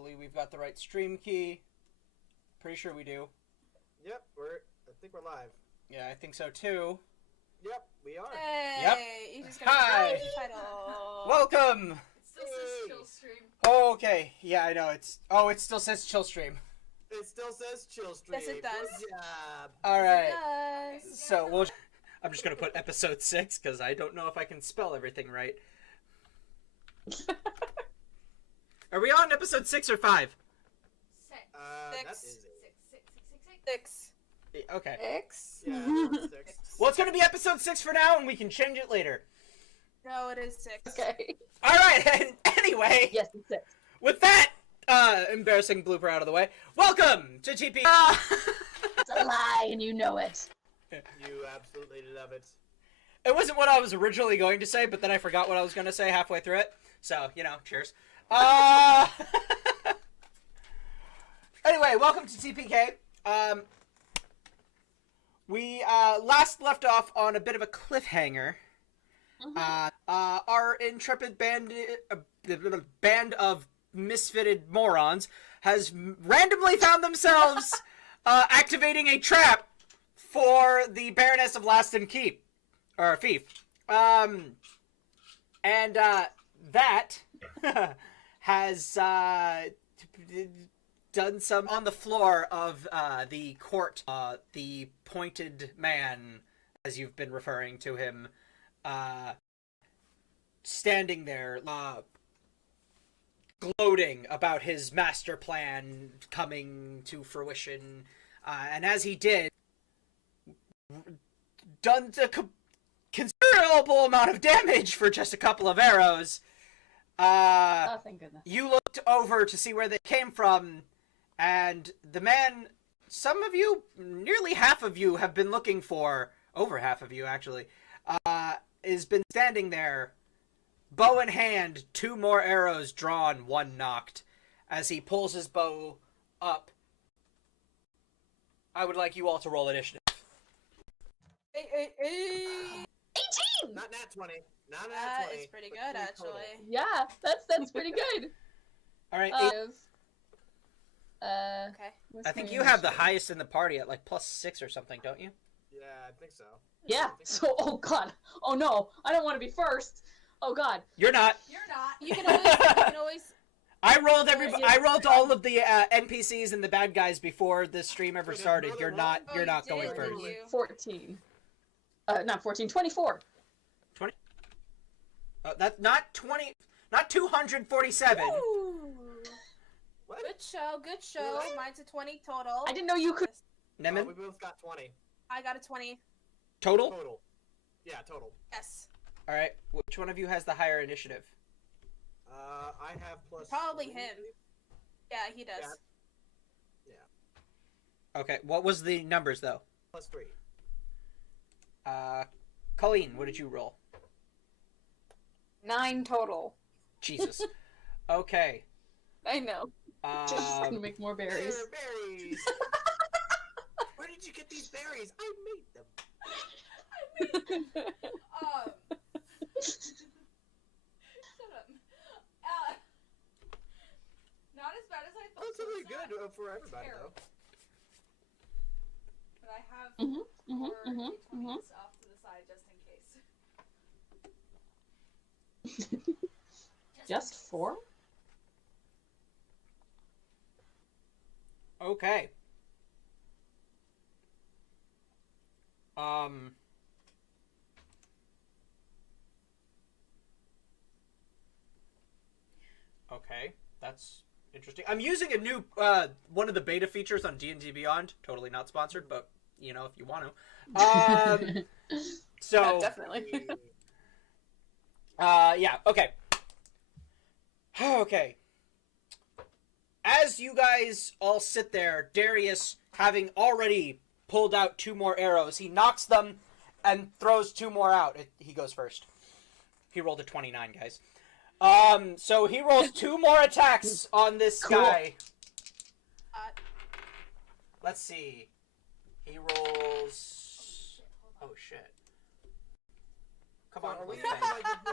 Hopefully we've got the right stream key. Pretty sure we do. Yep, I think we're live. Yeah, I think so too. Yep, we are. Hey, Yep. You just got Hi. the title. Welcome! It still says chill stream. Oh, okay. Yeah, I know. It still says chill stream. It still says chill stream. Yes, it does. Good job. Alright. It does. So, I'm just gonna put episode 6, because I don't know if I can spell everything right. Are we on episode 6 or 5? Six. That Six. is it. Six. Okay. Six? Yeah, six. Well, it's gonna be episode 6 for now, and we can change it later. No, it is six. Okay. Alright, anyway, Yes, it's it. with that embarrassing blooper out of the way, welcome to TP. It's a lie, and you know it. You absolutely love it. It wasn't what I was originally going to say, but then I forgot what I was going to say halfway through it. So, cheers. Anyway, welcome to TPK. We last left off on a bit of a cliffhanger. Our intrepid band of misfitted morons has randomly found themselves activating a trap for the Baroness of Laston Keep. Or Fief. And that has done some on the floor of the court. The pointed man, as you've been referring to him, standing there, gloating about his master plan coming to fruition. And as he did, done a considerable amount of damage for just a couple of arrows. Oh, thank goodness. You looked over to see where they came from, and the man, some of you, nearly half of you have been looking for, over half of you actually, has been standing there, bow in hand, 2 more arrows drawn, 1 knocked, as he pulls his bow up. I would like you all to roll initiative. Hey. 18! Not nat 20. Not nat That 20. is pretty but good, 3 actually. total. Yeah, that's pretty good. Alright, Okay. I think you have the highest in the party at like +6 or something, don't you? Yeah, I think so. Yeah, so, oh god. Oh no, I don't want to be first. Oh god. You're not. You're not. You can always. I rolled all of the NPCs and the bad guys before the stream ever started. You're not. Oh, You're you not did, going didn't first. you? 14. Not 14, 24. 20. That's not 20. Not 247. Ooh. What? Good show. Really? Mine's a 20 total. I didn't know you could. Nemen, We both got 20. I got a 20. total. Total. Yeah, total. Yes. All right. Which one of you has the higher initiative? I have plus. Probably 3, him. I believe. Yeah, he does. Yeah. Okay. What was the numbers though? Plus 3. Colleen, what did you roll? 9 total. Jesus. Okay. I know. Just gonna make more berries. Berries. Where did you get these berries? I made them. Shut up. Not as bad as I thought. That's so really it's not good for everybody, terrible. though. But I have Mhm, 4 mhm, D20s off to the side just in case. Just 4? Okay. Okay, that's interesting. I'm using a new one of the beta features on D&D Beyond. Totally not sponsored, but if you want to. So Definitely. yeah. Okay. Okay. As you guys all sit there, Darius, having already pulled out 2 more arrows, he knocks them and throws 2 more out. He goes first. He rolled a 29, guys. So he rolls 2 more attacks on this guy. Let's see. He rolls... Oh, shit. Come on, Are we Glen. acting like we're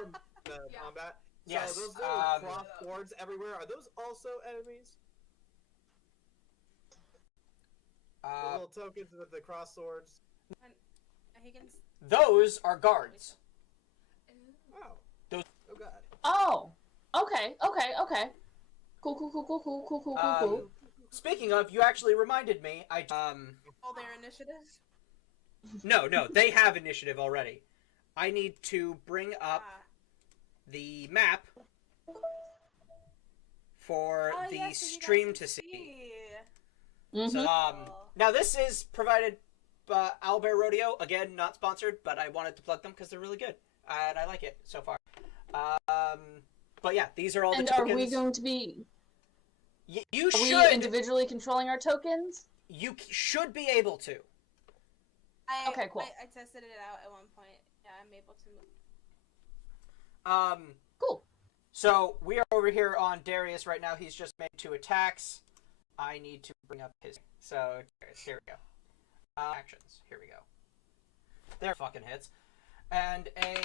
doing Yeah. combat? Yes. So those little cross swords everywhere, are those also enemies? The little tokens with the cross swords. He can... Those are guards. Oh. Those... Oh god. Oh. Okay. Cool. Speaking of, you actually reminded me. All their initiative? No, they have initiative already. I need to bring up the map for the stream to see. Mm-hmm. So, now this is provided by Owlbear Rodeo. Again, not sponsored, but I wanted to plug them because they're really good, and I like it so far. But yeah, these are all the tokens. And are we going to be... You should... Are we individually controlling our tokens? You should be able to. Okay, cool. I tested it out at one point. Yeah, I'm able to move. Cool. So, we are over here on Darius right now. He's just made 2 attacks. I need to bring up his... So, here we go. Actions. Here we go. There fucking hits. And a...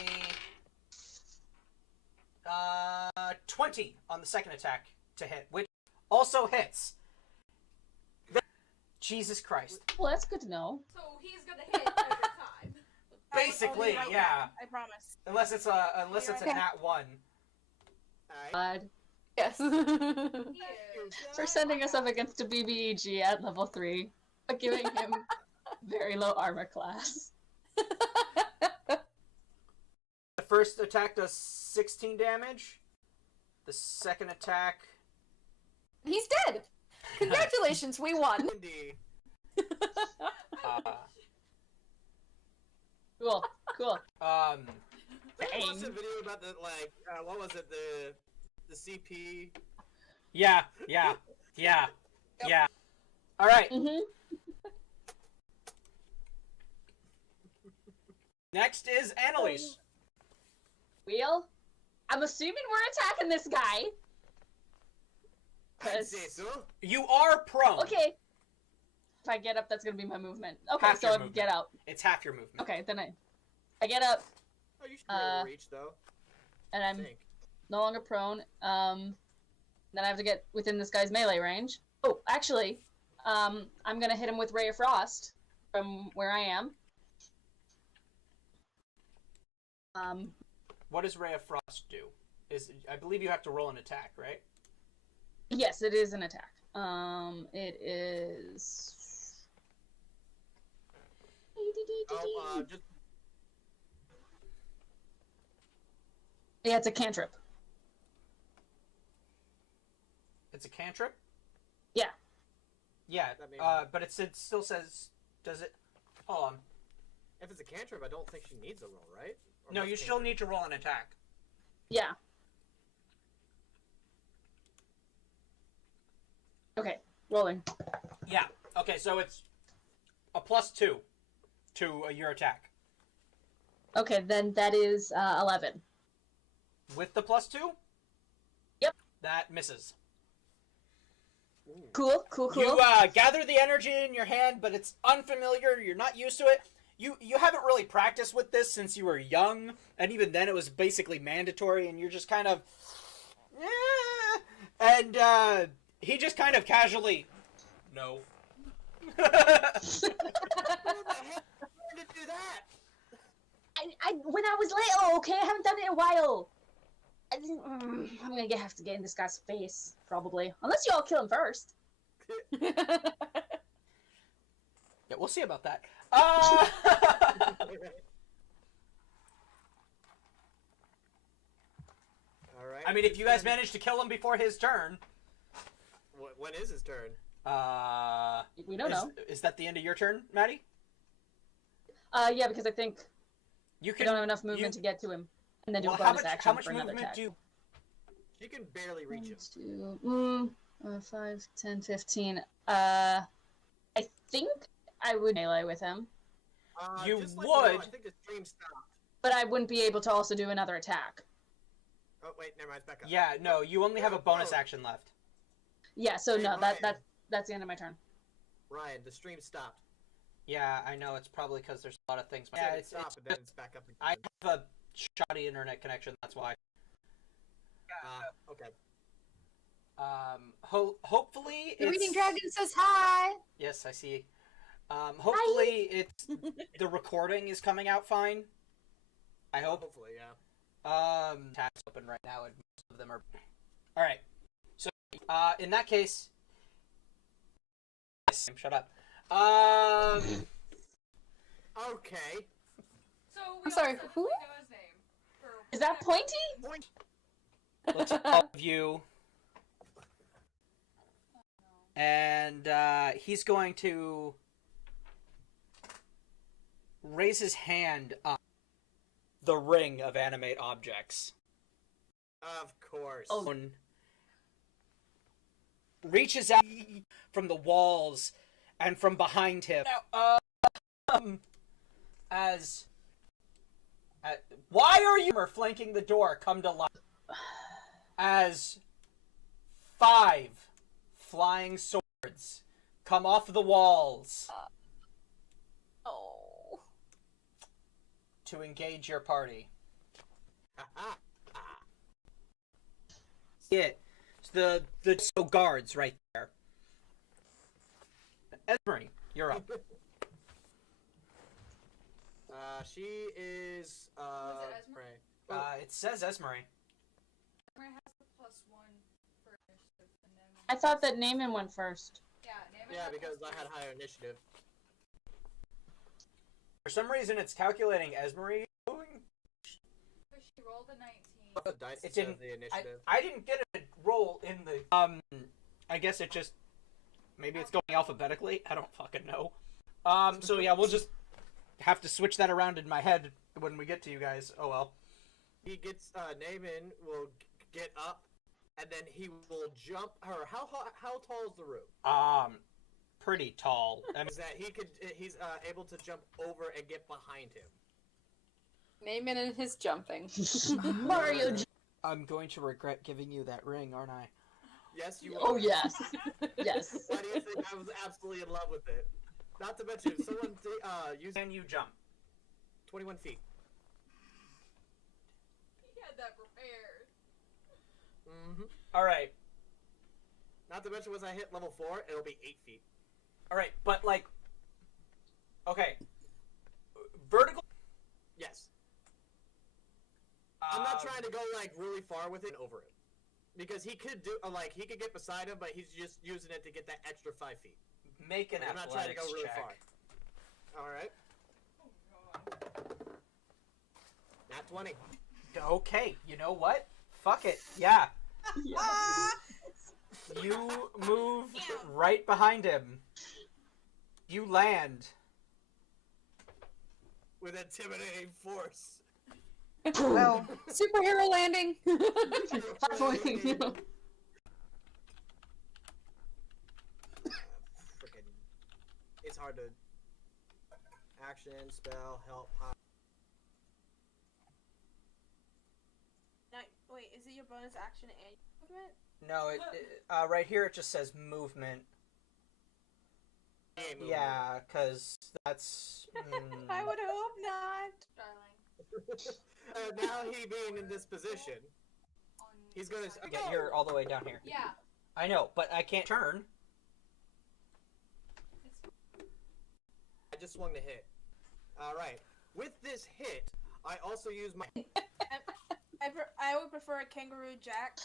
20 on the second attack to hit, which also hits. Jesus Christ. Well, that's good to know. So he's gonna hit every time. Basically, I'll be right yeah. back, I promise. Unless it's a nat 1. Alright. Yes. He For sending us up against a BBEG at level 3, but giving him very low armor class. The first attack does 16 damage. The second attack... He's dead! Congratulations, we won! Indeed. Cool. I watched a video about the, what was it, the CP... Yeah. Alright. Mm-hmm. Next is Annalise. Wheel? I'm assuming we're attacking this guy. I'd say so. You are prone. Okay. If I get up, that's gonna be my movement. Okay, Half so your I movement. get up. It's half your movement. Okay, then I get up, Oh, you should be able to reach, though. and I I'm think. no longer prone. Then I have to get within this guy's melee range. Oh, actually, I'm gonna hit him with Ray of Frost from where I am. What does Ray of Frost do? I believe you have to roll an attack, right? Yes, it is an attack. It is. Oh, just... Yeah, it's a cantrip. It's a cantrip? Yeah. Yeah, That means- but it still says... Does it... Hold on. If it's a cantrip, I don't think she needs a roll, right? Or No, must you still cantrip? need to roll an attack. Yeah. Okay, rolling. Yeah. Okay, so it's a +2 to your attack. Okay, then that is 11. With the +2? Yep. That misses. Cool. You gather the energy in your hand, but it's unfamiliar. You're not used to it. You haven't really practiced with this since you were young, and even then it was basically mandatory, and you're just kind of... And he just kind of casually... No. Who the heck learned to do that? I when I was little, okay? I haven't done it in a while. I'm gonna have to get in this guy's face, probably. Unless you all kill him first. Yeah, we'll see about that. Alright. I mean, if you guys manage to kill him before his turn... When is his turn? We don't know. Is that the end of your turn, Maddie? Yeah, because I think You I can... don't have enough movement to get to him. And then do Well, a bonus action how much for another movement attack. do you... She can barely reach him. 5, 10, 15. I think I would melee with him, You just let would. know, I think the stream stopped. but I wouldn't be able to also do another attack. Oh wait, never mind. It's back up. Yeah, no, you only have a bonus action left. Yeah, so Hey, no, Ryan. that's the end of my turn. Ryan, the stream stopped. Yeah, I know, it's probably because there's a lot of things. I Yeah, said it stopped, and then it's back up again. I have a shoddy internet connection, that's why. Okay. Hopefully The it's... reading dragon says hi. Yes, I see. Hopefully it's the recording is coming out fine. I hope. Hopefully, yeah. Tabs open right now, and most of them are. All right. So, in that case, shut up. Okay. So we I'm sorry, all said who? Noah's name. Is that Pointy? Point. Looks at all of you, and he's going to raise his hand up the ring of animate objects. Of course. Oh. Reaches out from the walls and from behind him. Now, why are you flanking the door? Come to life. As 5 flying swords come off the walls Oh. to engage your party. It. The guards right there. Esmery, you're up. She is, Was it Esmer? Prey. It says Esmery. Esmer has the +1 for initiative, and then I thought that Naaman went first. yeah, Naaman Yeah, had because I +2. had higher initiative. For some reason, it's calculating Esmery. But she rolled a 19. The dice It instead didn't. of the initiative. I didn't get a roll in the. I guess it just. Maybe it's going alphabetically. I don't fucking know. So yeah, we'll just have to switch that around in my head when we get to you guys. Oh well. He gets, Naaman will get up, and then he will jump her. How tall is the room? Pretty tall. I mean, Is that he's able to jump over and get behind him. Naaman and his jumping. Mario. I'm going to regret giving you that ring, aren't I? Yes, you Oh are. yes, yes. Why do you think I was absolutely in love with it? Not to mention, if someone use Can you jump? 21 feet. He had that prepared. Mm-hmm. All right. Not to mention, once I hit level 4, it'll be 8 feet. All right, but like. Okay. Vertical. Yes. I'm not trying to go like really far with it and over it, because he could do he could get beside him, but he's just using it to get that extra 5 feet. Make an I'm not trying to athletics go really check. far. All right. Oh god. Nat 20. Okay, you know what? Fuck it. Yeah. Yes. You move right behind him. You land. With intimidating force. Well, Superhero landing. Freaking. It's hard to. Action, spell, help, hide. Now, wait, is it your bonus action and your movement? no, right here it just says movement. Yeah, because that's. I would hope not. Darling. Now he being in this position, On he's gonna. Get here all the way down here. Yeah. I know, but I can't turn. I just swung the hit. Alright. With this hit, I also use my. I would prefer a kangaroo jack.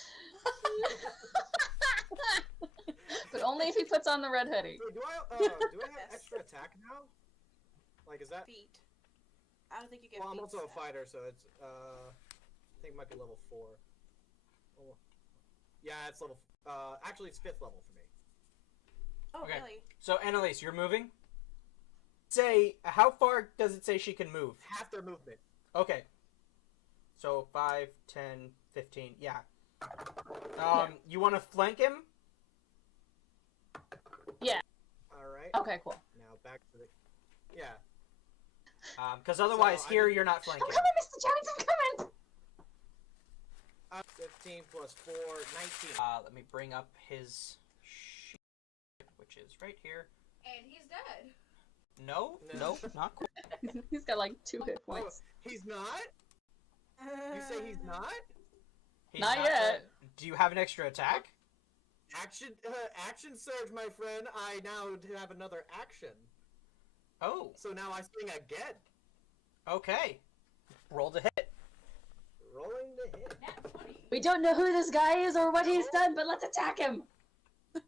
But only if he puts on the red hoodie. So do I have Yes. extra attack now? Like, is that. Feet. I don't think you get Well, I'm feet also a set. fighter, so it's, I think it might be level 4. Oh. Yeah, it's level. Actually, it's 5th level for me. Oh, Okay. really? So, Annalise, you're moving? Say, how far does it say she can move? Half their movement. Okay. So, 5, 10, 15, yeah. You want to flank him? Alright. Okay, cool. Now back to the. Yeah. Because otherwise So, I here need- you're not I'm flanking. coming, Mr. Jones. I'm coming. 15 plus 4, 19. Let me bring up his sheet, which is right here. And he's dead. No, No. nope, not quite. He's got like 2 hit Oh, points. he's not? You say he's not? He's Not dead. yet. Do you have an extra attack? Action surge, my friend. I now have another action. Oh, So now I swing again. okay. Roll to hit. Rolling the hit. Nat 20. We don't know who this guy is or what he's done, but let's attack him. Wait,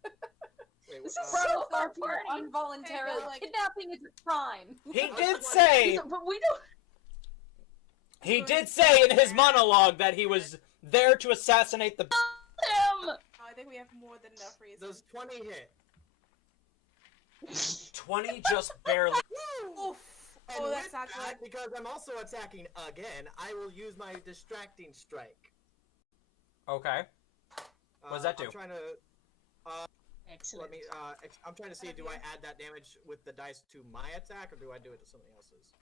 This what- is so Our far party. involuntarily. Hey, like- Kidnapping is a crime. He I did was say. But we don't. He did say in his monologue that he was there to assassinate the. Him. Oh, I think we have more than enough reasons. Does 20 hit? 20 just barely. Oof. And Oh, that's with not that, good. because I'm also attacking again, I will use my distracting strike. Okay. What does that do? I'm trying to. Excellent. I'm trying to see. Do I add that damage with the dice to my attack, or do I do it to something else's?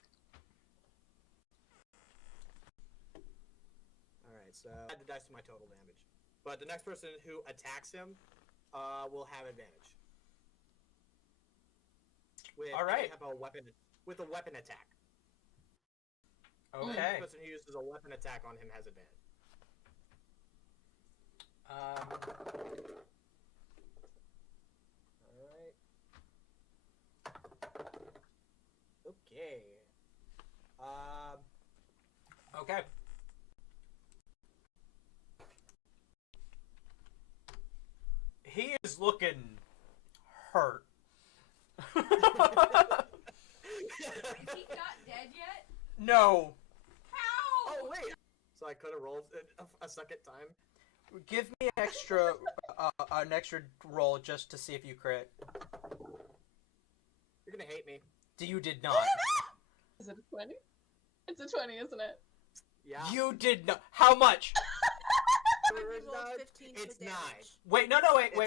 All right. So add the dice to my total damage, but the next person who attacks him will have advantage. All right. Have a weapon with a weapon attack. Okay. The person who uses a weapon attack on him has advantage. Alright. Okay. Okay. He is looking hurt. Is he not dead yet? No. How? Oh wait. So I could have rolled it a second time. Give me an extra roll just to see if you crit. You're gonna hate me. You did not. Is it a 20? It's a 20, isn't it? Yeah. You did not. How much? I rolled 15 for It's damage. 9. Wait, no,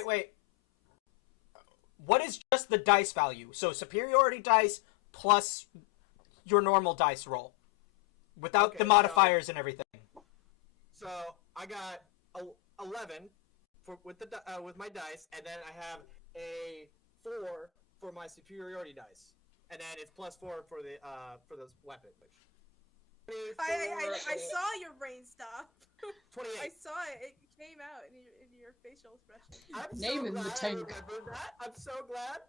wait. What is just the dice value? So superiority dice plus your normal dice roll, without Okay, the modifiers and everything. So I got 11 with my dice, and then I have a 4 for my superiority dice, and then it's plus 4 for the weapon. Which I saw your brain stop. 28. I saw it. It came out in your facial expression. I'm Name so in the glad tank. I remembered that. I'm so glad.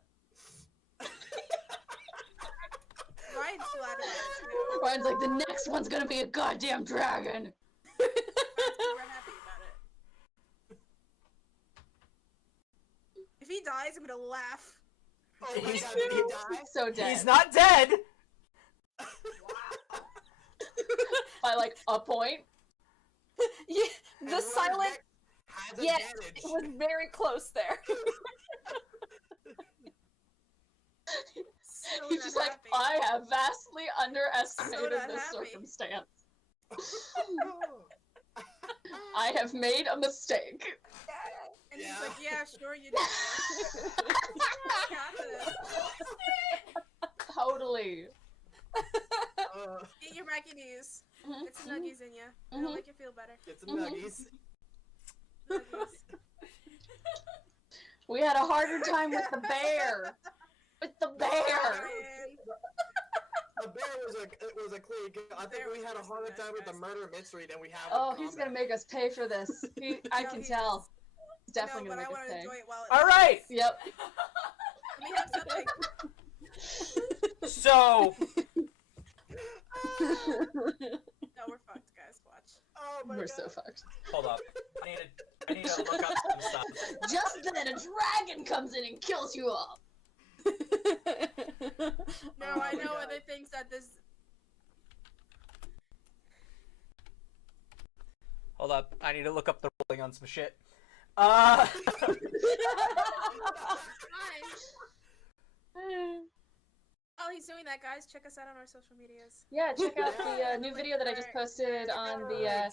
Ryan's glad about it too. Ryan's like, the next one's gonna be a goddamn dragon. We're happy about it. If he dies, I'm gonna laugh. Oh my He's god, did he die? He's so dead. He's not dead. By like a point. Yeah, And the whoever silent. has Yes, advantage. it was very close there. So He's not just like, happy. I have vastly underestimated not this happy. circumstance. Oh. I have made a mistake. And he's Yeah. like, yeah, sure you did. Totally. Eat your Mackie knees. Mhm, Get some nuggies in you. Mhm. It'll make you feel better. Get some Mhm. nuggies. Nuggies. We had a harder time with the bear. With the bear. Ryan. The bear was a clean kill. I think Bear we was had a worse harder than that, time with the guys. murder mystery than we have. Oh, with he's combat. gonna make us pay for this. I No, can he tell. is. He's definitely No, but gonna I make want us to pay. enjoy it while it All right. Yep. Let me have something. So No, we're fucked, guys. Watch. Oh my We're god. so fucked. hold up. I need to look up some stuff. Just then a dragon comes in and kills you all. No, Oh I my know God. other things that this. Hold up. I need to look up the rolling on some shit. Fine. Oh, he's doing that, guys. Check us out on our social medias. Yeah, check out the new video that I just posted on the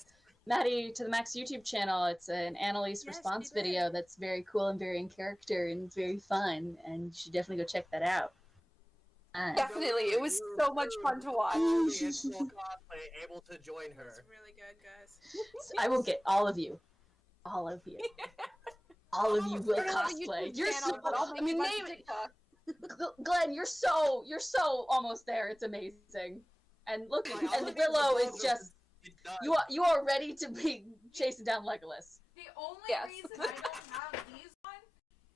Madi to the Max YouTube channel. It's an Annalise Yes, response we did. video that's very cool and very in character and very fun, and you should definitely go check that out. Definitely, it was so much fun to watch. All the in full cosplay able to join her. It's really good, guys. I will get all of you. All of you. All of you will I don't have a cosplay. YouTube You're channel, so, but I'll make I mean, a bunch name of it. TikTok. Glenn, you're so almost there. It's amazing. And look, My and only Willow thing is just it's done. you are ready to be chasing down Legolas. The only Yes. reason I don't have these on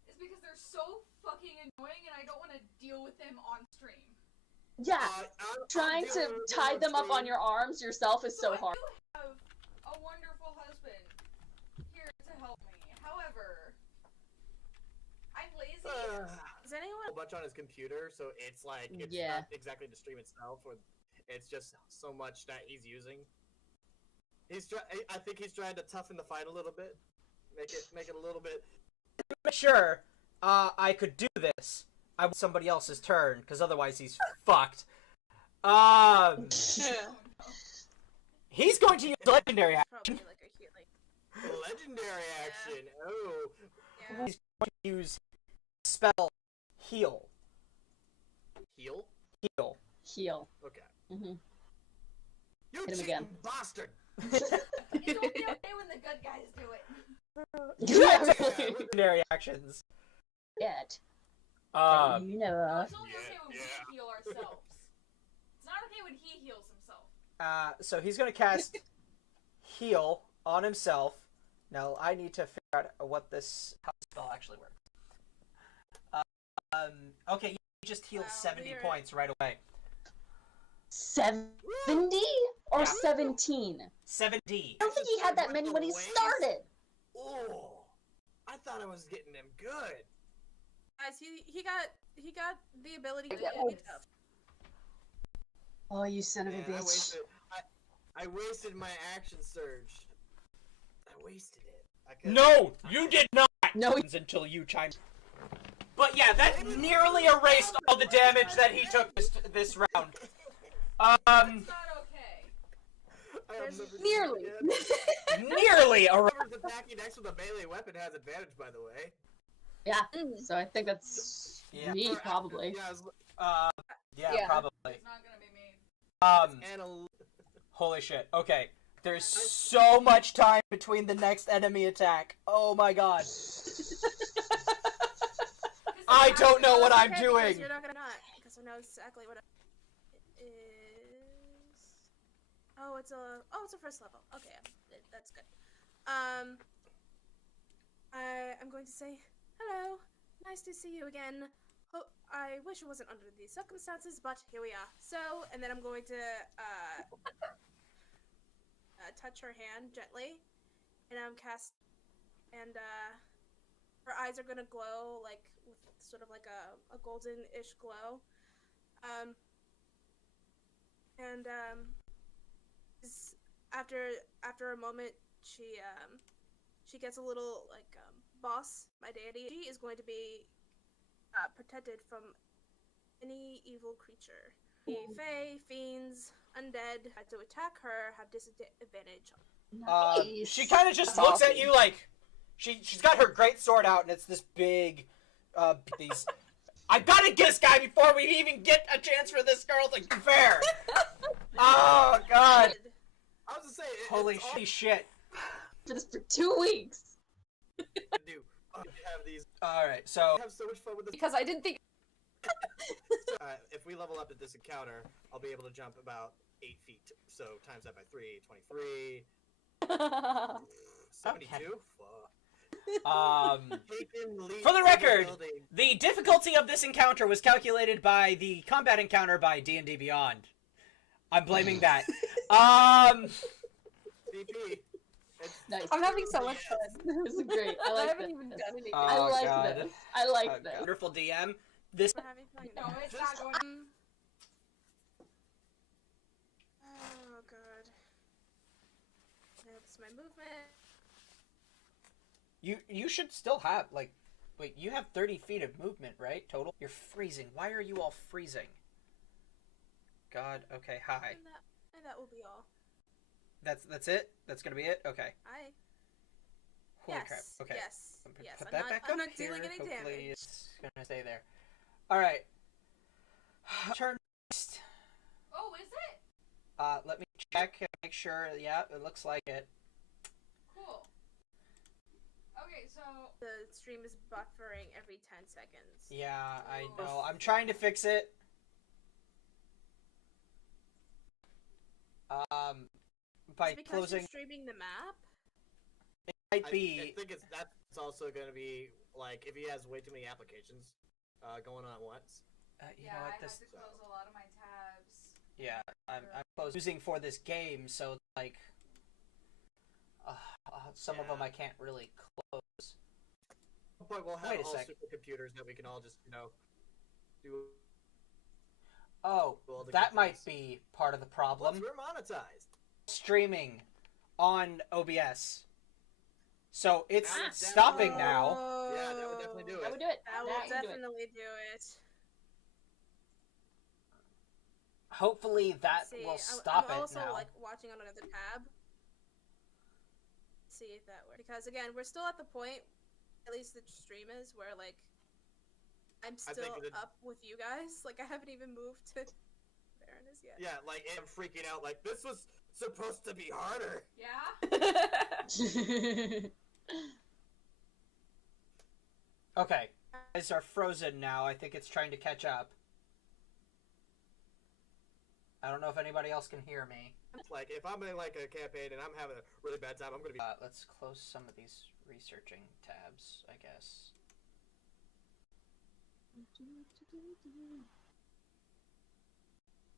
is because they're so fucking annoying and I don't want to deal with them on stream. Yeah, I'm trying to dealing with tie them up on stream. your arms yourself is so I hard. do have a wonderful husband here to help me. However, I'm lazy. Is anyone? A bunch on his computer, so it's like it's Yeah. not exactly the stream itself, or it's just so much that he's using. I think he's trying to toughen the fight a little bit, make it a little bit. Make sure I could do this. I want somebody else's turn, because otherwise he's fucked. He's going to use legendary action. Probably like a healing. Legendary action. Oh, Yeah. He's going to use spell heal. heal. Heal. Heal. Okay. Mm-hmm. You Hit him cheating again. bastard. It's only okay when the good guys do it. You have Yeah, to really. legendary actions. Yet. Um, You No, know. it's only okay when we heal ourselves. It's not okay when he heals himself. so he's going to cast heal on himself. Now I need to figure out how the spell actually works. Okay, you just healed Wow, 70 weird. points right away. 70 or Yeah. 17? 70. I don't think he had that many when he started. Oh, I thought I was getting him good. Guys, he got the ability to Yeah. be tough. Oh, you son of a Man, bitch. I wasted my action surge. I wasted it. I could've- No, you did not. No, Until you chimed. But yeah, that nearly erased all the damage that he took this round. It's not okay. I have never seen Nearly. it yet. Nearly erased. Whoever's attacking next with a melee weapon has advantage, by the way. yeah. So I think that's Yeah. me, probably. Yeah, it's Yeah, Yeah. probably. It's not gonna be me. Anna. Holy shit. Okay. There's so much time between the next enemy attack. Oh my god. I don't know what I'm Okay, doing. because you're not gonna not, because I know exactly what it is. Oh, it's a first level. Okay, that's good. I'm going to say hello. Nice to see you again. I wish it wasn't under these circumstances, but here we are. So, and then I'm going to touch her hand gently, and and her eyes are gonna glow like with sort of like a golden-ish glow. After a moment, she gets a little like boss, my deity. She is going to be protected from any evil creature. The fae, fiends, undead to attack her have disadvantage. Nice. She kind of just That's looks at awesome. you like she's got her great sword out and it's this big these I gotta get this guy before we even get a chance for this girl to be fair. Oh god. I was just saying. Holy shit. For this for 2 weeks. Do have these. Alright, so Have so much fun with this. Because I didn't think. If we level up at this encounter, I'll be able to jump about 8 feet. So times that by 3, 23. 72? for the record, the difficulty of this encounter was calculated by the combat encounter by D&D Beyond. I'm blaming that. DP. Nice. I'm having so much fun. This is great. I I like haven't this. even done anything. I Oh, like God. this. I like this. Wonderful DM. This I'm having fun. No, it's not going. Oh god. That's my movement. you should still have wait, you have 30 feet of movement, right? Total? You're freezing. Why are you all freezing? God, okay, hi. And that will be all. That's it? That's gonna be it? Okay. Holy Yes. crap. Okay. Yes. I'm gonna Yes. put I'm that not, back I'm up not here. dealing any Hopefully damage. it's gonna stay there. Alright. Turn next. Oh, is it? Let me check and make sure. Yeah, it looks like it. Cool. Okay, so The stream is buffering every 10 seconds. Yeah, I Oh. know. I'm trying to fix it. Is By it because closing. you're streaming the map? might I be. think that's also going to be like if he has way too many applications going on at once. You Yeah, know I what? had This. to close a lot of my tabs. Yeah, I'm close using for this game, so like, some of them I can't really close. At one point, we'll have Wait a all sec. supercomputers that we can all just do. Oh, all the that good might things. be part of the Plus, problem. we're monetized. Streaming on OBS, so it's That would stopping definitely- now. Yeah, that would definitely do That it. would do it. That will would do it. definitely do it. Hopefully that See, will stop I'm it also now. like watching on another tab. See if that works. Because again, we're still at the point, at least the stream is, where like I'm I still think that- up with you guys. Like I haven't even moved to Baroness yet. Yeah, like I'm freaking out. Like this was supposed to be harder. Yeah? Okay, guys are frozen now. I think it's trying to catch up. I don't know if anybody else can hear me. Like if I'm in like a campaign and I'm having a really bad time, I'm gonna be. Let's close some of these researching tabs, I guess.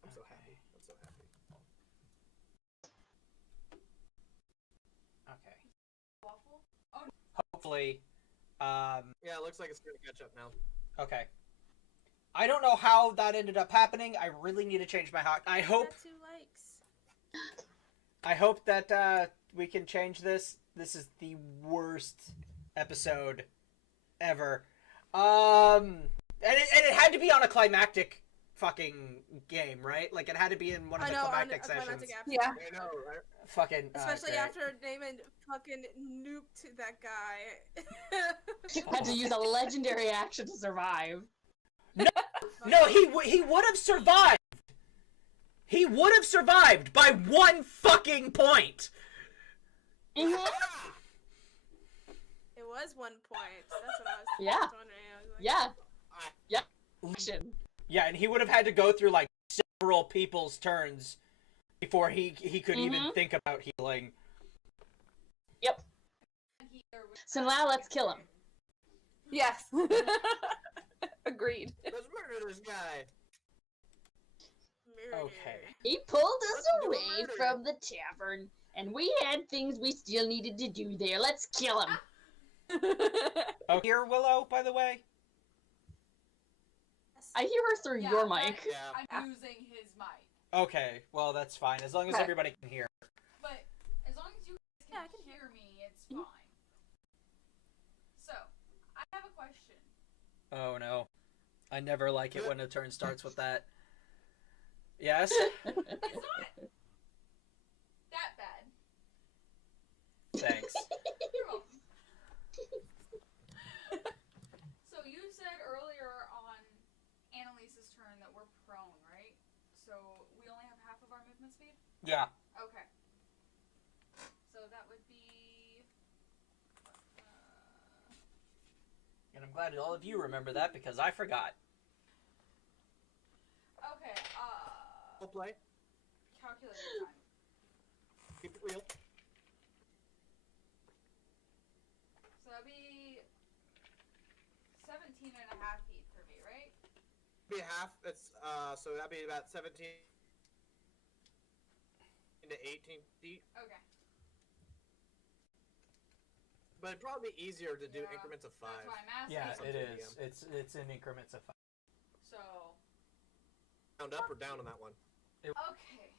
I'm so happy. I'm so happy. Okay. Waffle? Hopefully, Yeah, it looks like it's gonna catch up now. okay. I don't know how that ended up happening. I really need to change my hot. I hope Got 2 likes. that we can change this. This is the worst episode ever. And it had to be on a climactic fucking game, right? Like it had to be in one of I the know, on climactic a sessions. climatic app. Yeah. I know, right? Fucking Especially great. after Damon fucking nuked that guy. Had to use a legendary action to survive. No, he would have survived. He would have survived by 1 fucking point. Mhm. It was 1 point. That's what I was Yeah. wondering. I was like, Yeah. Yeah. Action. Yeah, and he would have had to go through like several people's turns before he could even think about healing. Yep. Healer with So now let's kill him. Yes. Agreed. Let's murder this guy. murder. Okay. He pulled us Let's do away murder. from the tavern, and we had things we still needed to do there. Let's kill him. Oh, here, Willow, by the way. I hear her through Yeah, your but mic. Yeah. I'm using his mic. Okay, well that's fine as long as Okay. everybody can hear. But as long as you Yeah, I guys can can hear me, it's fine. So, I have a question. Oh no, I never like it when a turn starts with that. Yes. It's not that bad. Thanks. You're welcome. So you said earlier on Annalise's turn that we're prone, right? So we only have half of our movement speed? Yeah. Okay. So that would be... And I'm glad all of you remember that because I forgot. okay, We'll play. calculator time. Keep it real. So that'd be 17 and a half feet for me, right? Be half. That's so that'd be about 17 to 18 feet. Okay. But it'd probably be easier to do Yeah, increments of 5. That's why I'm asking. Yeah, That's up it to is. It's in increments of 5. So, Round up or down on that one. okay.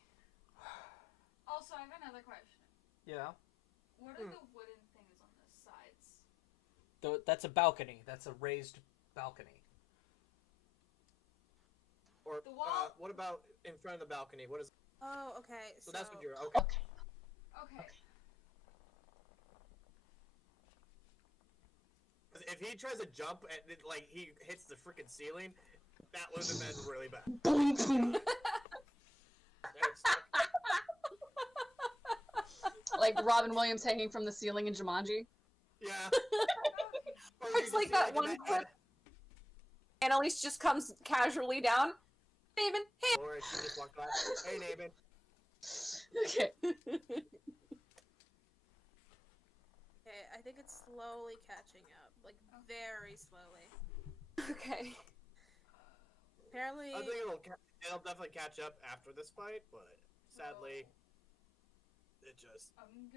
Also, I have another question. Yeah. What are the wooden things on the sides? That's a balcony. That's a raised balcony. Or The wall? what about in front of the balcony? What is? Oh, okay. So that's what you're. Okay. Okay. Okay. If he tries to jump and it, like he hits the freaking ceiling, that would have been really bad. It's Like Robin Williams hanging from the ceiling in Jumanji. yeah. Or you It's can like see, that in one clip. Annalise just comes casually down. David, hey. Or she just walked by. Hey, David. Okay. Okay, I think it's slowly catching up, like very slowly. Okay. Apparently, I think it'll definitely catch up after this fight, but sadly, it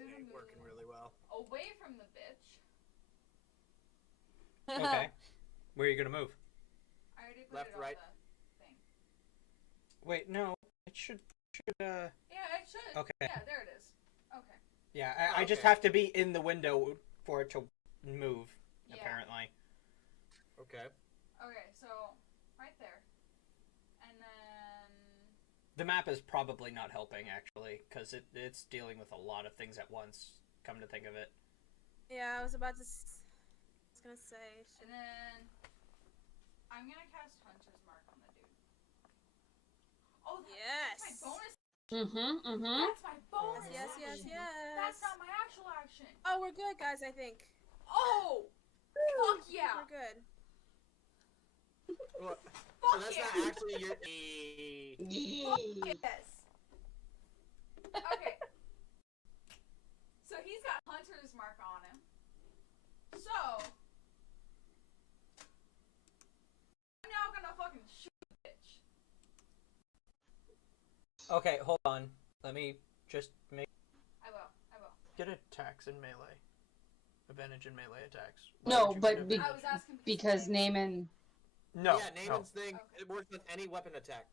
ain't working really well. Away from the bitch. Okay. Where are you gonna move? I already put Left, it on right. the thing. Wait, no. It should. Yeah, it should. Okay. Yeah, there it is. Okay. Yeah, I just Okay. have to be in the window for it to move. Yeah. Apparently. Okay. Okay, so right there, and then The map is probably not helping actually, because it's dealing with a lot of things at once. Come to think of it. yeah, I was about to. I was gonna say. and then I'm gonna cast Hunter's Mark on the dude. Oh, that's my Yes. bonus. Mm-hmm. That's my bonus. Yes, yes, action. yes. That's not my actual action. Oh, we're good, guys. I think. Oh, fuck yeah. We're good. Well, so Fuck that's yeah. not actually your. Fuck yes. Okay. So he's got Hunter's Mark on him. So I'm now gonna fucking shoot the bitch. Okay, hold on. Let me just make I will. get attacks in melee. Advantage in melee attacks. No, would you but get be- advantage? I was asking Because Naaman. No. Yeah, no. Naaman's thing. It works with any weapon attack.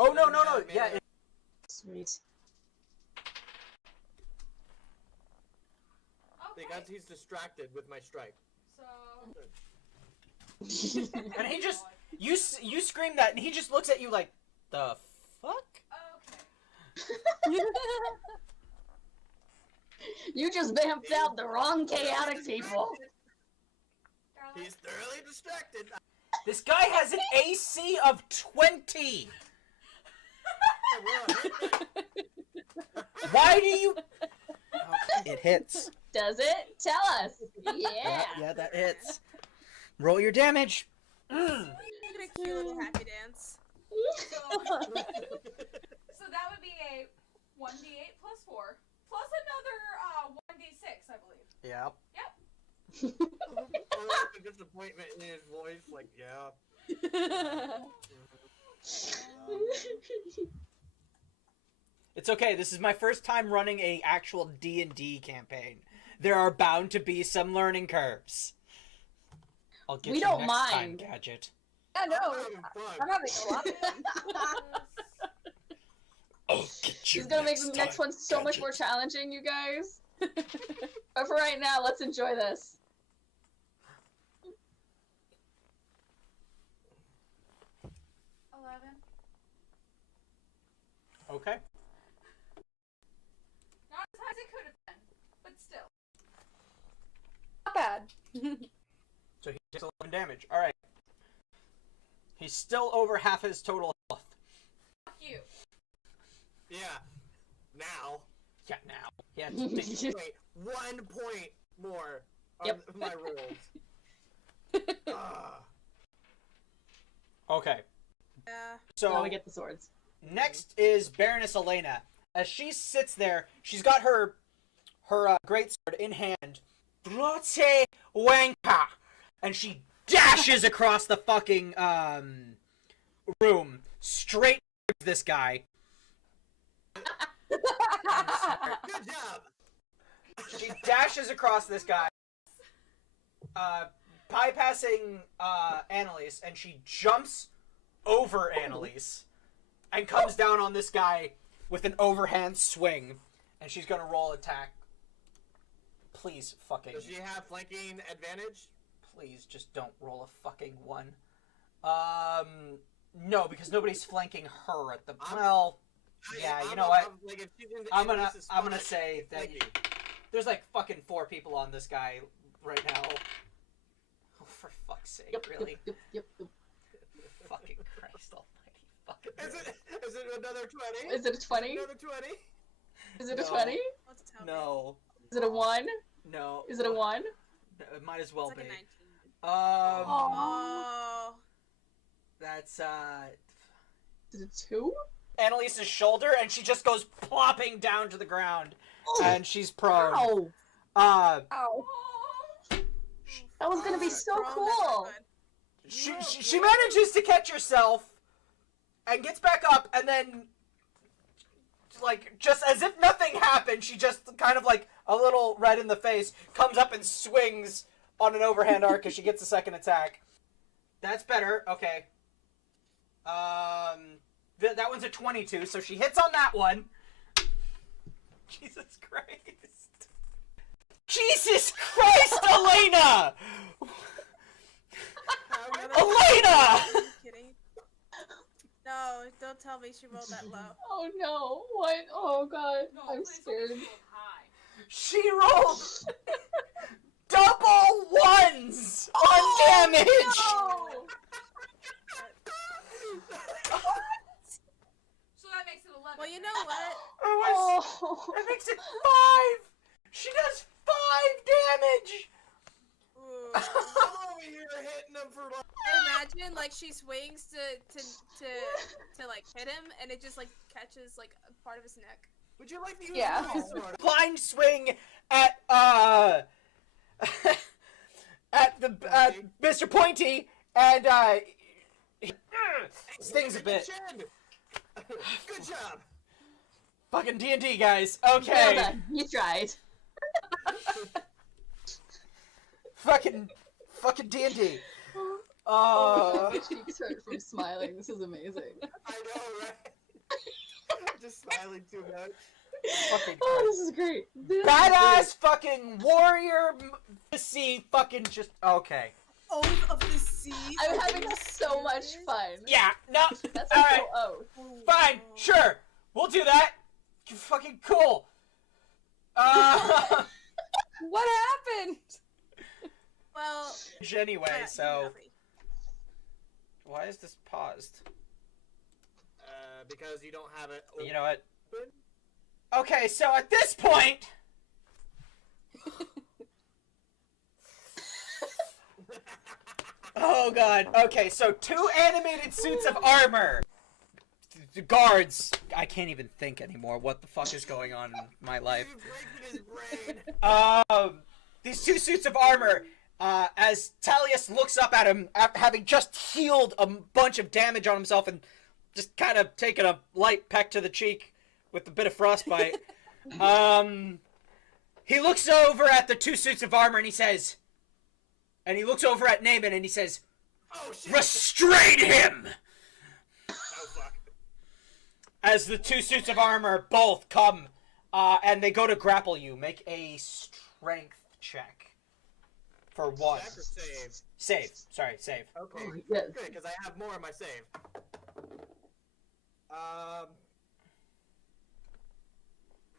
Oh no. Yeah, Yeah. Sweet. Okay. Because he's distracted with my strike. So And he just you scream that, and he just looks at you like, the fuck? okay. You just vamped out the wrong chaotic people. Darling. He's thoroughly distracted. This guy has an AC of 20. Why do you? Oh, it hits. Does it? Tell us. Yeah. Yeah, that hits. Roll your damage. Look at a cute little happy dance. So that would be a 1d8 plus 4 plus another 1d6, I believe. Yep. The disappointment in his voice, like, yeah. It's okay. This is my first time running a actual D&D campaign. There are bound to be some learning curves. I'll get We you don't next time, mind. Gadget. Yeah, no, I'm having fun. I'm having a lot of fun. I'll get you He's gonna make next the next time, one so much Gadget. more challenging, you guys. But for right now, let's enjoy this. Okay. Not as high as it could have been, but still. Not bad. So he takes 11 damage. Alright. He's still over half his total health. Fuck you. Yeah. Now. Yeah, now. Yeah, it's Wait, 1 point more on Yep. my rolls. Ah. Okay. Yeah. So Now we get the swords. next is Baroness Elena. As she sits there, she's got her greatsword in hand. Drote Wanka! And she dashes across the fucking room straight towards this guy. Good job. She dashes across this guy, bypassing Annalise, and she jumps over Annalise and comes down on this guy with an overhand swing. And she's gonna roll attack. Please, fucking. Does she have flanking advantage? Please, just don't roll a fucking 1. No, because nobody's flanking her at the. Well, yeah, you know what? Like, if she's in I'm gonna Annalise's I'm gonna spot, say that flanking. there's like fucking 4 people on this guy right now. Oh, for fuck's sake, really? Yep. Fucking Christ almighty. Fucking Is it another 20? Is it a 20? Another 20? Is it a No. 20? Let's tell me. No. Is it a 1? No. Is it a 1? It might as well It's like be. a 19. Oh. That's Is it a 2? Annalise's shoulder, and she just goes plopping down to the ground, and she's prone. Ow! Ow. Oh. That was gonna be so Thrown, that's cool. not good. She manages to catch herself and gets back up, and then, like, just as if nothing happened, she just kind of like a little red in the face comes up and swings on an overhand arc as she gets a second attack. That's better. Okay. That one's a 22, so she hits on that one. Jesus Christ. Jesus Christ, Elena! Elena! Are you kidding? No, don't tell me she rolled that low. Oh no! What? Oh god! No, I'm please scared. don't be so high. She rolled double ones on damage! No! So that makes it 11. Well, you know what? Oh. That makes it 5! She does 5 damage! Ooh. I'm over here hitting him for like. I imagine like she swings to like hit him, and it just like catches like a part of his neck. Would you like to use Yeah. my sword? Blind swing at at Mr. Pointy, and stings a bit. Chin. Good job. Fucking D&D, guys. Well Okay. done. You tried. Fucking D&D. My cheeks hurt from smiling. This is amazing. I know, right? Just smiling too much. Fucking Oh, this is great. This is badass fucking warrior to see fucking just okay. Oath of the Sea. I'm having so much fun. Yeah, no, That's all a right, cool oath. fine, sure, we'll do that. Fucking cool. What happened? Well, Anyway, yeah, so nothing. why is this paused? Because you don't have it. You know what? Open. Okay, so at this point. Oh god. Okay, so 2 animated suits of armor. The guards. I can't even think anymore. What the fuck is going on in my life? You're breaking his brain. These 2 suits of armor. As Talius looks up at him, having just healed a bunch of damage on himself and just kind of taken a light peck to the cheek with a bit of frostbite. He looks over at the 2 suits of armor and he says, and he looks over at Naaman and he says, Oh shit. "Restrain him!" Oh fuck. As the 2 suits of armor both come, and they go to grapple you. Make a strength check. For 1. Check or save? Save. Sorry, save. Okay. Yes. Good, because I have more in my save.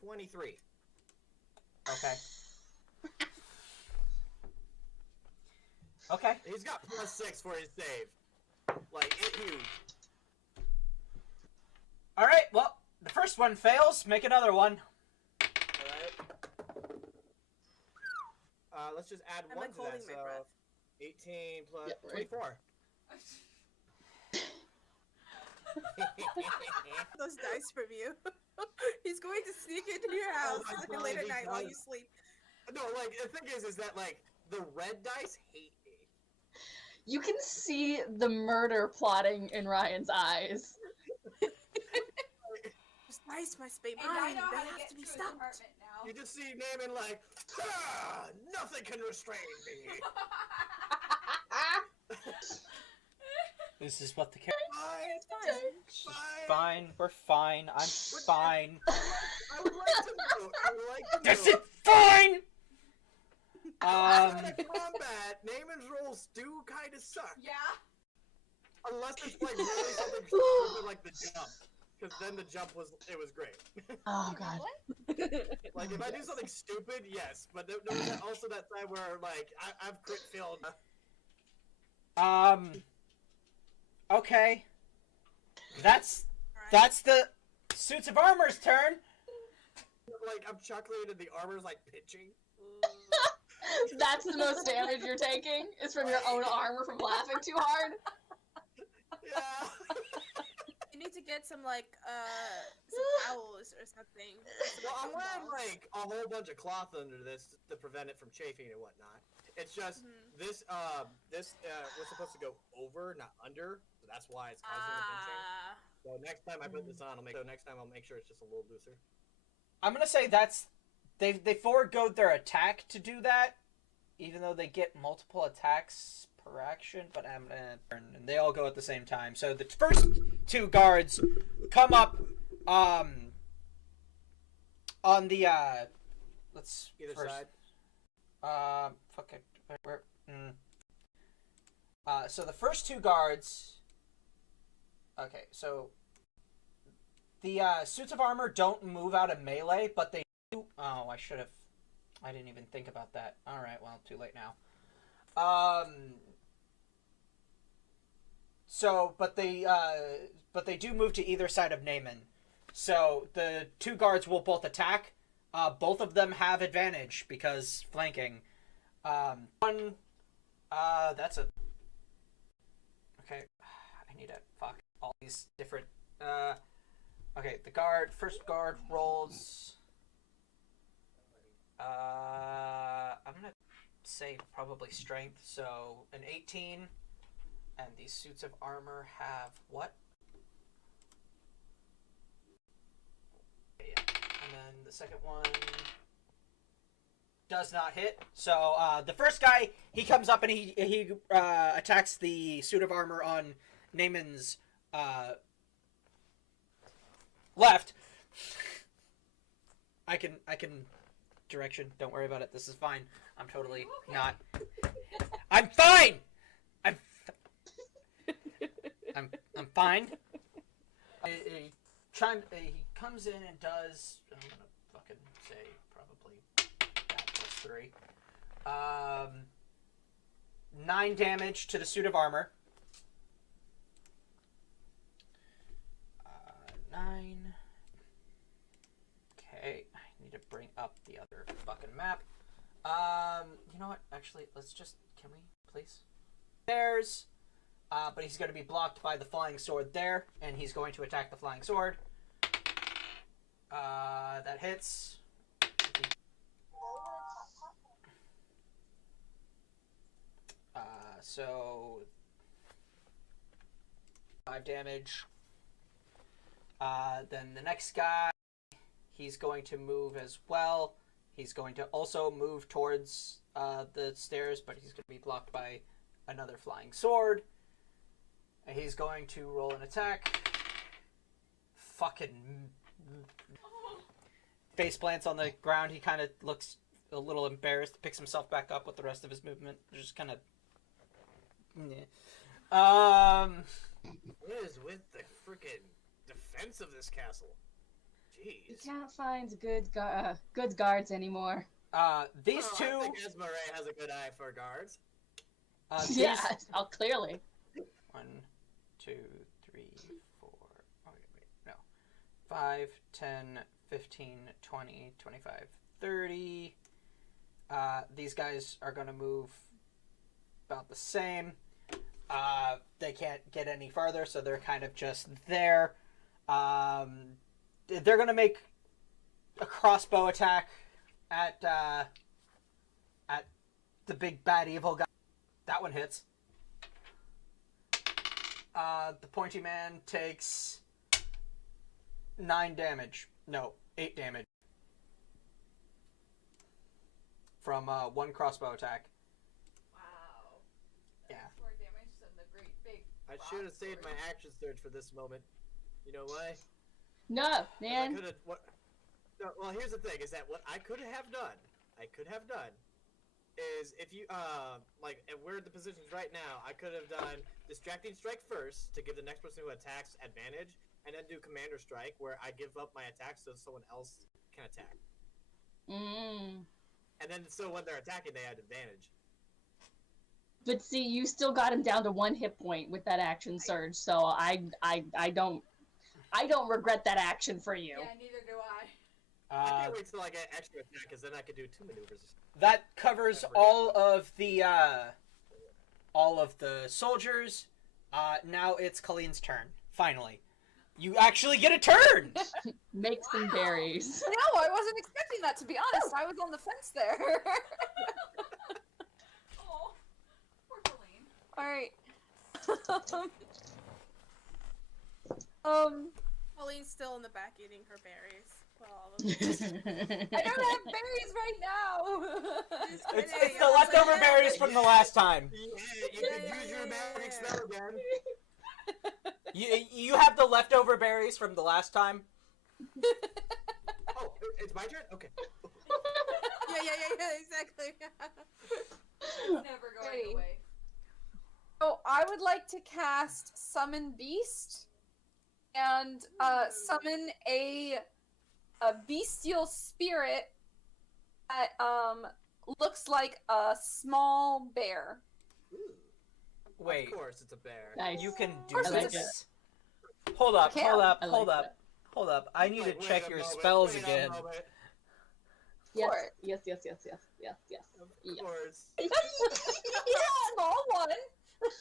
23. Okay. Okay. He's got +6 for his save. Like, it huge. Alright, well, the first one fails. Make another one. Alright. Let's just add I'm 1 like to that, holding my so breath. 18 plus Yeah, right. 24. Those dice from you. He's going to sneak into your house my late at God, night while you because- sleep. No, like, the thing is that, like, the red dice hate me. You can see the murder plotting in Ryan's eyes. Those dice must be And I mine. know They how to have get to be to his stopped. apartment now. You just see Naaman like, ah, nothing can restrain me. This is what the character. Fine, fine. Fine, we're fine. I'm fine. I would like to know. I would like to This know. is fine! In combat, Naaman's rolls do kind of suck. Yeah. Unless it's like really something stupid like the jump. Because then the jump was great. Oh god. Like if I do something stupid, yes. But there was also that time where like I've crit failed. Okay. That's Alright. the suits of armor's turn. Like I'm chuckling and the armor's like pitching. That's the most damage you're taking, is from your own armor from laughing too hard. Yeah. You need to get some like some towels or something. Well, I'm wearing like a whole bunch of cloth under this to prevent it from chafing and whatnot. It's just this was supposed to go over, not under, so that's why it's causing the pinching. So next time I put this on, I'll make sure it's just a little looser. I'm gonna say they foregoed their attack to do that, even though they get multiple attacks per action. But I'm gonna turn, and they all go at the same time. So the first two guards come up, on the let's Either first, side. fuck it, where? So the first two guards. Okay, so the suits of armor don't move out of melee, but they do. Oh, I didn't even think about that. All right, well, too late now. So, but they do move to either side of Naaman. So the two guards will both attack. Both of them have advantage because flanking. One, that's a. Okay, I need to fuck all these different. Okay, first guard rolls. I'm gonna say probably strength. So an 18, and these suits of armor have what? Yeah, and then the second one does not hit. So the first guy, he comes up and he attacks the suit of armor on Naaman's left. I can direction. Don't worry about it. This is fine. I'm totally not. I'm fine. I'm fine. He comes in and does. I'm gonna fucking say probably that plus 3. 9 damage to the suit of armor. 9. Okay, I need to bring up the other fucking map. You know what? Actually, can we, please? There's, but he's going to be blocked by the flying sword there, and he's going to attack the flying sword. That hits. So 5 damage. Then the next guy, he's going to move as well. He's going to also move towards the stairs, but he's going to be blocked by another flying sword. And he's going to roll an attack. Fucking face plants on the ground. He kind of looks a little embarrassed, picks himself back up with the rest of his movement. Just kind of... What is with the freaking defense of this castle? Jeez. You can't find good guards anymore. These two... I think Esmeralda has a good eye for guards. Yeah, clearly. 1, 2, 3, 4... Oh, wait, no. 5, 10, 15, 20, 25, 30. These guys are going to move about the same. They can't get any farther, so they're kind of just there. They're going to make a crossbow attack at the big bad evil guy. That one hits. The pointy man takes 9 damage. No, 8 damage. From one crossbow attack. Wow. Yeah. That's more damage than the great big. I should have saved my action surge for this moment. You know why? No, man. No, well, here's the thing: is that what I could have done is if you like, and we're in the positions right now. I could have done distracting strike first to give the next person who attacks advantage, and then do commander strike where I give up my attack so someone else can attack. And then so when they're attacking, they have advantage. But see, you still got him down to 1 hit point with that action surge, so I don't regret that action for you. Yeah, neither do I. I can't wait till I get extra attack, because then I can do 2 maneuvers. That covers all of the soldiers. Now it's Colleen's turn. Finally. You actually get a turn! Make some berries. No, I wasn't expecting that, to be honest. I was on the fence there. Oh, poor Colleen. Alright. Colleen's still in the back eating her berries. Well, I don't have berries right now. It's the leftover berries from the last time. Yeah, you can use your magic spell again. You have the leftover berries from the last time? Oh, it's my turn? Okay. yeah, exactly. It's never going Okay. away. So I would like to cast Summon Beast and summon a bestial spirit that looks like a small bear. Ooh, Wait, of course it's a bear. Nice. you can do course I like this. Hold up, I hold up, I like hold up, that. hold up. I need to Like, check wait a your moment, spells wait a again. moment. Yes, Sure. yes. Of Yeah. course. Small one. It's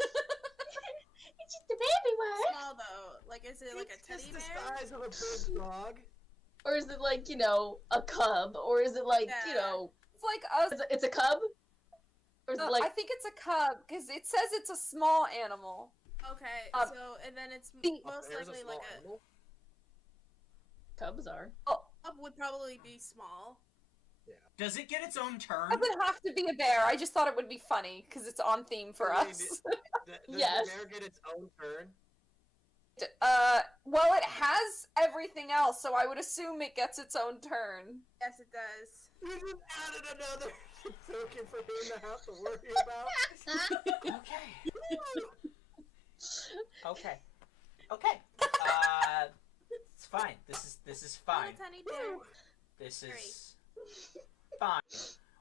just a baby one. Small though. Like, is it like a It's teddy just bear? the size of a big dog. Or is it like, a cub? Or is it like, Yeah. It's like a. it's a cub? Or is it I like, think it's a cub because it says it's a small animal. Okay, Um, and then it's the- most There's a likely small like a animal. cubs are? cub would probably be small. Does it get its own turn? It doesn't have to be a bear. I just thought it would be funny because it's on theme for I mean, us. Does Yes. the bear get its own turn? Well, it has everything else, so I would assume it gets its own turn. Yes, it does. You just added another token for him to have to worry about. Okay. Okay. It's fine. This is fine. Little tiny bear. This is fine.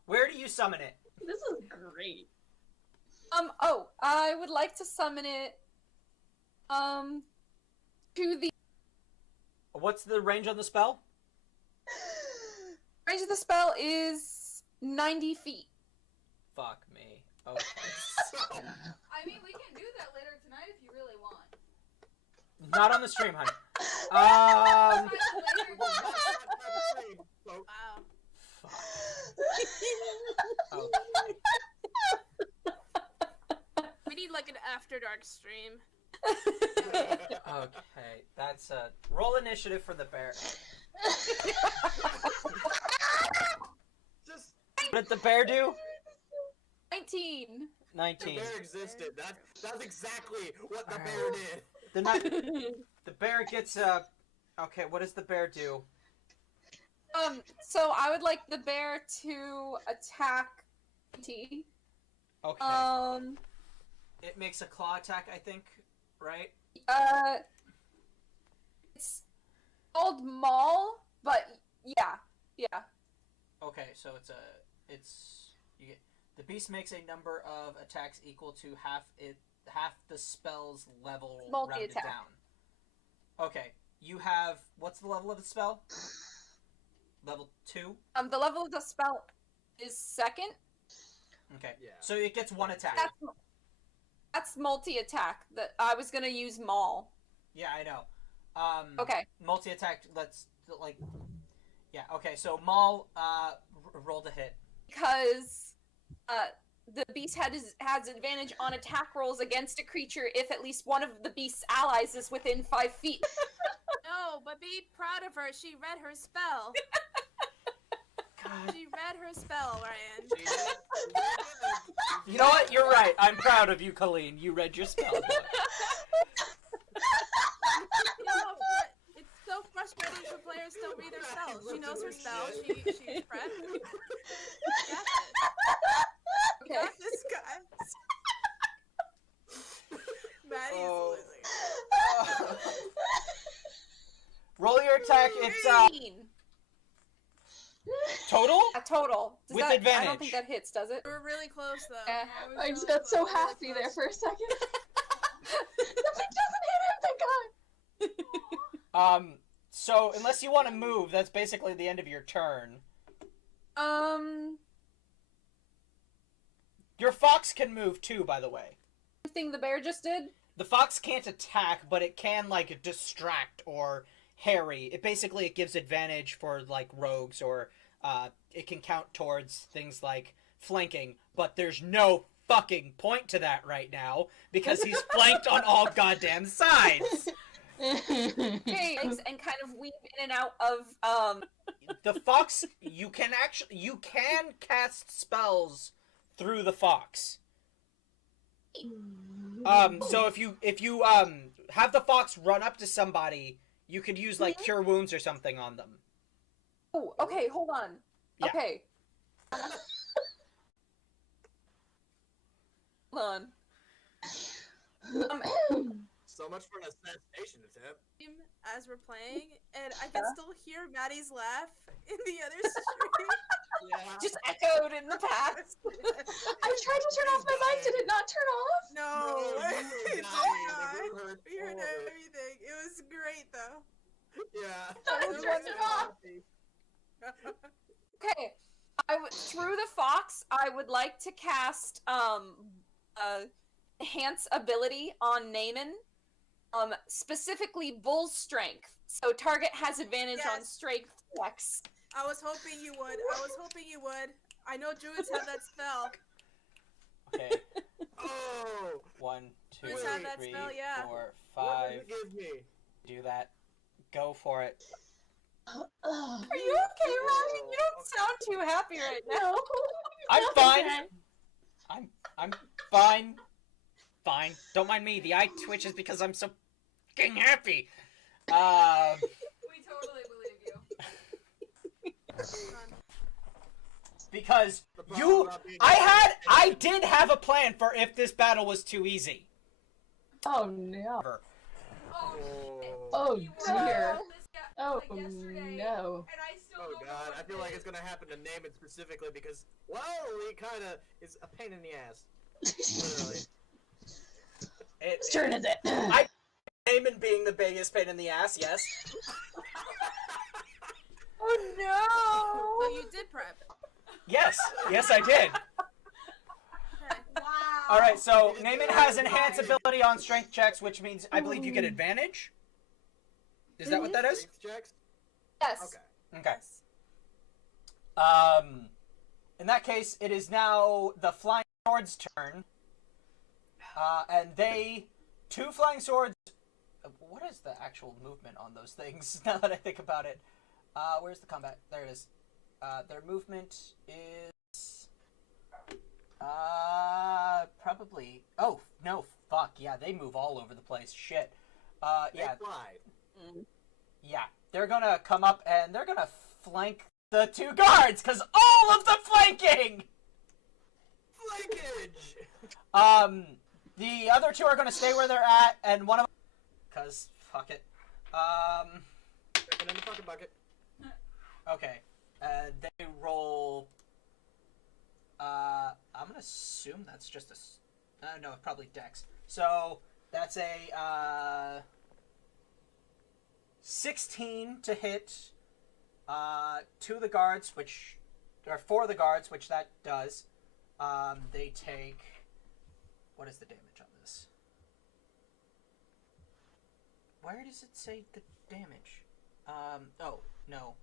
Where do you summon it? This is great. I would like to summon it, to the What's the range on the spell? range of the spell is 90 feet. Fuck me. Okay. I mean, we can do that later tonight if you really want. Not on the stream, honey. Try it later Well, tonight. not that type of thing, folks. Wow. Fuck. Okay. We need like an after dark stream. Okay. That's roll initiative for the bear. Just What did the bear do? 19. the 19. bear existed. That's exactly what the Alright. bear did. The bear gets okay, what does the bear do? So I would like the bear to attack T. Okay. It makes a claw attack, I think, right? It's called Maul, but yeah. Okay, so you get the beast makes a number of attacks equal to half the spell's level rounded Multi-attack. down. Okay, you have what's the level of the spell? Level 2. The level of the spell is second. Okay, Yeah. so it gets one attack. That's multi-attack. That I was gonna use Maul. Yeah, I know. Okay. Multi-attack. Let's yeah. Okay, so Maul rolled a hit. Because the beast has advantage on attack rolls against a creature if at least one of the beast's allies is within 5 feet. No, but be proud of her. She read her spell. God. She read her spell, Ryan. She did it. You know what? You're right. I'm proud of you, Colleen. You read your spell. No, but it's so frustrating for players don't read their spells. She knows her spell. She's prepped. We got this. We got this, guys. Maddie Oh. is losing. Roll your attack. It's 13. total. A total. With I advantage. don't think that hits, does it? We're really close, though. Yeah. I just got so happy there for a second. Nothing doesn't hit him, thank God. So unless you want to move, that's basically the end of your turn. Your fox can move too, by the way. Thing the bear just did? the fox can't attack, but it can like distract or harry. It gives advantage for like rogues, or it can count towards things like flanking. But there's no fucking point to that right now because he's flanked on all goddamn sides. Okay, and kind of weave in and out of The fox, you can cast spells through the fox. So if you have the fox run up to somebody, you could use like cure wounds or something on them. Oh, okay, hold on. Yeah. Okay. Hold on. So much for an assassination attempt. As we're playing, and I can still hear Maddie's laugh in the other stream. Yeah. Just echoed in the past. I tried to turn off my mic. Did it not turn off? No, you were it's dying. not. We heard everything. It was great though. Yeah. I turned it off. Okay. Through the fox, I would like to cast enhance ability on Naaman. Specifically bull strength. So target has advantage on strength checks. I was hoping you would. I know druids have that spell. Okay. Oh. 1, 2, Druids have that 3, spell, yeah. 4, What 5. does it give me? Do that. Go for it. Are you okay, Ryan? You don't sound too happy right now. I'm fine. I'm fine. Fine. Don't mind me. The eye twitches because I'm so fucking happy. We totally believe you. Because I did have a plan for if this battle was too easy. Oh no. Oh, shit. Oh We were dear. on this Oh yesterday, no. And I still Oh don't know god, what I feel like it it's gonna happen to Naaman specifically because, well, he kinda is a pain in the ass. Literally. Whose turn is it? Eamon being the biggest pain in the ass, yes. Oh no! So you did prep. Yes, I did. Wow. All right, so Naaman has enhanced ability on strength checks, which means I believe you get advantage. Is that what that is? Strength checks? Yes. Okay. Okay. In that case, it is now the flying sword's turn. And two flying swords. What is the actual movement on those things? Now that I think about it, where's the combat? There it is. Their movement is probably. Oh no! Fuck yeah! They move all over the place. Shit. Yeah. They fly. Yeah. They're gonna come up and they're gonna flank the two guards because all of the flanking. Flankage. The other two are gonna stay where they're at, and one of them, cause fuck it. Checking in the fucking bucket. Okay. They roll. I'm gonna assume that's just a. No, probably Dex. So that's a 16 to hit. 2 of the guards, or 4 of the guards, which that does. They take. What is the damage on this? Where does it say the damage? Oh, no.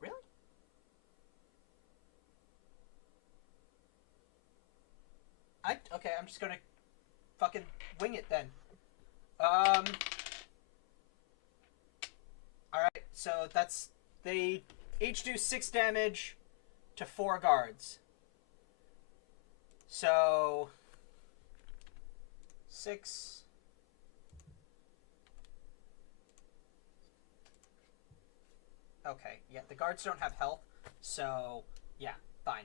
Really? Okay, I'm just gonna fucking wing it then. Alright, so they each do 6 damage to 4 guards. So 6. Okay, yeah, the guards don't have health, so yeah, fine.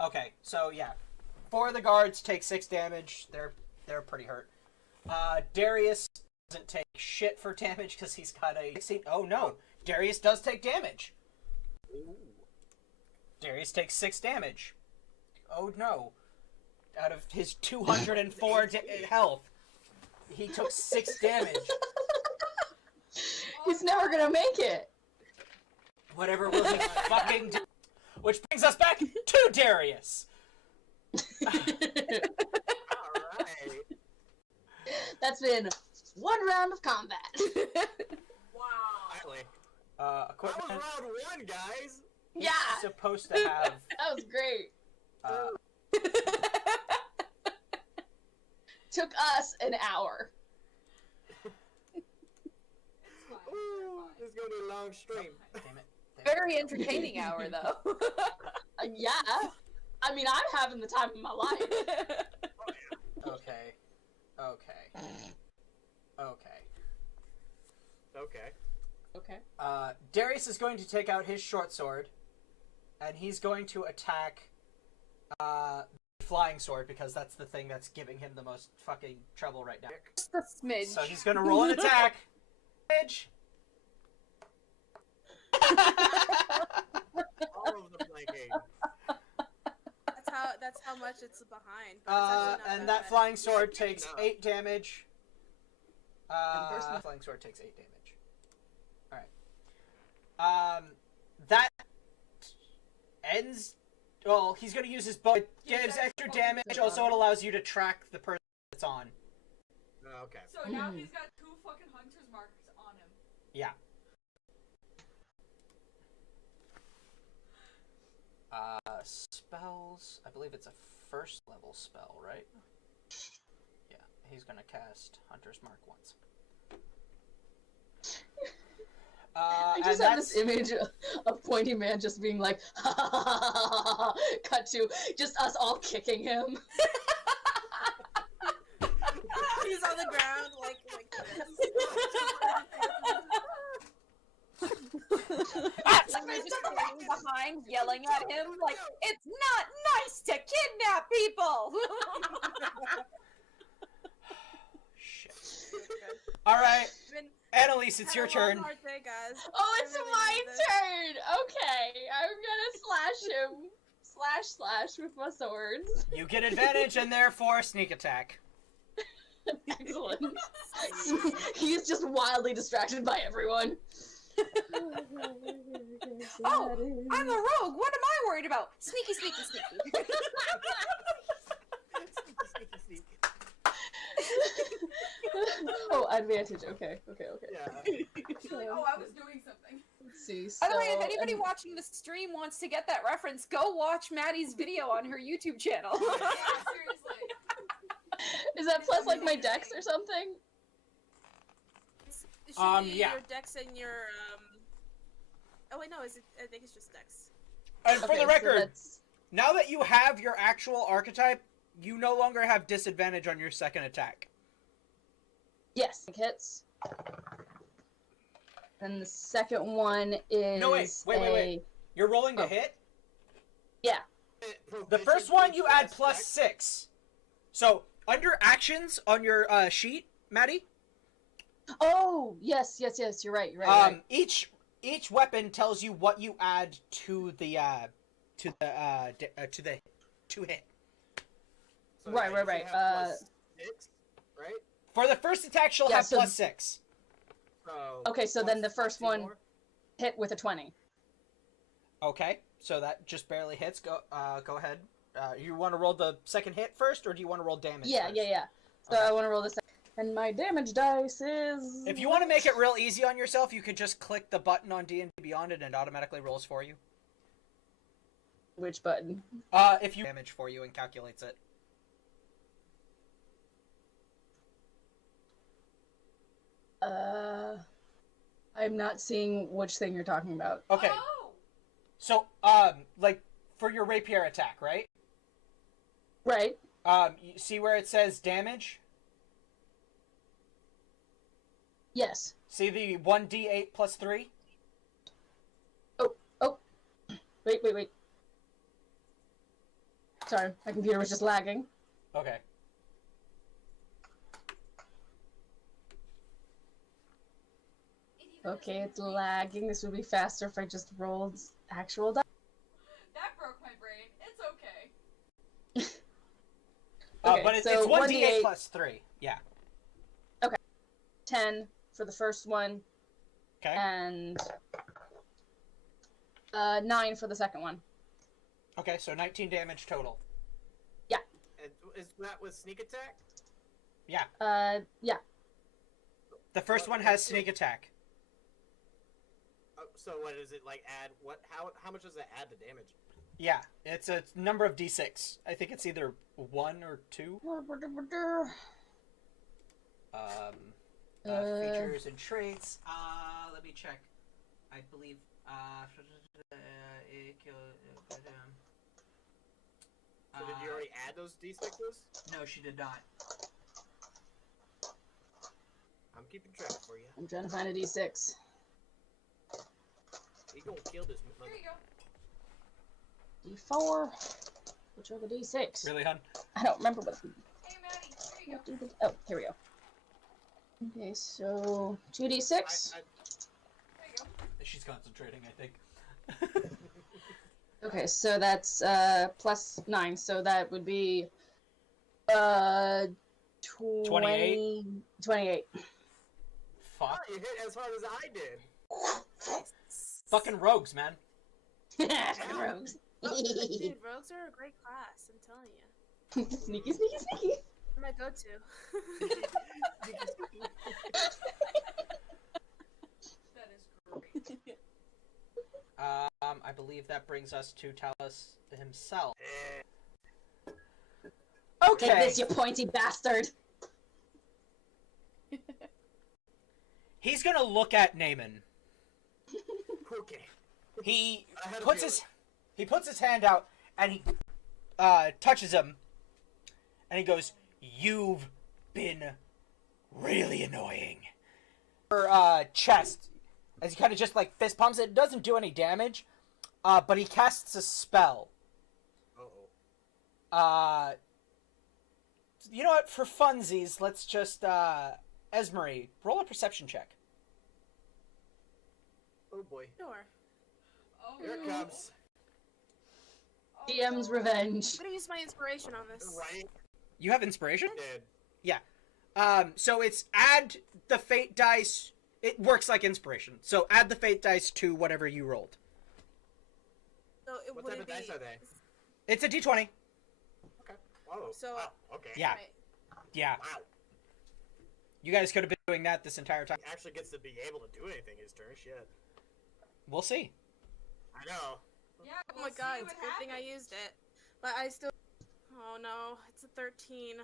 Okay, so yeah, 4 of the guards take 6 damage. They're pretty hurt. Darius doesn't take shit for damage because he's got a 16. Oh no, Darius does take damage. Ooh. Darius takes 6 damage. Oh no, out of his 204 health, he took 6 damage. He's never gonna make it. Whatever will he fucking do. Which brings us back to Darius. Alright. That's been one round of combat. Wow. Finally. Uh, That was equipment round 1, guys! is Yeah, supposed to have. that was great. Took us an hour. Ooh, this is gonna be a long stream. Damn it. Very entertaining hour, though. Yeah. I mean, I'm having the time of my life. Okay. Okay. Okay. Okay. Okay. Darius is going to take out his short sword, and he's going to attack the flying sword because that's the thing that's giving him the most fucking trouble right now. Just a smidge. So he's going to roll an attack. Damage. All of them blanking. That's how much it's behind. But it's actually not And that bad. flying sword takes No. 8 damage. first one- Flying sword takes 8 damage. Alright. That ends. Well, he's going to use his bow. It gives extra damage. Also, it allows you to track the person it's on. Okay. So now he's got 2 fucking hunter's marks on him. Yeah. Spells. I believe it's a first level spell, right? Yeah. He's going to cast Hunter's Mark once. I And just have that's- this image of Pointy Man just being like, cut to just us all kicking him. He's on the ground like And we're just standing behind, yelling at him like, "It's not nice to kidnap people." Shit. Alright, Been Annalise, it's your had a long, turn. hard day, guys. Oh, it's I really my need this. turn! Okay, I'm gonna slash him. Slash with my swords. You get advantage and therefore sneak attack. Excellent. He's just wildly distracted by everyone. Oh, I'm a rogue. What am I worried about? Sneaky, sneaky, sneaky. Sneaky, sneaky. Oh, advantage. Okay. Yeah. She's like, oh, I was doing something. Let's see. By the way, if so- anybody and- watching the stream wants to get that reference, go watch Maddie's video on her YouTube channel. Yeah, seriously. Is that plus like my dex or something? It should be yeah. your dex and your Oh wait, no, is it? I think it's just dex. And for Okay, the so record, that's- now that you have your actual archetype, you no longer have disadvantage on your second attack. yes, hits. And the second one is No, wait. You're rolling to Oh. hit? The first one you add plus 6. So, under actions on your sheet, Maddie, Oh, yes, you're right, right. each weapon tells you what you add to the to hit. So Right, you should right. have +6, right? For the first attack, she'll Yeah, have so- plus 6. So Okay, so then the plus first 2 one- more? Hit with a 20. Okay, so that just barely hits. Go ahead. You want to roll the second hit first, or do you want to roll damage? Yeah. So Okay. I want to roll this. And my damage dice is. If you want to make it real easy on yourself, you could just click the button on D&D Beyond and it automatically rolls for you. Which button? If you damage for you and calculates it. I'm not seeing which thing you're talking about. Okay, Oh! so like for your rapier attack, right? Right. You see where it says damage? Yes. See the 1d8 plus 3? Oh. Wait. Sorry, my computer was just lagging. Okay. Okay, it's lagging. This would be faster if I just rolled actual dice. That broke my brain. It's okay. But it's so 1d8 1d8 plus 3. Yeah. 10 for the first one, Okay. and 9 for the second one. Okay, so 19 damage total. And is that with sneak attack? Yeah. Yeah. The first one has sneak attack. So what does it like add? What? How much does that add to damage? Yeah, it's a number of d6. I think it's either 1 or 2. Features and traits. Let me check. I believe. So did you already add those d6s? No, she did not. I'm keeping track for you. I'm trying to find a d6. You gonna kill this Here mother. you go. D4. Which are the d6? Really, hun? I don't remember what. Hey, Maddie. Here you go. Oh, here we go. Okay, so 2d6. There you go. She's concentrating, I think. Okay, so that's plus 9, so that would be 28. Fuck. Oh, you hit as hard as I did. Fucking rogues, man. Fucking rogues. Dude, rogues are a great class, I'm telling you. Sneaky, sneaky, sneaky. They're my go-to. That is great. I believe that brings us to Talus himself. Take Okay. this, you pointy bastard. He's gonna look at Naaman. Okay. He I had a puts his hand out and he touches him and he goes, "You've been really annoying." Her chest, as he kind of just like fist pumps it, it doesn't do any damage, but he casts a spell. Uh-oh. You know what? For funsies, let's just Esmery, roll a perception check. Oh boy. Sure. Oh, Here it no. comes. Oh, DM's no. revenge. I'm gonna use my inspiration on this. Right? You have inspiration? Dead. So it's add the fate dice. It works like inspiration. So add the fate dice to whatever you rolled. So it What would type of be... dice are they? It's a d20. Okay. Oh. So- wow. Okay. Yeah. Right. Yeah. Wow. You guys could have been doing that this entire time. He actually gets to be able to do anything his turn. Shit. We'll see. I know. Yeah, Oh we'll my god, see it's a what good thing I happens. used it. But I still... Oh no, it's a 13.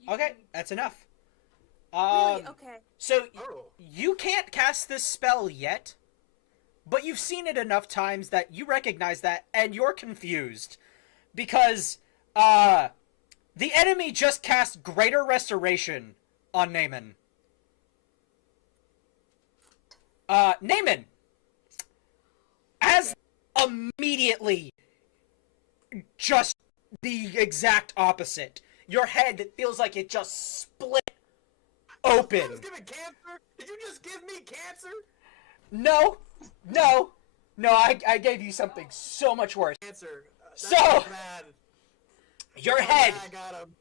You Okay, can- that's enough. Really? Okay. So Oh. you can't cast this spell yet, but you've seen it enough times that you recognize that, and you're confused because the enemy just cast Greater Restoration on Naaman. Naaman, as immediately just the exact opposite. Your head feels like it just split I open. was given cancer. Did you just give me cancer? No, I gave you something so much worse. Cancer. That's So- bad. Your Oh, head yeah, I got him.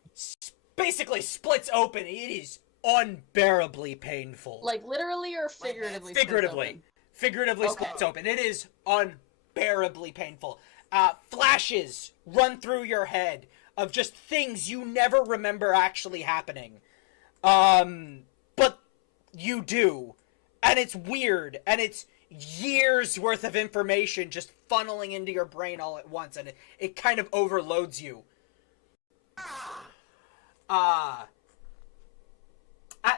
basically splits open. It is unbearably painful. Like literally or figuratively? Figuratively. Figuratively Okay. splits open. It is unbearably painful. Flashes run through your head of just things you never remember actually happening. But you do. And it's weird. And it's years worth of information just funneling into your brain all at once. And it kind of overloads you. At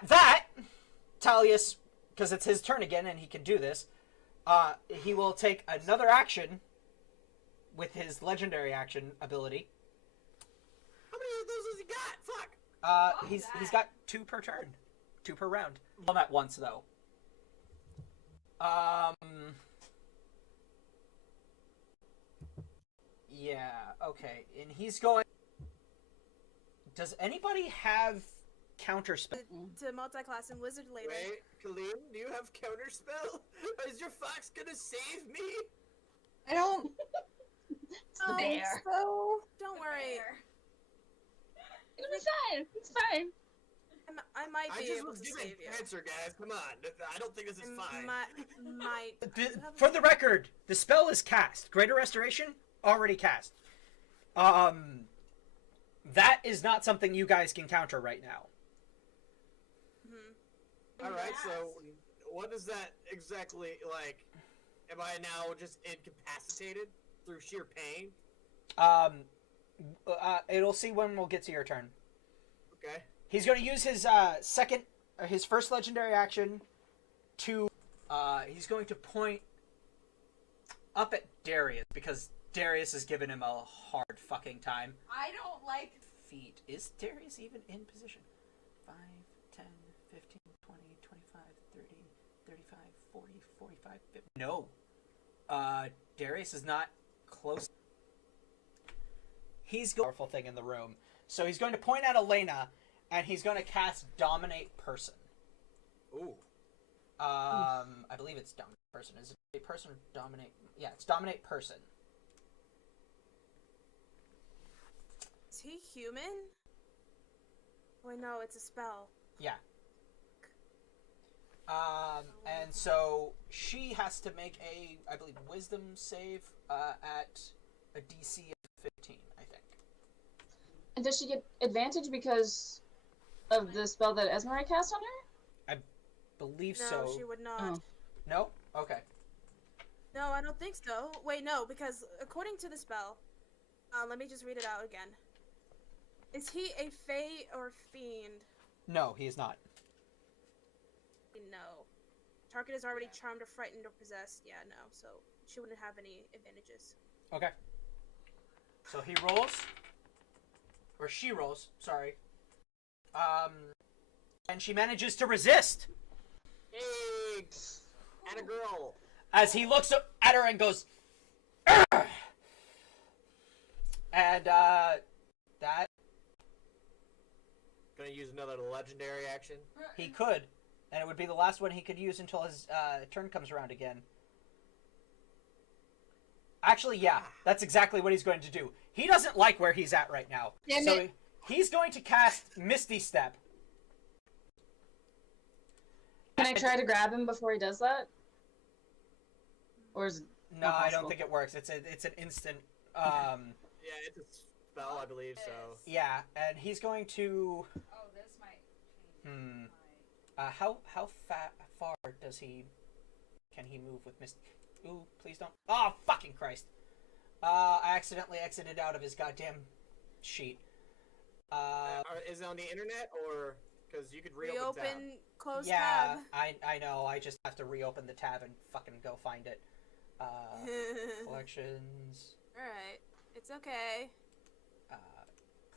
that, Talius, because it's his turn again and he can do this, he will take another action with his legendary action ability. How many of those has he got? Fuck. He's got 2 per turn. 2 per round. Well, not once, though. Yeah, okay. And he's going... Does anybody have counterspell? To multi-class and wizard later. Wait, Khalil, do you have counterspell? Is your fox gonna save me? I don't Oh, think bear. so. Don't worry. There. It'll be fine. It's fine. I I might I be just able was to given save you. cancer, guys. Come on. I don't think this is fine. Might. For the record, the spell is cast. Greater Restoration, already cast. That is not something you guys can counter right now. All right, so what is that exactly like? Am I now just incapacitated through sheer pain? It'll see when we'll get to your turn. Okay. He's going to use his his first legendary action to, he's going to point up at Darius, because Darius has given him a hard fucking time. I don't like. Feet. Is Darius even in position? 5, 10, 15, 20, 25, 30, 35, 40, 45, 50. No. Darius is not close. He's going powerful thing in the room. So he's going to point at Elena, and he's going to cast Dominate Person. Ooh. I believe it's Dominate Person. Is it a person or Dominate? Yeah, it's Dominate Person. Is he human? Wait, no, it's a spell. Yeah. And so she has to make a, I believe, Wisdom save at a DC of 15, I think. And does she get advantage because of the spell that Esmeralda cast on her? I believe No, so. she would not. Oh. No? Okay. No, I don't think so. Wait, no, because according to the spell, let me just read it out again. Is he a fae or fiend? No, he is not. No. Target is already charmed or frightened or possessed. Yeah, no, so she wouldn't have any advantages. Okay. So he rolls. Or she rolls, sorry. And she manages to resist. Hey, and a girl. As he looks at her and goes, "Argh!" And, that, Gonna use another legendary action. he could. And it would be the last one he could use until his, turn comes around again. Actually, yeah, that's exactly what he's going to do. He doesn't like where he's at right now. Damn so it. he's going to cast Misty Step. Can I try to grab him before he does that? Or is it No, not I don't possible? think it works. It's an instant. Yeah, it's a spell, I believe, so. Yeah, and he's going to. Oh, this might change. How far does he? Can he move with Misty? Ooh, please don't. Oh, fucking Christ! I accidentally exited out of his goddamn sheet. Is it on the internet, or because you could reopen tab? Reopen, close Yeah, tab. I know. I just have to reopen the tab and fucking go find it. Collections. Alright, it's okay.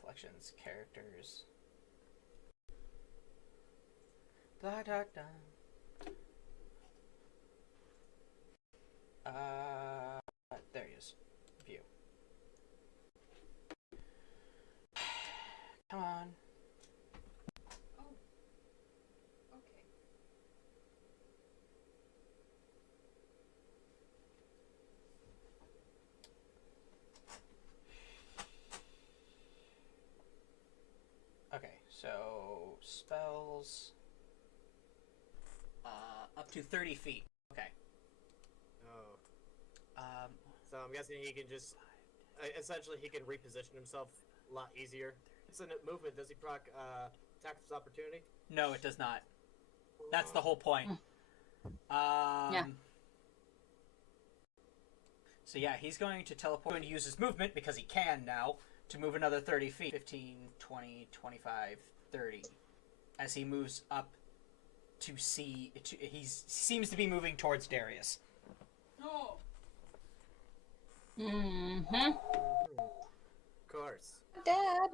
Collections, characters. Da da da. There he is. View. Come on. Okay. Okay, so spells. Up to 30 feet. Okay. Oh. Um, So I'm guessing he can just, essentially he can reposition himself a lot easier. It's a movement. Does he proc attack of opportunity? no, it does not. That's the whole point. Yeah. So yeah, he's going to teleport. Going to use his movement, because he can now, to move another 30 feet. 15, 20, 25, 30. As he moves up to see... he seems to be moving towards Darius. No. Mm-hmm. Of course. Dad.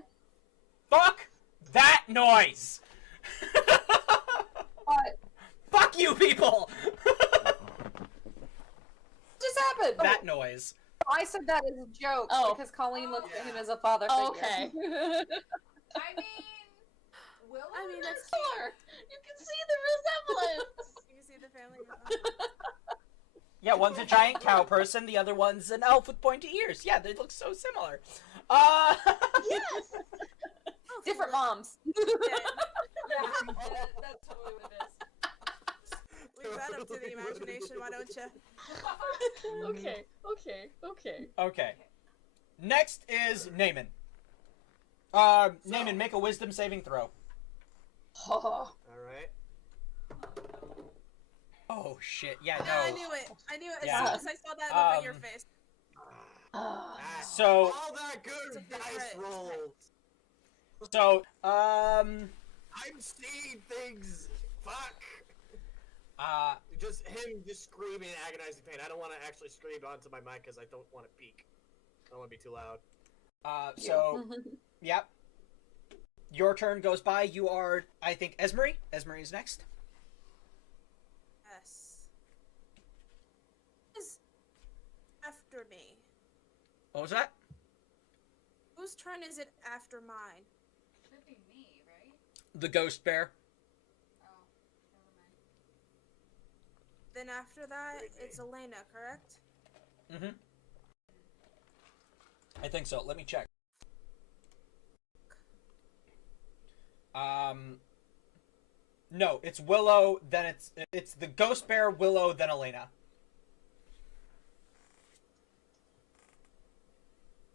Fuck that noise! What Fuck you people! just happened? That noise. I said that as a joke Oh. because Colleen looked at Yeah. him as a father Oh, figure. okay. I mean, Willow. I mean, that's Sure. You can see the resemblance. You can see the family. Yeah, one's a giant cow person, the other one's an elf with pointy ears. Yeah, they look so similar. Yes. Different moms. Yeah. That's totally what it is. Leave that up to the imagination, why don't you? Okay. Okay. Next is Naaman. Naaman, make a wisdom saving throw. All right. Oh shit! Yeah, No, no. I knew it. As Yeah. soon as I saw that look on your face. So- all that good dice rolls. So, I'm seeing things. Fuck. Just him screaming in agonizing pain. I don't want to actually scream onto my mic because I don't want to peak. I don't want to be too loud. Yep. Your turn goes by. You are, I think, Esmery. Esmery is next. Yes. Who's after me? What was that? Whose turn is it after mine? Should be me, right? The ghost bear. Oh, never mind. Then after that, it's Elena, correct? Mm-hmm. I think so. Let me check. No, it's Willow, then it's the ghost bear, Willow, then Elena.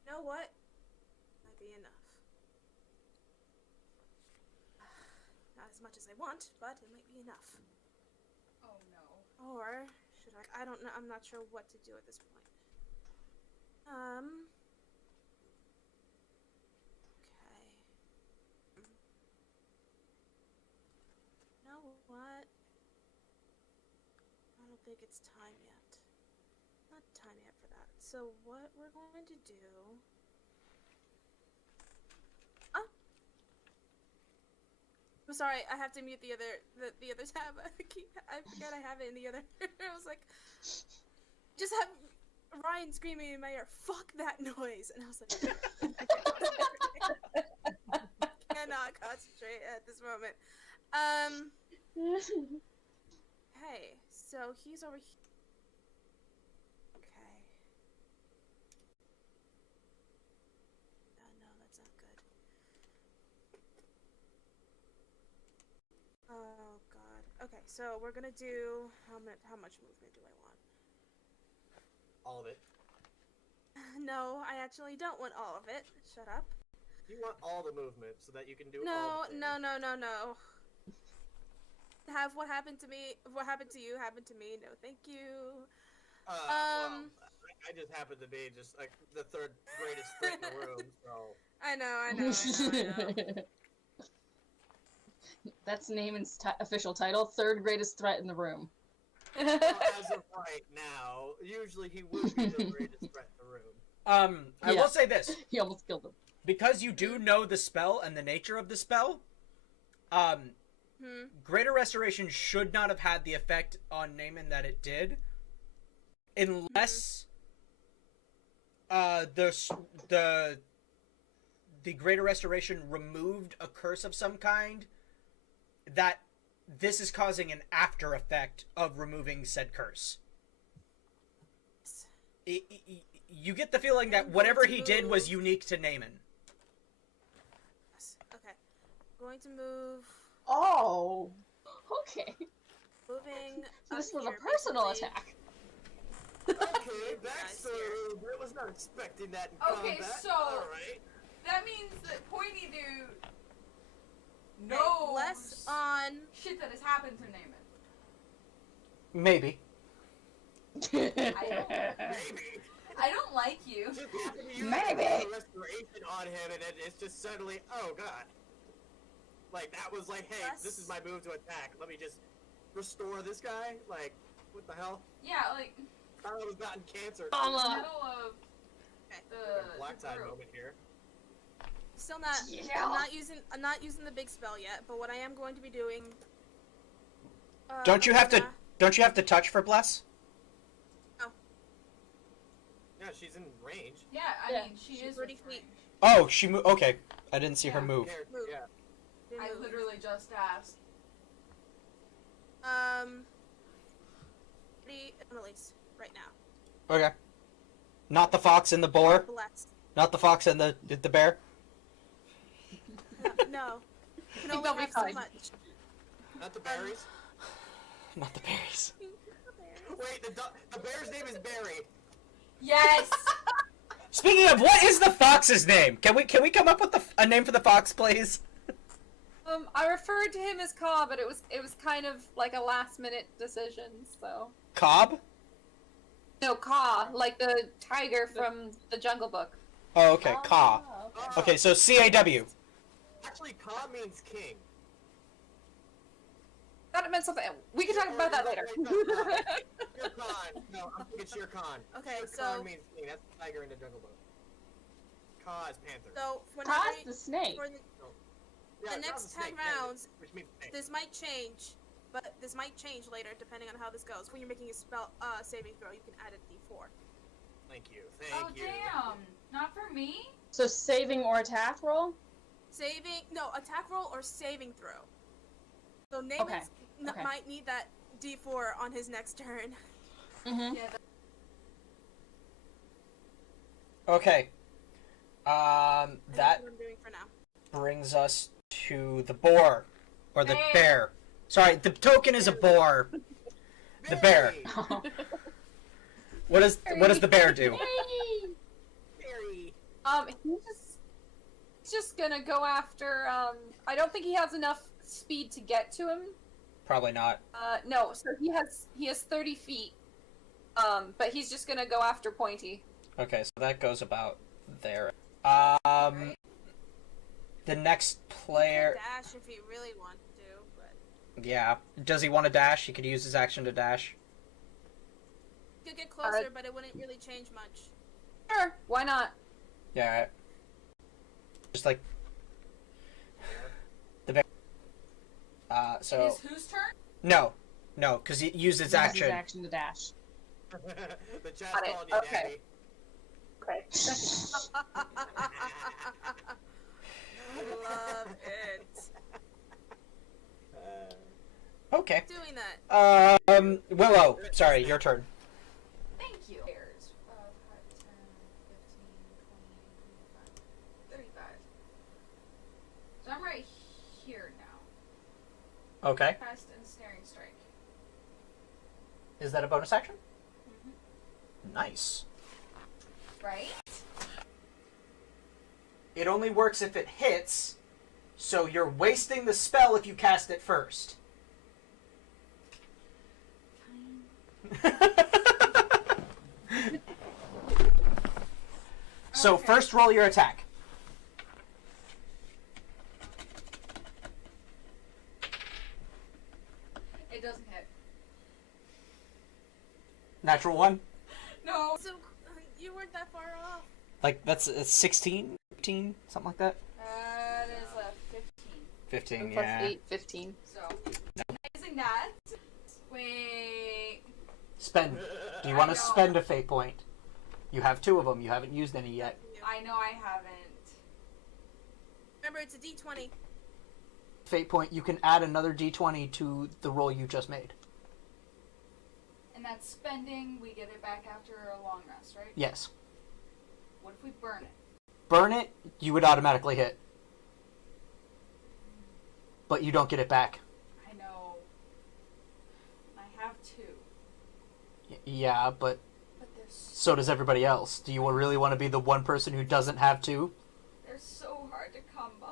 You know what? Might be enough. Not as much as I want, but it might be enough. Oh no. Or should I don't know. I'm not sure what to do at this point. Okay. You know what? I don't think it's time yet. Not time yet for that. So what we're going to do? I'm sorry, I have to mute the other tab. I forget I have it in the other. I was like, just have Ryan screaming in my ear, "Fuck that noise!" And I was like, cannot concentrate at this moment. Hey, so he's over here. Okay. No, that's not good. Oh god. Okay, so we're gonna do how much movement do I want? All of it. No, I actually don't want all of it. Shut up. You want all the movement so that you can do all No, the things. no. Have what happened to me, what happened to you, happened to me. No, thank you. Well, I just happen to be just like the third greatest threat in the room, so. I know. That's Naaman's official title. Third greatest threat in the room. Well, as of right now, usually he would be the greatest threat in the room. I will say this. He almost killed him. Because you do know the spell and the nature of the spell, Greater Restoration should not have had the effect on Naaman that it did, unless the Greater Restoration removed a curse of some kind. That this is causing an after effect of removing said curse. You get the feeling that whatever he did was unique to Naaman. Yes. Okay. Going to move. Oh. Okay. Moving. So this up was a here, personal basically. attack. Okay, backstory. I was not expecting that in Okay, combat. so- Alright. That means that Pointy Dude Okay, knows less on. shit that has happened to Naaman. Maybe. I don't like you. Just happen to use Maybe. the restoration on him, and then it's just suddenly, oh god. Like, that was like, hey, Yes. this is my move to attack. Let me just restore this guy? Like, what the hell? Yeah, like, I thought I was gotten cancer. in the Mama. middle of Okay. the Black tie group. moment here. Still not. Yeah. I'm not using the big spell yet. But what I am going to be doing. Don't you have to Elena- touch for bless? Yeah, she's in range. Yeah, I Yeah, mean, she she's is 30 with feet. range. Oh, she moved. Okay, I didn't see her Yeah. move. Character, Move. yeah. Didn't I move. literally just asked. Annalise, right now. Okay. Not the fox and the boar. Blessed. Not the fox and the bear. No. can think only they'll be have so fine. much. Not the berries. Not the berries. Wait, the bear's name is Barry. Yes. Speaking of, what is the fox's name? Can we come up with a name for the fox, please? I referred to him as Ka, but it was kind of like a last minute decision. So Cobb? no, Ka, like the tiger from the Jungle Book. Oh, okay, Ka. okay. Okay, so C-A-W. Actually, Ka means king. Thought it meant something. We can talk about that later. Shere Khan. No, I'm thinking Shere Khan. Okay, Shere so- Khan means king. That's the tiger in the Jungle Book. Ka is panther. So for Ka's the snake. for the Yeah, the Ka's next a snake, 10 yeah, rounds, which means snake. this might change, but this might change later depending on how this goes. When you're making a spell saving throw, you can add a d4. Thank you. Oh Thank you. damn! Not for me. So saving or attack roll? Attack roll or saving throw. So Naaman's Okay, okay. might need that d4 on his next turn. Mm-hmm. Yeah. Okay. And That that's what I'm doing for now. brings us to the boar. Or the Bear. bear. Sorry, the token is a boar. The bear. Barry! What does the bear do? Barry! He's just gonna go after. I don't think he has enough speed to get to him. Probably not. No. So he has 30 feet. But he's just gonna go after Pointy. Okay, so that goes about there. Right. The next You player. can dash if you really want to, but Yeah. Does he want to dash? He could use his action to dash. you could get closer, but it wouldn't really change much. Sure. Why not? Yeah, right. Just like the bear. It So is whose turn? no, because he used his Uses action. his action to dash. The chat's Got it, calling you okay. daddy. Okay. Love it. Okay. Doing that. Willow. Sorry, your turn. Thank you. Bears. 5, 10, 15, 20, 25, 35. So I'm right here now. Okay. Cast and snaring strike. Is that a bonus action? Mhm. Nice. Right? It only works if it hits, so you're wasting the spell if you cast it first. So Okay. first roll your attack. It doesn't hit. Natural one. No. So you weren't that far off. Like that's 16, 15, something like that. That is a 15. 15, Plus yeah. 8, 15. So, using that. Wait. Spend. Do you want to spend a fate point? You have 2 of them. You haven't used any yet. I know I haven't. Remember, it's a d20. Fate point. You can add another d20 to the roll you just made. And that's spending. We get it back after a long rest, right? Yes. What if we burn it? Burn it. You would automatically hit, but you don't get it back. I know. I have 2. Yeah, but But so does everybody else. Do you really want to be the one person who doesn't have 2? they're so hard to come by.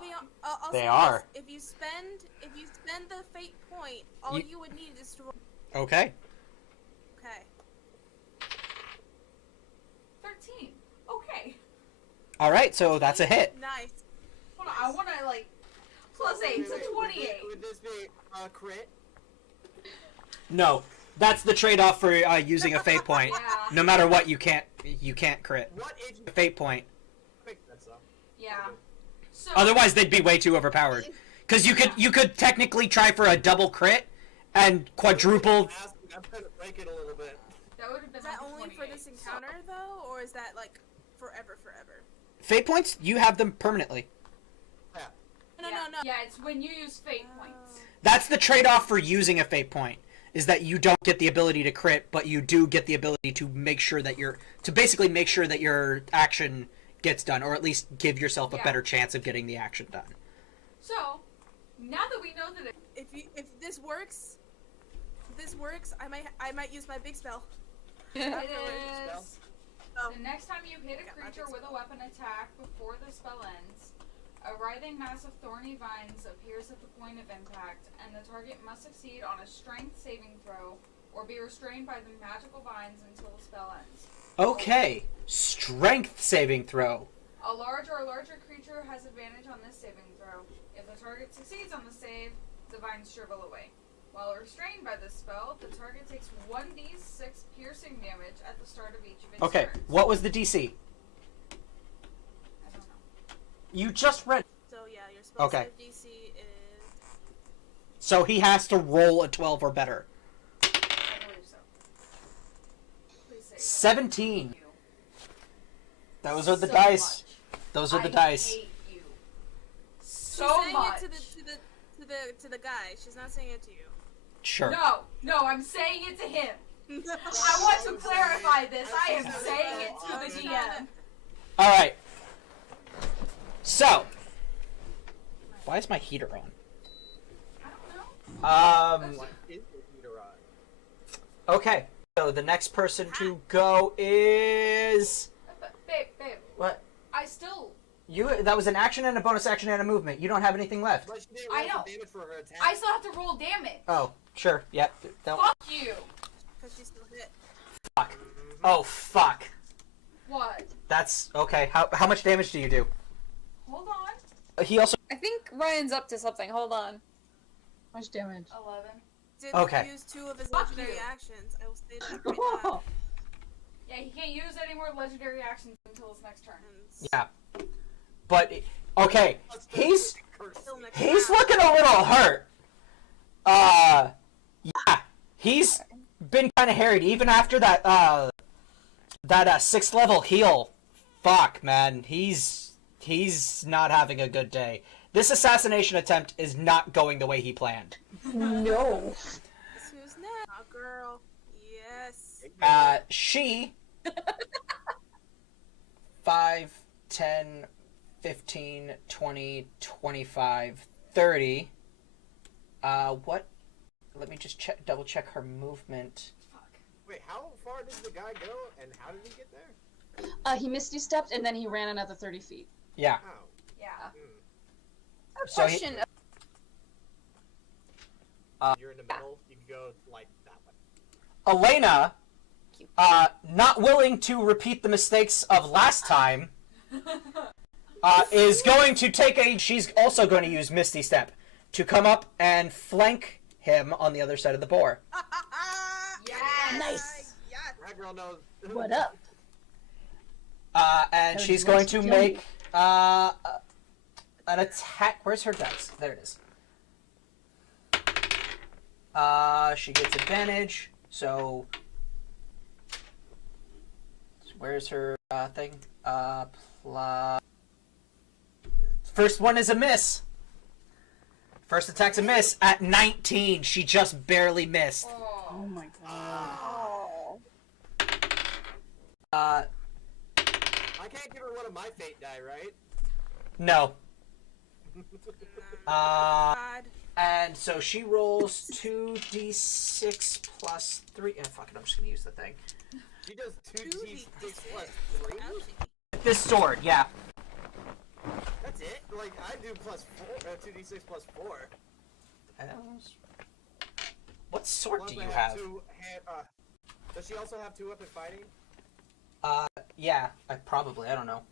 I'll They say are. this. If you spend the fate point, all You- you would need is to roll. Okay. Okay. 13. Okay. All right. So that's a hit. Nice. Hold on, I want to like plus 8, so 28. Would this be a crit? No, that's the trade-off for using a fate point. Yeah. No matter what, you can't crit. What age? A fate point. Makes sense though. Yeah. So Otherwise, they'd be way too overpowered. Because you could technically try for a double crit and quadruple. I'm trying to break it a little bit. that would have been Is that like a only for 28, this so- encounter though, or is that like forever? Fate points, you have them permanently. No. Yeah, it's when you use fate points. That's the trade-off for using a fate point. Is that you don't get the ability to crit, but you do get the ability to make sure that basically make sure that your action gets done, or at least give yourself a Yeah. better chance of getting the action done. So, Now that we know that If this works, I might use my big spell. it Spell? is Oh. the next time you hit a Got my creature big with a spell. weapon attack before the spell ends, a writhing mass of thorny vines appears at the point of impact, and the target must succeed on a strength saving throw or be restrained by the magical vines until the spell ends. Okay. Strength saving throw. A large or larger creature has advantage on this saving throw. If the target succeeds on the save, the vines shrivel away. While restrained by this spell, the target takes 1d6 piercing damage at the start of each of its Okay. turns. What was the DC? I don't know. You just read. So yeah, your spell Okay. save DC is. So he has to roll a 12 or better. I believe so. Please say 17. you. Those are the So dice. much. Those are the I dice. hate you She's so saying much. it to the guy. She's not saying it to you. Sure. No, I'm saying it to him. I want to clarify this. I am saying it to the DM. All right. So, why is my heater on? I don't know. What is the heater on? Okay. So the next person to go is Babe, what? I still. You. That was an action and a bonus action and a movement. You don't have anything left. But she didn't I roll know. for damage for her attack. I still have to roll damage. Oh, sure. Yep. Don't- Fuck you. Because she's still hit. Fuck. Oh fuck. What? That's okay. How much damage do you do? Hold on. He also. I think Ryan's up to something. Hold on. How much damage? 11. Did Okay. use 2 of his Fuck legendary you. actions. I will say that right now. Yeah, he can't use any more legendary actions until his next turn. And Yeah. But okay. He's still next he's round. looking a little hurt. Yeah. He's been kind of harried even after that 6th level heal. Fuck, man. He's not having a good day. This assassination attempt is not going the way he planned. No. Guess who's next? Oh, girl. Yes. She 5, 10, 15, 20, 25, 30. What? Let me just double check her movement. Fuck. Wait, how far did the guy go, and how did he get there? He misty stepped and then he ran another 30 feet. Yeah. Oh. Yeah. A So he- question. You're in the middle, you can go, like, that way. Elena, not willing to repeat the mistakes of last time, is going to take a. She's also going to use Misty Step to come up and flank him on the other side of the boar. Yes. Nice. Yes. That girl knows. What up? And So she's he going wants to to kill make me. an attack. Where's her dice? There it is. She gets advantage. So where's her thing? Plus. First one is a miss. First attack's a miss at 19. She just barely missed. Oh Oh. my god. Oh. Uh, I can't give her one of my fate die, right? no. God. And so she rolls 2d6 plus 3. Fuck it, I'm just gonna use the thing. She does 2d6 plus 3? Ouchie. This sword, yeah. That's it? Like, I do plus 4, 2d6 plus 4. What sword Plus do I you have? Does she also have 2-weapon fighting? Yeah, I don't know.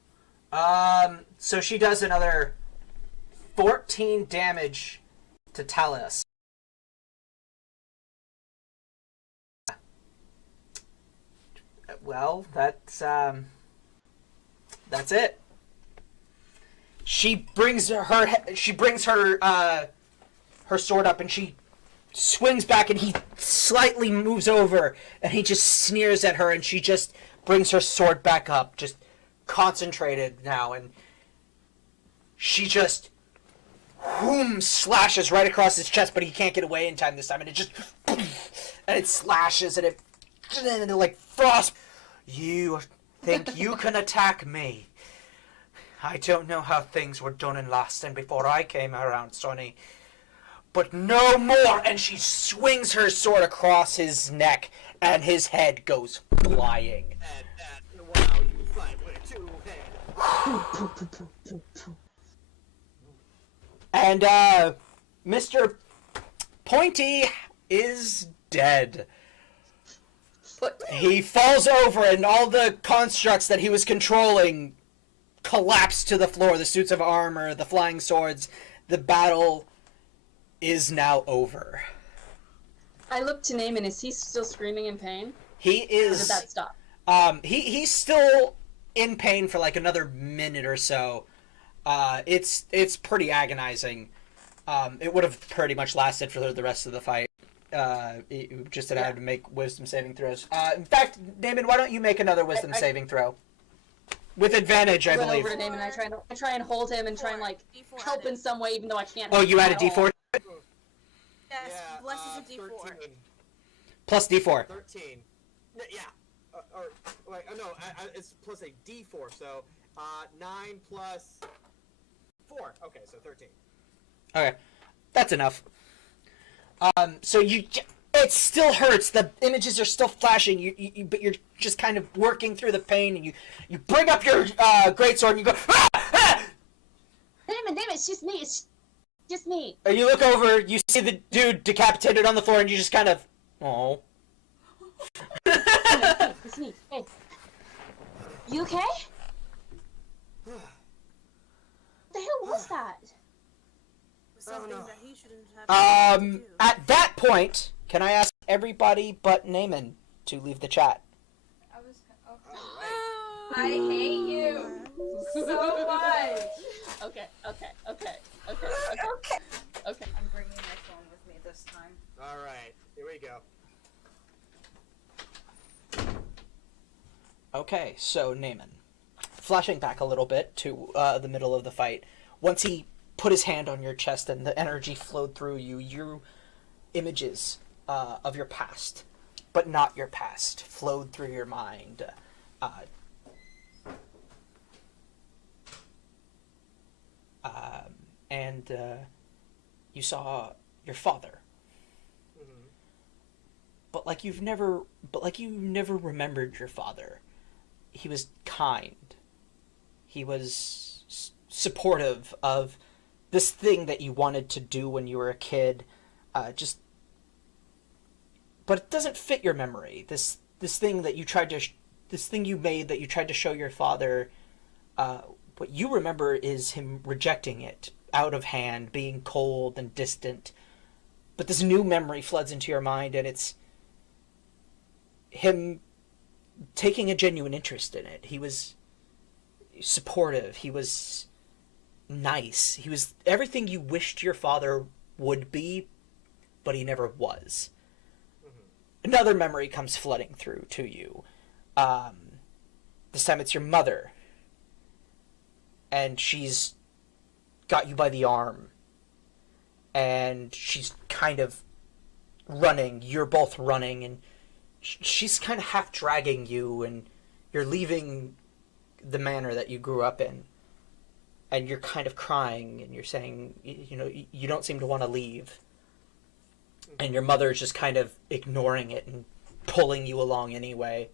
So she does another 14 damage to Talus. Well, that's it. She brings her sword up and she swings back and he slightly moves over and he just sneers at her and she just brings her sword back up, just concentrated now, and she just slashes right across his chest, but he can't get away in time this time, and it just and it slashes and it like frost. You think you can attack me? I don't know how things were done in Last and before I came around, Sonny, but no more, and she swings her sword across his neck, and his head goes flying. And wow, you fight with two heads. And, Mr. Pointy is dead. But He falls over, and all the constructs that he was controlling collapse to the floor. The suits of armor, the flying swords, the battle is now over. I look to Naaman. Is he still screaming in pain? He Or did is. that stop? He's still in pain for like another minute or so. It's pretty agonizing. It would have pretty much lasted for the rest of the fight. It just had to make wisdom saving throws. In fact, Naaman, why don't you make another wisdom saving throw? With advantage, I run believe. over to Naaman. I try and hold him and try and like D4 help added. in some way, even though I can't. Oh, help you him added at all. D4? Yes, Yeah, bless is a D4. 13. Plus D4. 13. Yeah. Or wait, no, it's plus a D4, so 9 plus 4. Okay, so 13. Okay. That's enough. So it still hurts. The images are still flashing. But you're just kind of working through the pain, and you bring up your greatsword and you go, ah! Ah! Naaman, it's just me. It's just me. And you look over, you see the dude decapitated on the floor, and you just kind of, oh. It's me. Hey, you okay? What the hell was that? Something no. that he shouldn't have to do. At that point, can I ask everybody but Naaman to leave the chat? I was. Okay. I hate you so much. Okay. I'm bringing my phone with me this time. Alright, here we go. Okay, so Naaman. Flashing back a little bit to the middle of the fight. Once he put his hand on your chest and the energy flowed through you, your images of your past, but not your past, flowed through your mind. And you saw your father. Mm-hmm. But like you never remembered your father. He was kind. He was supportive of this thing that you wanted to do when you were a kid. But it doesn't fit your memory. This thing that you tried to, this thing you made that you tried to show your father. What you remember is him rejecting it, out of hand, being cold and distant. But this new memory floods into your mind, and it's him taking a genuine interest in it. He was supportive. He was nice. He was everything you wished your father would be, but he never was. Mm-hmm. Another memory comes flooding through to you. This time it's your mother. And she's got you by the arm. And she's kind of running. You're both running, and she's kind of half dragging you, and you're leaving the manor that you grew up in. And you're kind of crying, and you're saying, you don't seem to want to leave. And your mother's just kind of ignoring it and pulling you along anyway.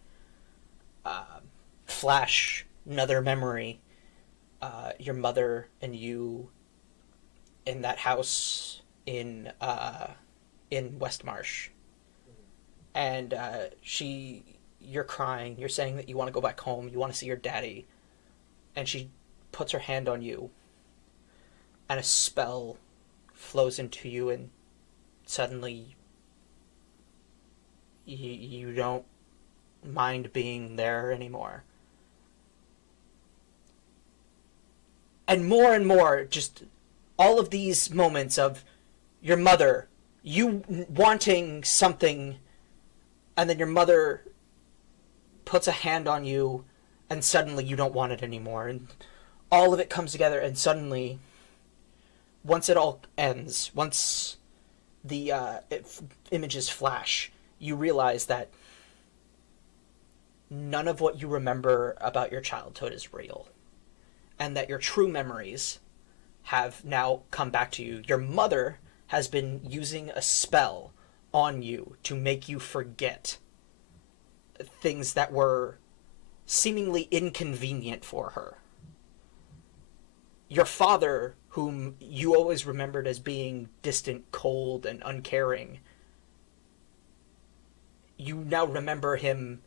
Flash, another memory. Your mother and you in that house in Westmarsh. And you're crying, you're saying that you want to go back home, you want to see your daddy. And she puts her hand on you, and a spell flows into you, and suddenly you don't mind being there anymore. And more, just all of these moments of your mother, you wanting something, and then your mother puts a hand on you, and suddenly you don't want it anymore. And all of it comes together, and suddenly, once it all ends, once the images flash, you realize that none of what you remember about your childhood is real. And that your true memories have now come back to you. Your mother has been using a spell on you to make you forget things that were seemingly inconvenient for her. Your father, whom you always remembered as being distant, cold, and uncaring, you now remember him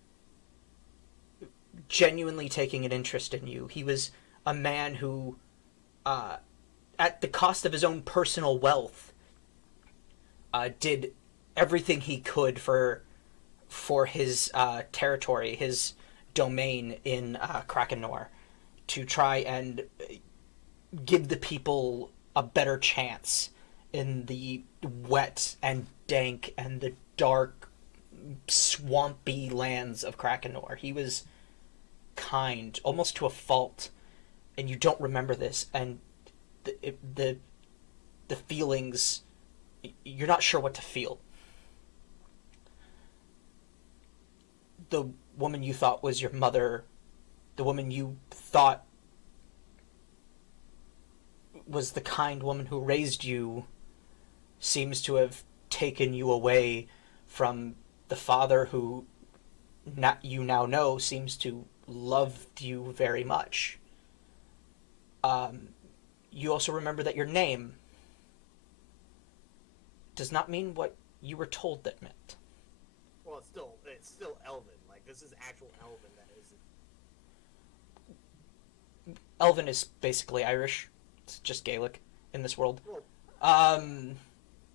genuinely taking an interest in you. He was a man who, at the cost of his own personal wealth, did everything he could for his territory, his domain in Krakenor, to try and give the people a better chance in the wet and dank and the dark, swampy lands of Krakenor. He was kind, almost to a fault, and you don't remember this, and the feelings, you're not sure what to feel. The woman you thought was your mother, the woman you thought was the kind woman who raised you, seems to have taken you away from the father who you now know seems to loved you very much. You also remember that your name does not mean what you were told that meant. Well, it's still Elven. Like, this is actual Elven that isn't. Elven is basically Irish. It's just Gaelic in this world. Well,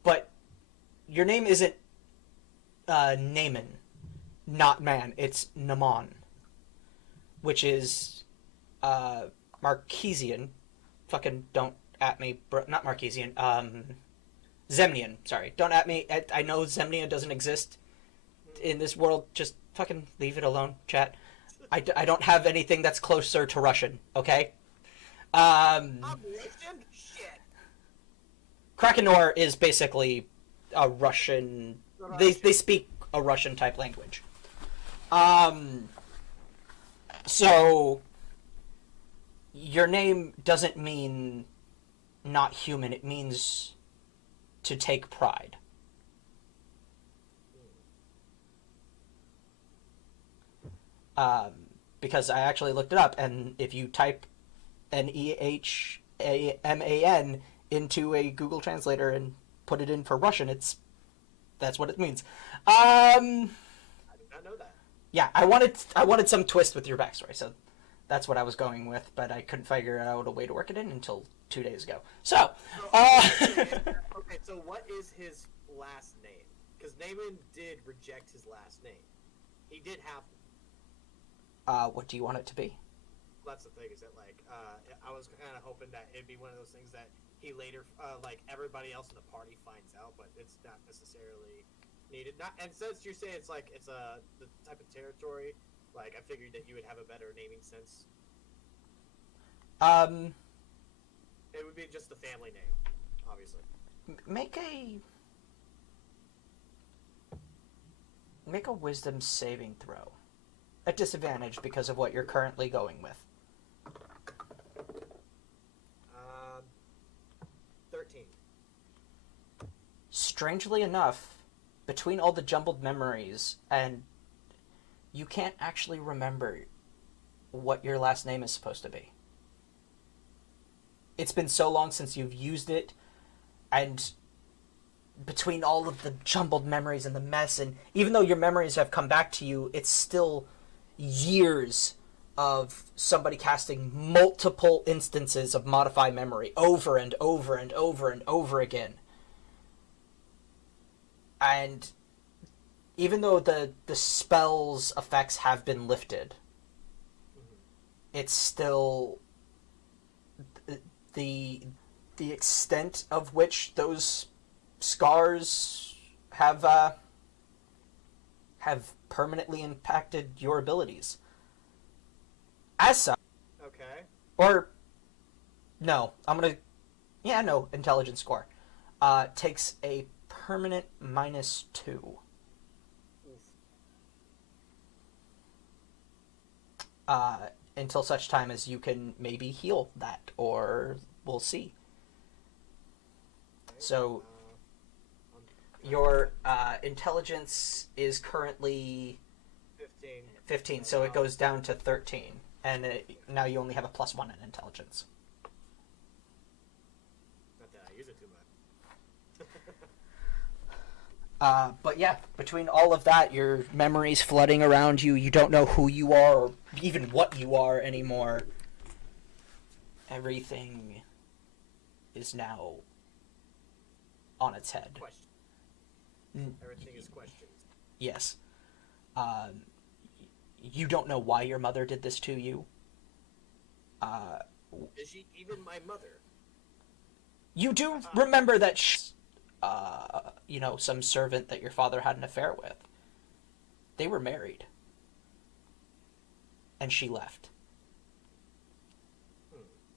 But your name isn't Naaman, not man. It's Naman, which is Marquesian. Fucking don't at me, bro. Not Marquesian. Zemnian. Sorry, don't at me. I know Zemnia doesn't exist in this world. Just fucking leave it alone, chat. I don't have anything that's closer to Russian. Okay. I'm Russian? Shit. Krakenor is basically a Russian. They speak a Russian type language. So your name doesn't mean not human. It means to take pride. Because I actually looked it up, and if you type Nehaman into a Google Translator and put it in for Russian, that's what it means. I did not know that. Yeah, I wanted some twist with your backstory, so that's what I was going with, but I couldn't figure out a way to work it in until 2 days ago. So, Okay, so what is his last name? Because Naaman did reject his last name. He did have. what do you want it to be? That's the thing, is that, like, I was kind of hoping that it'd be one of those things that he later, like, everybody else in the party finds out, but it's not necessarily needed. Not, and since you say it's like, it's the type of territory, like, I figured that you would have a better naming sense. It would be just the family name, obviously. Make a wisdom saving throw. At disadvantage because of what you're currently going with. 13. Strangely enough, between all the jumbled memories, and you can't actually remember what your last name is supposed to be. It's been so long since you've used it, and between all of the jumbled memories and the mess, and even though your memories have come back to you, it's still years of somebody casting multiple instances of modify memory over and over and over and over again. And even though the spell's effects have been lifted, it's still the extent of which those scars have permanently impacted your abilities. As such, Okay. or no, intelligence score takes a permanent -2. Until such time as you can maybe heal that, or we'll see. Okay. So Your intelligence is currently 15, so it goes down to 13, and now you only have a +1 in intelligence. Not that I use it too much. But yeah, between all of that, your memories flooding around you, you don't know who you are or even what you are anymore. Everything is now on its head. Question. Everything is questions. Yes. You don't know why your mother did this to you. Is she even my mother? You do remember that some servant that your father had an affair with. They were married. And she left.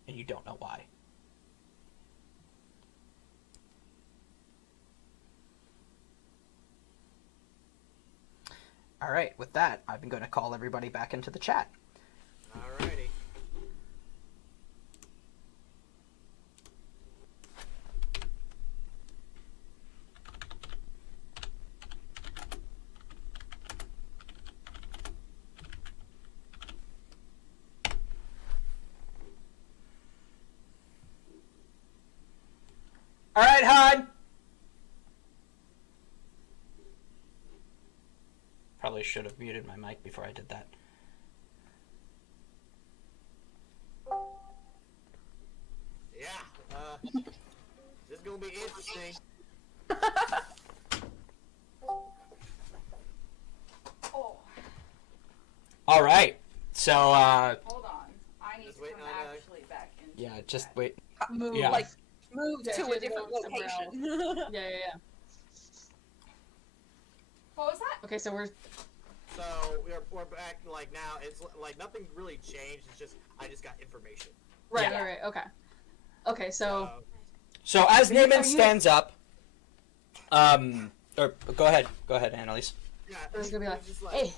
And you don't know why. Alright, with that, I'm going to call everybody back into the chat. Alrighty. Alright, hon! Probably should have muted my mic before I did that. Yeah, this is gonna be interesting. Oh, Alright, so, hold on. I need Just to waiting come on, actually back into yeah, the just chat. wait. Move, Yeah. like, move Yeah, to she a had to different go somewhere location. Yeah. What was that? Okay, so we're So we're back. Like now, it's like nothing really changed. It's just I just got information. right. Yeah. Right. Okay. Okay. So So as Are you- Naaman are you- stands up, or go ahead, Annalise. Yeah, I was gonna be like, it's just hey,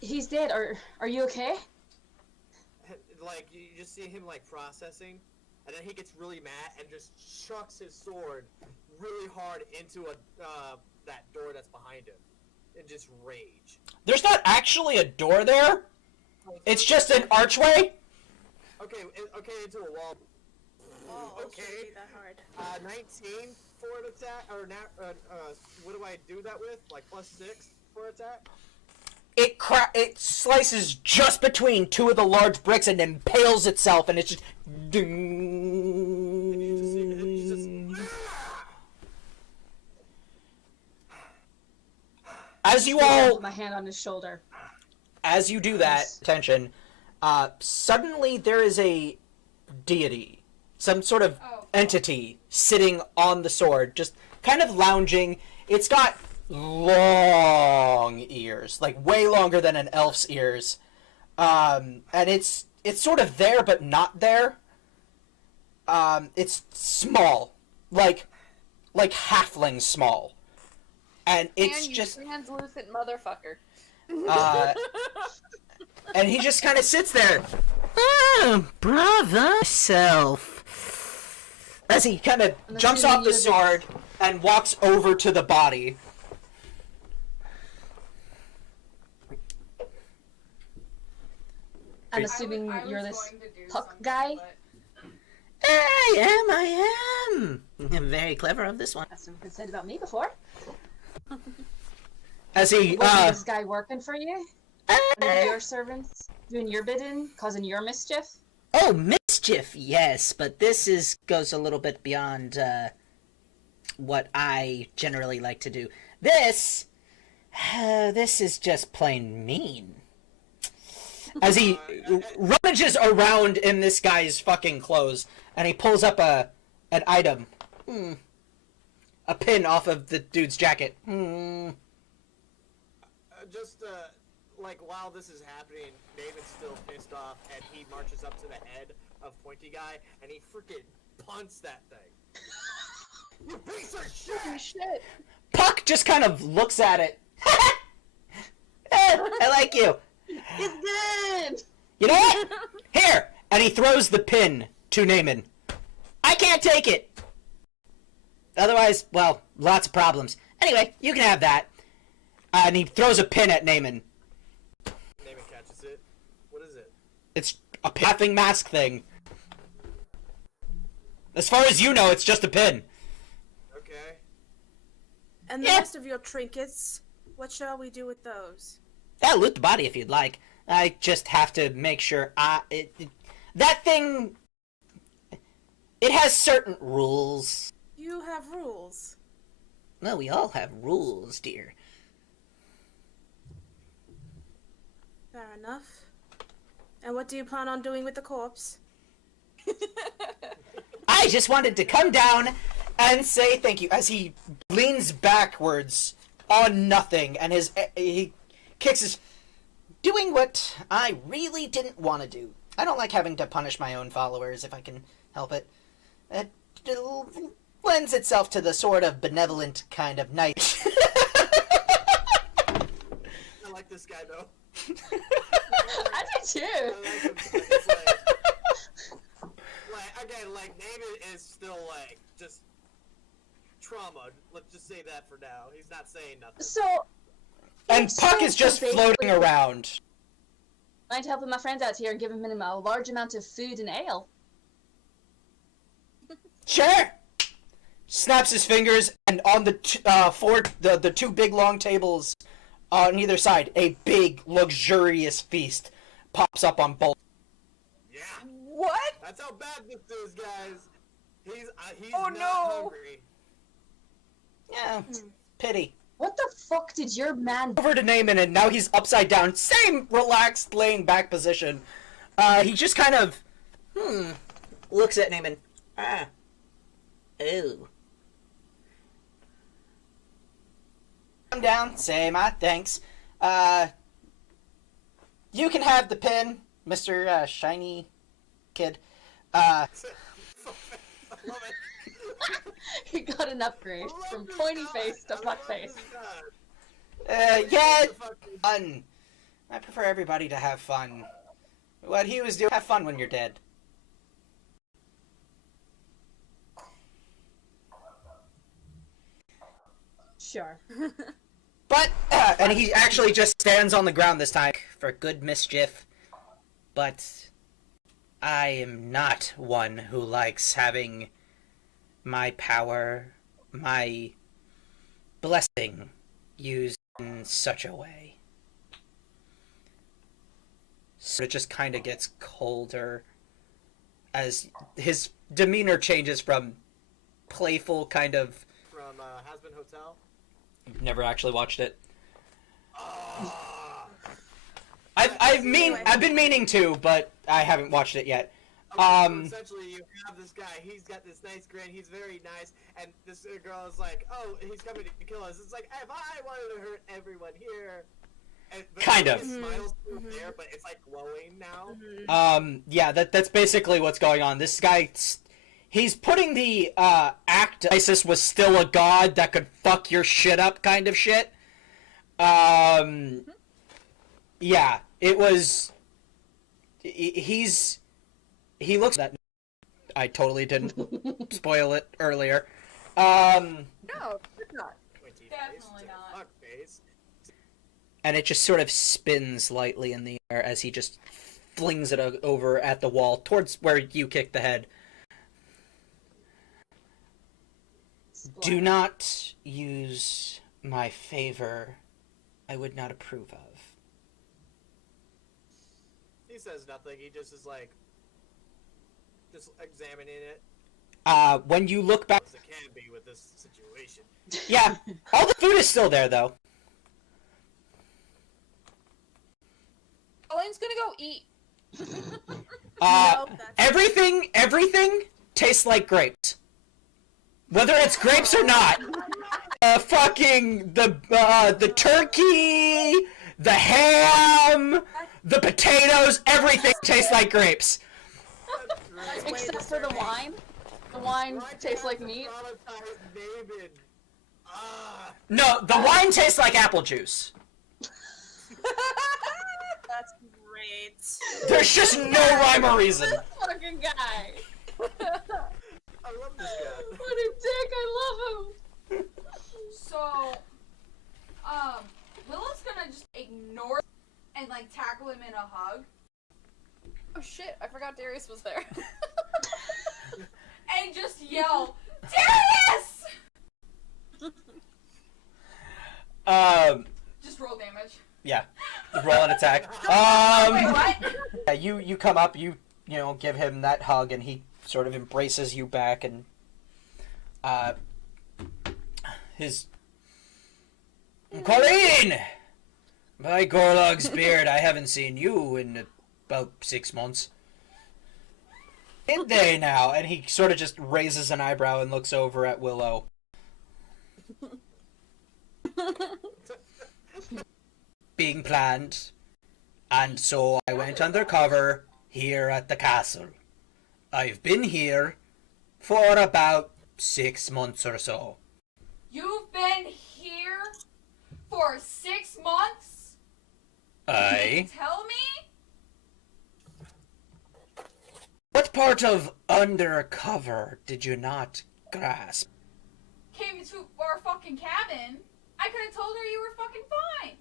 he's dead. Are you okay? like you just see him like processing, and then he gets really mad and just chucks his sword really hard into that door that's behind him, in just rage. There's not actually a door there. It's just an archway. Okay, into a wall. Oh, Okay. shouldn't be that hard. 19 for an attack, or what do I do that with? Like +6 for attack? It slices just between two of the large bricks and impales itself, and it's just. As you all, Put my hand on his shoulder. as you do that, attention, suddenly there is a deity, some sort of entity sitting on the sword, just kind of lounging. It's got long ears, like way longer than an elf's ears, and it's sort of there but not there. It's small, like halfling small, and it's you just translucent motherfucker. and he just kind of sits there. Oh, brother, self. As he kind of I'm jumps assuming off the you're the- sword and walks over to the body. I'm assuming I was you're this going to do puck something, guy? but I am. I'm very clever of this one. That's never been said about me before. As he, Wasn't this guy working for you? One of your servants? Doing your bidding? Causing your mischief? Oh, mischief, yes, but this goes a little bit beyond, what I generally like to do. This is just plain mean. As he rummages around in this guy's fucking clothes, and he pulls up an item. A pin off of the dude's jacket. Just like while this is happening, David's still pissed off, and he marches up to the head of Pointy Guy, and he freaking punts that thing. You piece of shit! Holy shit. Puck just kind of looks at it. I like you. It's good! You know what? Here! And he throws the pin to Naaman. I can't take it! Otherwise, well, lots of problems. Anyway, you can have that. And he throws a pin at Naaman. Naaman catches it. What is it? It's a laughing mask thing. As far as you know, it's just a pin. Okay. And the Yeah. rest of your trinkets, what shall we do with those? Yeah, loot the body if you'd like. I just have to make sure that thing, it has certain rules. You have rules. Well, we all have rules, dear. Fair enough. And what do you plan on doing with the corpse? I just wanted to come down and say thank you as he leans backwards on nothing and he kicks his doing what I really didn't want to do. I don't like having to punish my own followers if I can help it. It lends itself to the sort of benevolent kind of knight. I like this guy though. I do too. I like him. It's like, again, like Naaman is still like just trauma. Let's just say that for now. He's not saying nothing. So, And Puck is just floating around. mind helping my friends out here and giving him a large amount of food and ale. Sure. Snaps his fingers, and on the the two big long tables on either side, a big luxurious feast pops up on both. Yeah. What? That's how bad this is, guys. He's Oh, not no. hungry. Yeah, pity. What the fuck did your man? Over to Naaman, and now he's upside down. Same relaxed, laying back position. He just kind of, looks at Naaman. Ah. Ooh. Come down, say my thanks. You can have the pin, Mr. Shiny Kid. I love it. He got an upgrade from pointy face to fuck face. Yeah, fun. I prefer everybody to have fun. What he was doing, have fun when you're dead. Sure. But, and he actually just stands on the ground this time for good mischief. But I am not one who likes having my power, my blessing used in such a way. So it just kind of gets colder as his demeanor changes from playful kind of... From Has-Been Hotel. Never actually watched it. Ah. I've been meaning to, but I haven't watched it yet. So essentially, you have this guy. He's got this nice grin. He's very nice, and this girl is like, "Oh, he's coming to kill us." It's like, if I wanted to hurt everyone here, and Kind of. his smile's still there, but it's like glowing now. Yeah, that's basically what's going on. This guy, he's putting the act ISIS was still a god that could fuck your shit up kind of shit. Yeah, it was. He looks that. I totally didn't spoil it earlier. No, it's not. Pointy Definitely face, not. fuck face. And it just sort of spins lightly in the air as he just flings it over at the wall towards where you kicked the head. Do not use my favor. I would not approve of. He says nothing. He just is like, just examining it When you look back, as it can be with this situation. yeah, all the food is still there though. Elaine's gonna go eat. No, that's- Everything tastes like grapes. Whether it's grapes or not. The turkey, the ham, the potatoes, everything tastes like grapes. That's great. Except for the wine. The wine tastes like meat. Traumatized Naaman. Ah. No, the wine tastes like apple juice. That's great. There's just no rhyme or reason. This fucking guy. I love this guy. What a dick! I love him. So, Willow's gonna just ignore and like tackle him in a hug. Oh shit! I forgot Darius was there. And just yell, Darius! Just roll damage. Yeah. Roll an attack. Wait, what? Yeah, you come up, you know, give him that hug, and he sort of embraces you back, and his Colleen! By Gorlog's beard, I haven't seen you in about 6 months. In they now, and he sort of just raises an eyebrow and looks over at Willow. Being planned, and so I went undercover here at the castle. I've been here for about 6 months or so. You've been here for 6 months? Aye. Tell me? What part of undercover did you not grasp? Came into our fucking cabin. I could have told her you were fucking fine.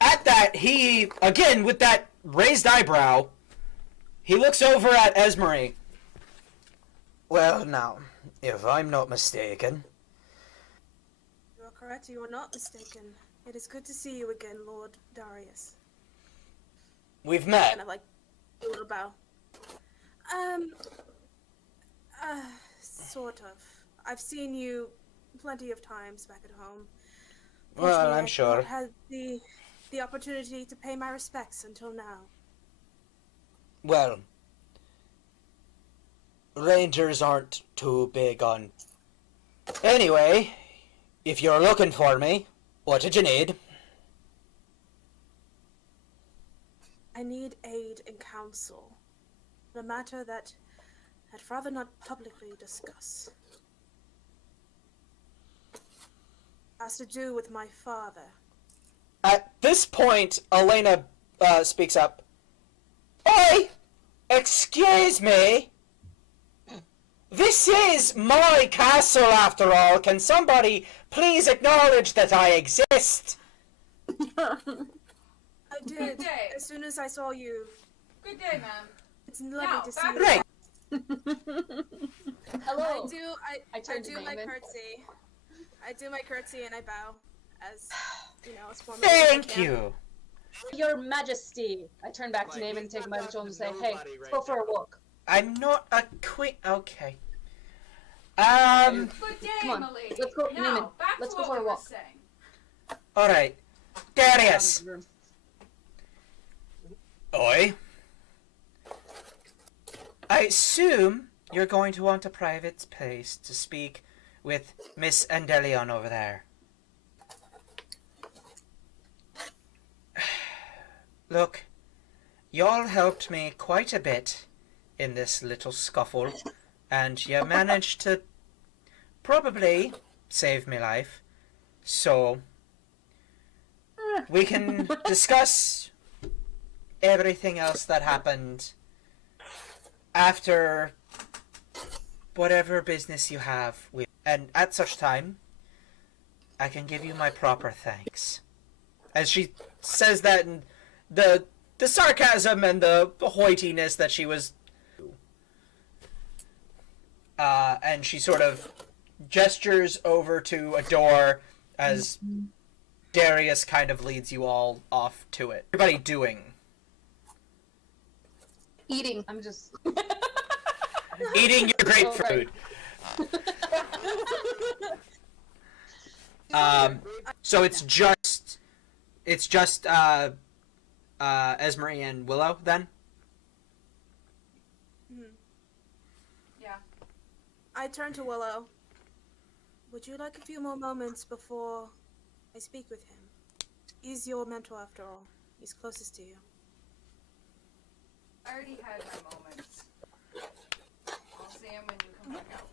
At that, he, again, with that raised eyebrow, he looks over at Esmery. Well, now, if I'm not mistaken... You are correct, you are not mistaken. It is good to see you again, Lord Darius. We've met. Kind of like a little bow. Sort of. I've seen you plenty of times back at home. Well, Fortunately, I'm I've sure. not had the opportunity to pay my respects until now. Well, rangers aren't too big on... Anyway, if you're looking for me, what did you need? I need aid and counsel. A matter that I'd rather not publicly discuss. Has to do with my father. At this point, Elena speaks up. Oi! Excuse me! This is my castle, after all. Can somebody please acknowledge that I exist? I did. Good day. As soon as I saw you. Good day, ma'am. It's lovely Now, to see back you. Right. Hello. I turned to do my Damon. curtsy. I do my curtsy and I bow, as you know, as formally Thank you. Your Majesty. I turn back to Like, Naaman and he's take not him by the talking shoulder and to say, hey, nobody let's right go for a now. walk. I'm not a queen. Okay. Good day, Come on, my lady. let's go, Now, Naaman, back let's to go what for a we were walk. saying. Alright. Darius. Oi. I assume you're going to want a private place to speak with Miss Endelion over there. Look, y'all helped me quite a bit in this little scuffle, and you managed to probably save me life. So, we can discuss everything else that happened after whatever business you have with. And at such time, I can give you my proper thanks. As she says that, and the sarcasm and the hoitiness that she was... and she sort of gestures over to a door as Darius kind of leads you all off to it. Everybody doing? Eating. I'm just... Eating your grapefruit. So it's just Esmery and Willow then? Yeah. I turn to Willow. Would you like a few more moments before I speak with him? He's your mentor after all. He's closest to you. I already had my moments. I'll see him when you come back out.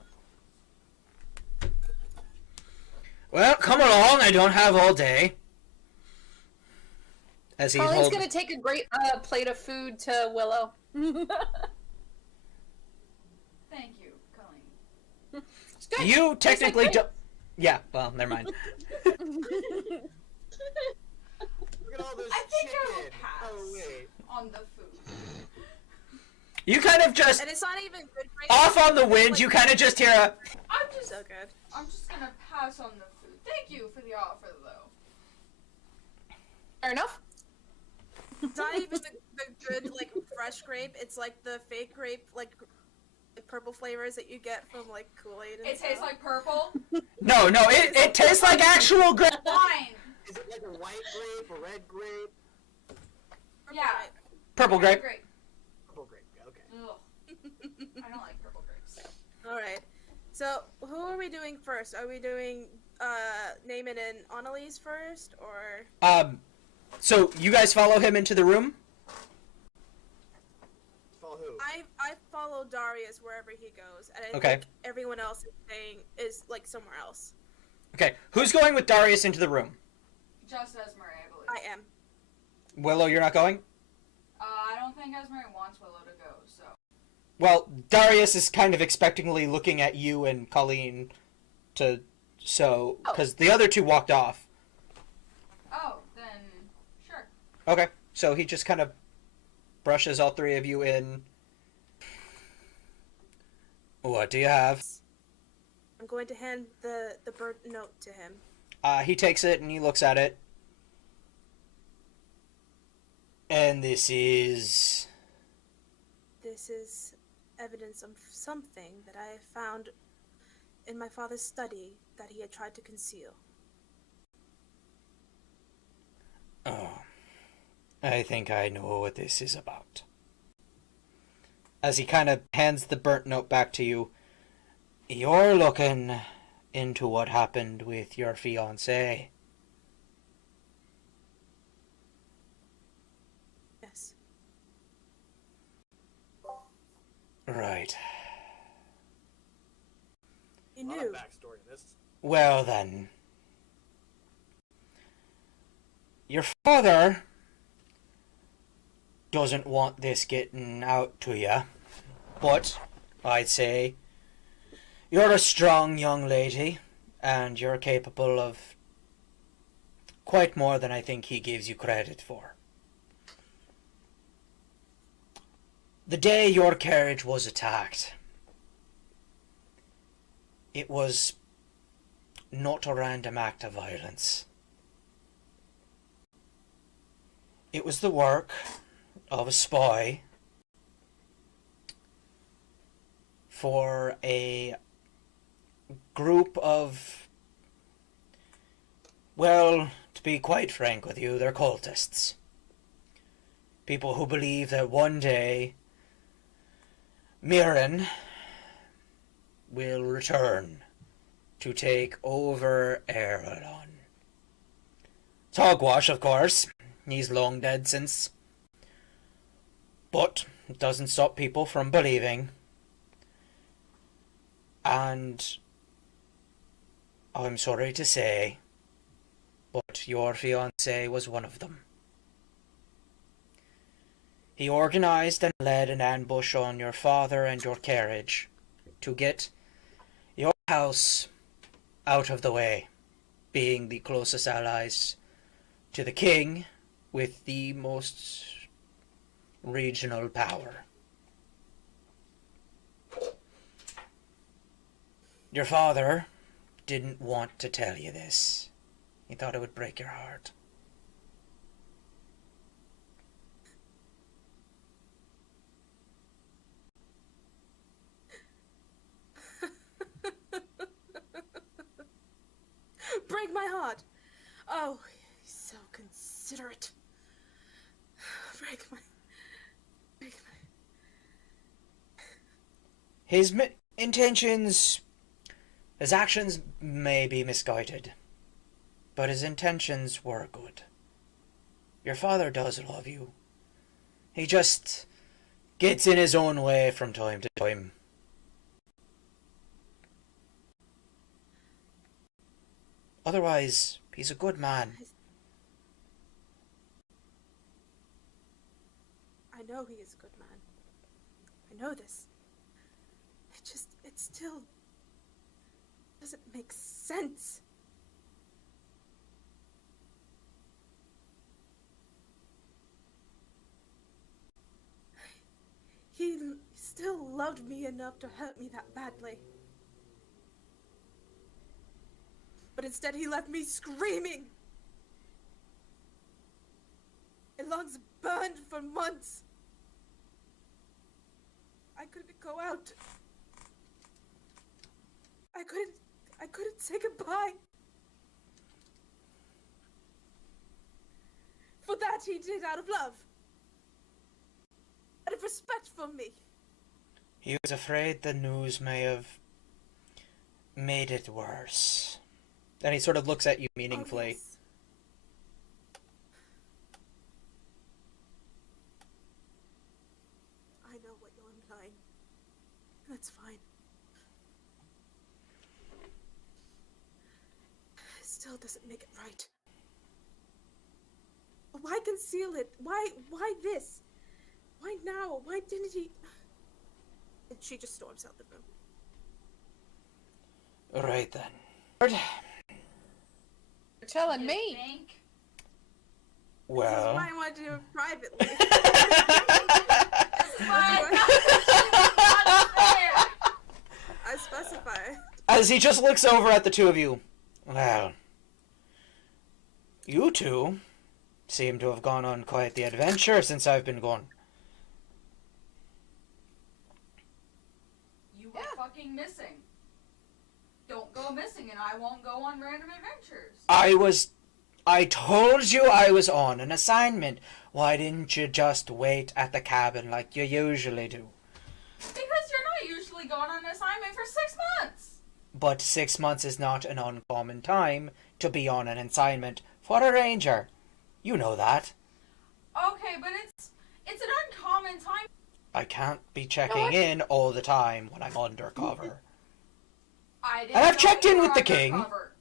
Well, come along, I don't have all day. As he Colleen's holds... gonna take a great plate of food to Willow. Thank you, Colleen. Good. You technically great. don't. Yeah, well, never mind. Look at all this I think I will chicken. pass. Oh wait. On the food. You kind of just And it's not even good for you. off on the wind. Like, you kind of just hear a. so good. I'm just gonna pass on the food. Thank you for the offer, though. Fair enough. It's not even the good, like, fresh grape. It's like the fake grape, like, the purple flavors that you get from, like, Kool-Aid and It tastes stuff. like purple. No, it tastes like actual grape. Fine. Is it like a white grape, a red grape? Yeah. Purple grape. Great. Purple grape. Okay. Ugh. I don't like purple grapes. Alright. So, who are we doing first? Are we doing, Naaman and Annalise first, or... So you guys follow him into the room? Follow who? I follow Darius wherever he goes, and I Okay. think everyone else is like somewhere else. Okay, who's going with Darius into the room? Just Esmeralda, I believe. I am. Willow, you're not going? I don't think Esmeralda wants Willow to go, so. Well, Darius is kind of expectantly looking at you and Colleen because the other two walked off. Oh, then sure. Okay, so he just kind of brushes all three of you in. What do you have? I'm going to hand the burnt note to him. He takes it and he looks at it. And this is... This is evidence of something that I found in my father's study that he had tried to conceal. Oh, I think I know what this is about. As he kind of hands the burnt note back to you, you're looking into what happened with your fiancé. Yes. Right. You A lot knew. of backstory in this. Well then. Your father doesn't want this getting out to you, but I'd say you're a strong young lady, and you're capable of quite more than I think he gives you credit for. The day your carriage was attacked, it was not a random act of violence. It was the work of a spy for a group of, well, to be quite frank with you, they're cultists. People who believe that one day Mirren will return to take over Erelon. It's hogwash, of course. He's long dead since. But it doesn't stop people from believing. And I'm sorry to say, but your fiancé was one of them. He organized and led an ambush on your father and your carriage to get your house out of the way, being the closest allies to the king with the most regional power. Your father didn't want to tell you this. He thought it would break your heart. Break my heart! Oh, he's so considerate. Break my... His intentions, his actions may be misguided, but his intentions were good. Your father does love you. He just gets in his own way from time to time. Otherwise, he's a good man. I know he is a good man. I know this. It's still... doesn't make sense. He still loved me enough to hurt me that badly. But instead he left me screaming. My lungs burned for months. I couldn't go out. I couldn't say goodbye. For that he did out of love. Out of respect for me. He was afraid the news may have made it worse. And he sort of looks at you meaningfully. Oh, yes. I know what you're implying. That's fine. It still doesn't make it right. Why conceal it? Why this? Why now? Why didn't he? And she just storms out the room. Right then. You're telling You me. think? This is Well. why I want to do it privately. This is why not fair. I specify. As he just looks over at the two of you. Well. You two seem to have gone on quite the adventure since I've been gone. You were fucking missing. Don't go missing and I won't go on random adventures. I told you I was on an assignment. Why didn't you just wait at the cabin like you usually do? Because you're not usually going on an assignment for 6 months. But 6 months is not an uncommon time to be on an assignment for a ranger. You know that. Okay, but it's an uncommon time. I can't be checking in all the time when I'm undercover. I didn't And I've know checked you in were with the king. undercover.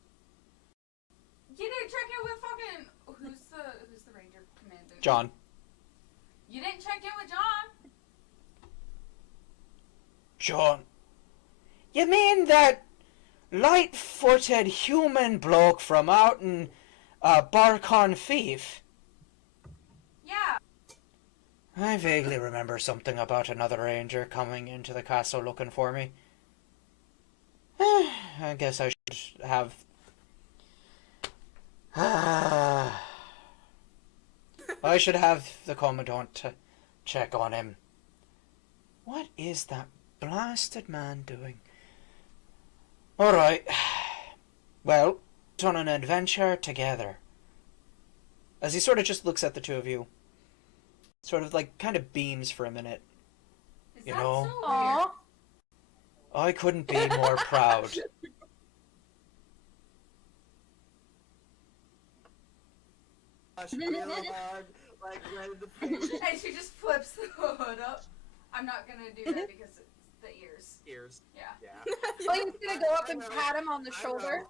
You didn't check in with fucking who's the ranger commander? John. You didn't check in with John. John. You mean that light-footed human bloke from out in Barcon Fief? Yeah. I vaguely remember something about another ranger coming into the castle looking for me. I guess I should have... I should have the Commandant to check on him. What is that blasted man doing? Alright. Well, on an adventure together. As he sort of just looks at the two of you. Sort of like kind of beams for a minute. Is You that know? so weird? Aw. I couldn't be more proud. Real hard, like right in the face. And she just flips the hood up. I'm not gonna do that because it's the ears. Ears. Yeah. Yeah. Blaine gonna go up and pat him on the I shoulder.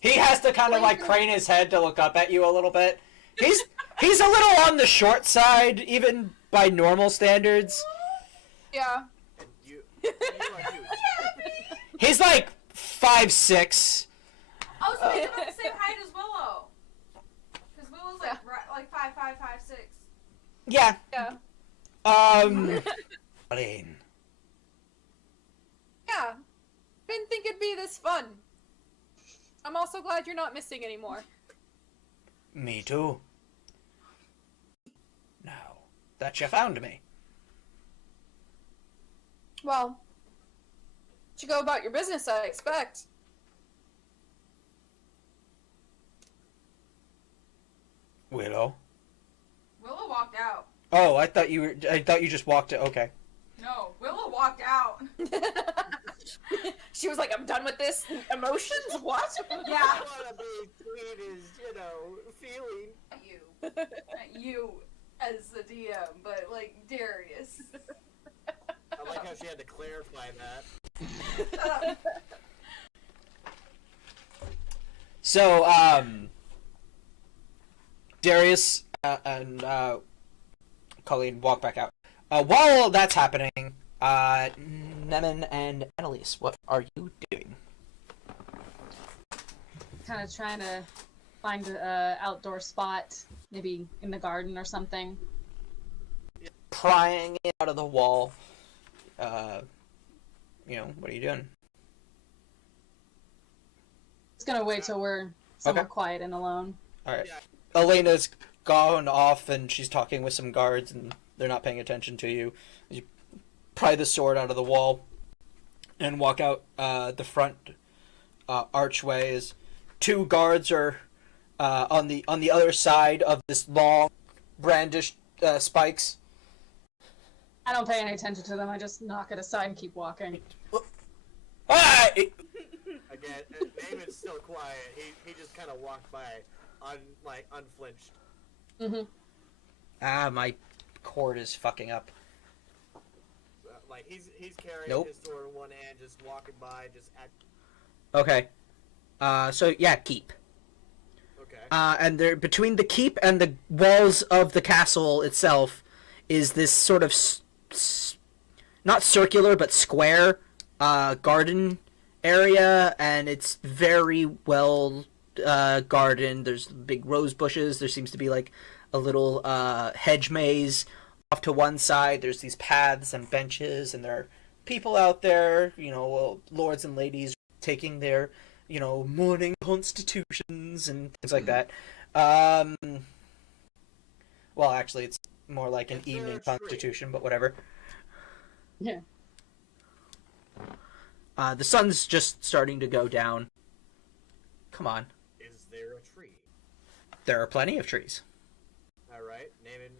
He has to kind of like crane his head to look up at you a little bit. He's a little on the short side, even by normal standards. Yeah. And you are huge. He's like 5'6". Oh, so he's about the same height as Willow. Because Willow's like like 5'5", 5'6". Yeah. Yeah. Blaine. Yeah. Didn't think it'd be this fun. I'm also glad you're not missing anymore. Me too. Now that you found me. Well, you go about your business, I expect. Willow. Willow walked out. Oh, I thought you just walked it. Okay. No, Willow walked out. She was like, I'm done with this. Emotions? What? Yeah. I want to be sweet as, feeling. Not you. Not you as the DM, but like Darius. I like how she had to clarify that. So, Darius and Colleen walk back out. While that's happening, Nemen and Annalise, what are you doing? Kind of trying to find a outdoor spot, maybe in the garden or something. Prying it out of the wall. What are you doing? Just gonna wait till we're somewhere quiet and alone. Alright. Yeah. Elena's gone off and she's talking with some guards and they're not paying attention to you. You pry the sword out of the wall and walk out the front archways. Two guards are on the other side of this long brandished spikes. I don't pay any attention to them. I just knock it aside and keep walking. Ah! Again, David's still quiet. He just kind of walked by, unflinched. Mm-hmm. My cord is fucking up. He's carrying Nope. his sword in one hand, just walking by, just act. Okay. So yeah, keep. Okay. And there, between the keep and the walls of the castle itself, is this sort of not circular but square garden area, and it's very well gardened. There's big rose bushes. There seems to be like a little hedge maze off to one side. There's these paths and benches, and there are people out there, lords and ladies taking their, morning constitutions and things like that. Well, actually, it's more like an Is there evening a tree? constitution, but whatever. Yeah. The sun's just starting to go down. Come on. Is there a tree? There are plenty of trees. All right. Naming,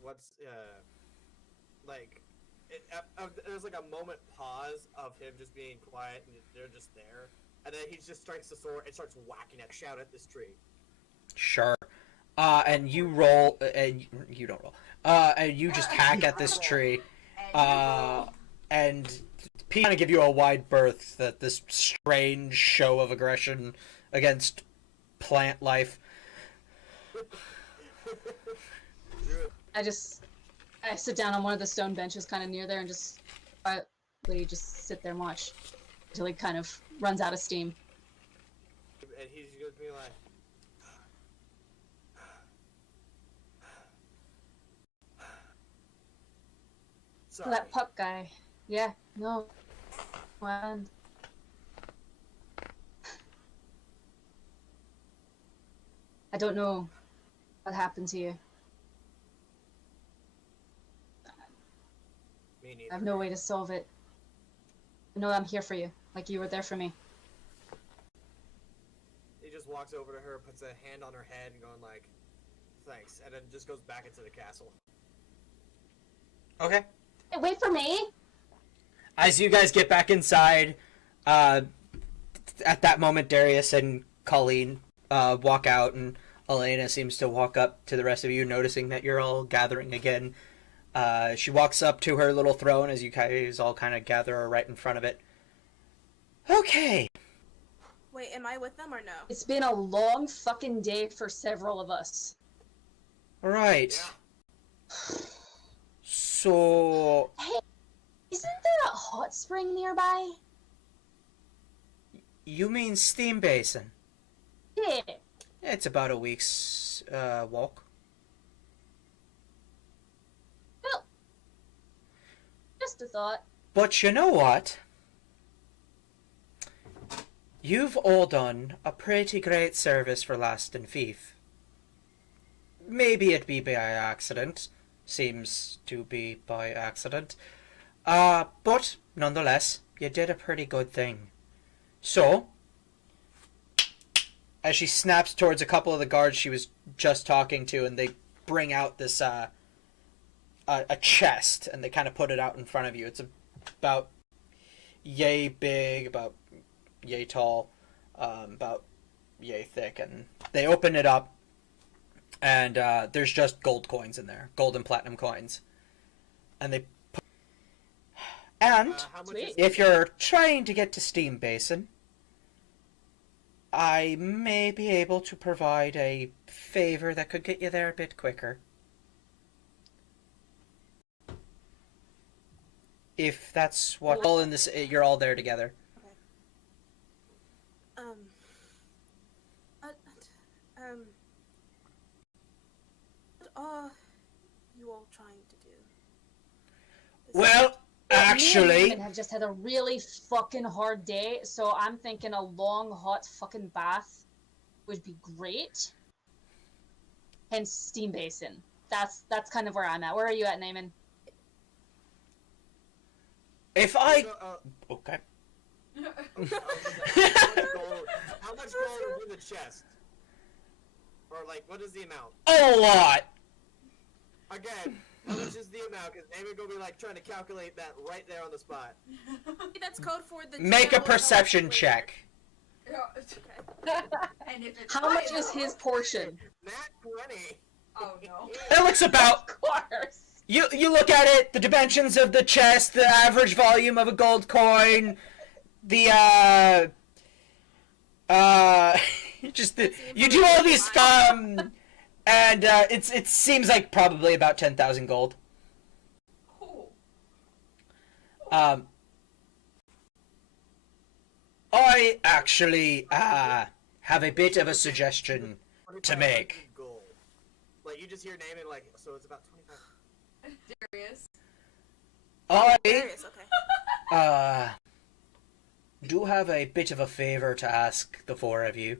what's there's like a moment pause of him just being quiet, and they're just there, and then he just strikes the sword and starts whacking it, shout at this tree. Sure. And you roll, and you don't roll. And you just hack at this tree. And P kind of give you a wide berth that this strange show of aggression against plant life. I sit down on one of the stone benches kind of near there and just quietly just sit there and watch until he kind of runs out of steam. And he's going to be like, sorry. That pup guy. Yeah, no. Well, I don't know what happened to you. Me neither. I have no way to solve it. I know I'm here for you, like you were there for me. He just walks over to her, puts a hand on her head, and going like, thanks, and then just goes back into the castle. Okay. Hey, wait for me! As you guys get back inside, at that moment, Darius and Colleen walk out, and Elena seems to walk up to the rest of you, noticing that you're all gathering again. She walks up to her little throne as you guys all kind of gather right in front of it. Okay. Wait, am I with them or no? It's been a long fucking day for several of us. Right. Yeah. So... Hey, isn't there a hot spring nearby? You mean Steam Basin? Yeah. It's about a week's walk. Well, just a thought. But you know what? You've all done a pretty great service for Last and Fief. Maybe it be by accident. Seems to be by accident. But nonetheless, you did a pretty good thing. So, as she snaps towards a couple of the guards she was just talking to, and they bring out this a chest, and they kind of put it out in front of you. It's about yay big, about yay tall, about yay thick, and they open it up, and there's just gold coins in there, gold and platinum coins, and they put... And How much Sweet. is if you're trying to get to Steam Basin, I may be able to provide a favor that could get you there a bit quicker. if that's what all in this. You're all there together. Um. What are you all trying to do? Well, Me actually, and Eamon have just had a really fucking hard day, so I'm thinking a long, hot fucking bath would be great. Hence, steam basin. That's kind of where I'm at. Where are you at, Naaman? if I okay, How much gold is in the chest? Or like, what is the amount? a lot. Again, how much is the amount? Because Amy gonna be like trying to calculate that right there on the spot. That's code for the. Make a general perception health check. And if it's How much is his portion? Nat 20. Oh no. It looks about. Of course. You look at it, the dimensions of the chest, the average volume of a gold coin, the you do all these and it seems like probably about 10,000 gold. Oh. I actually have a bit of a suggestion to make. 2,500 gold. Like you just hear name it like, so it's about 25. Darius. I Darius, okay. do have a bit of a favor to ask the four of you.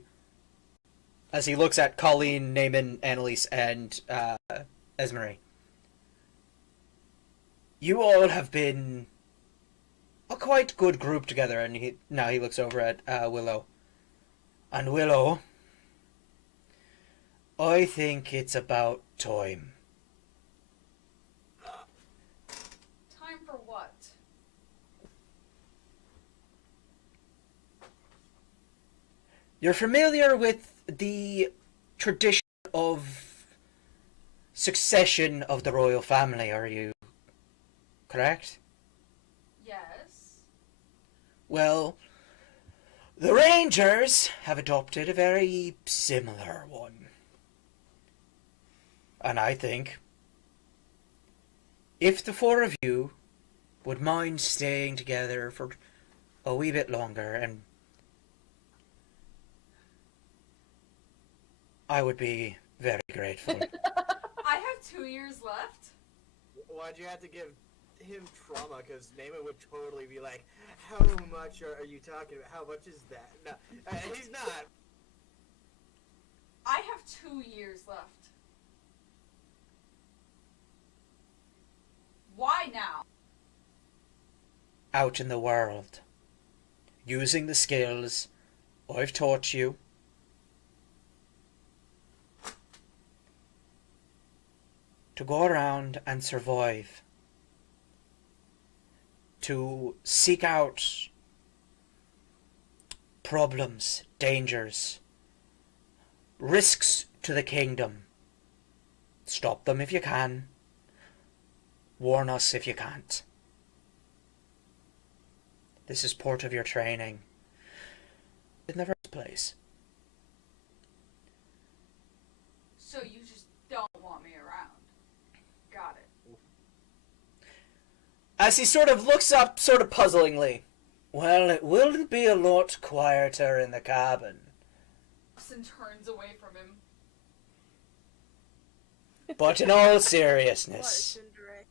As he looks at Colleen, Naaman, Annalise, and Esmery. You all have been a quite good group together, and now he looks over at Willow. And Willow, I think it's about time. Time for what? You're familiar with the tradition of succession of the royal family, are you? Correct? Yes. Well, the Rangers have adopted a very similar one. And I think if the four of you would mind staying together for a wee bit longer, and I would be very grateful. I have 2 years left. Why'd you have to give him trauma? Because Naaman would totally be like, how much are you talking about? How much is that? No, he's not. I have 2 years left. Why now? Out in the world, using the skills I've taught you, to go around and survive, to seek out problems, dangers, risks to the kingdom. Stop them if you can. Warn us if you can't. This is part of your training in the first place. So you just don't want me around. Got it. As he sort of looks up, sort of puzzlingly. Well, it will be a lot quieter in the cabin. And turns away from him. But in all What seriousness, a Cinderella.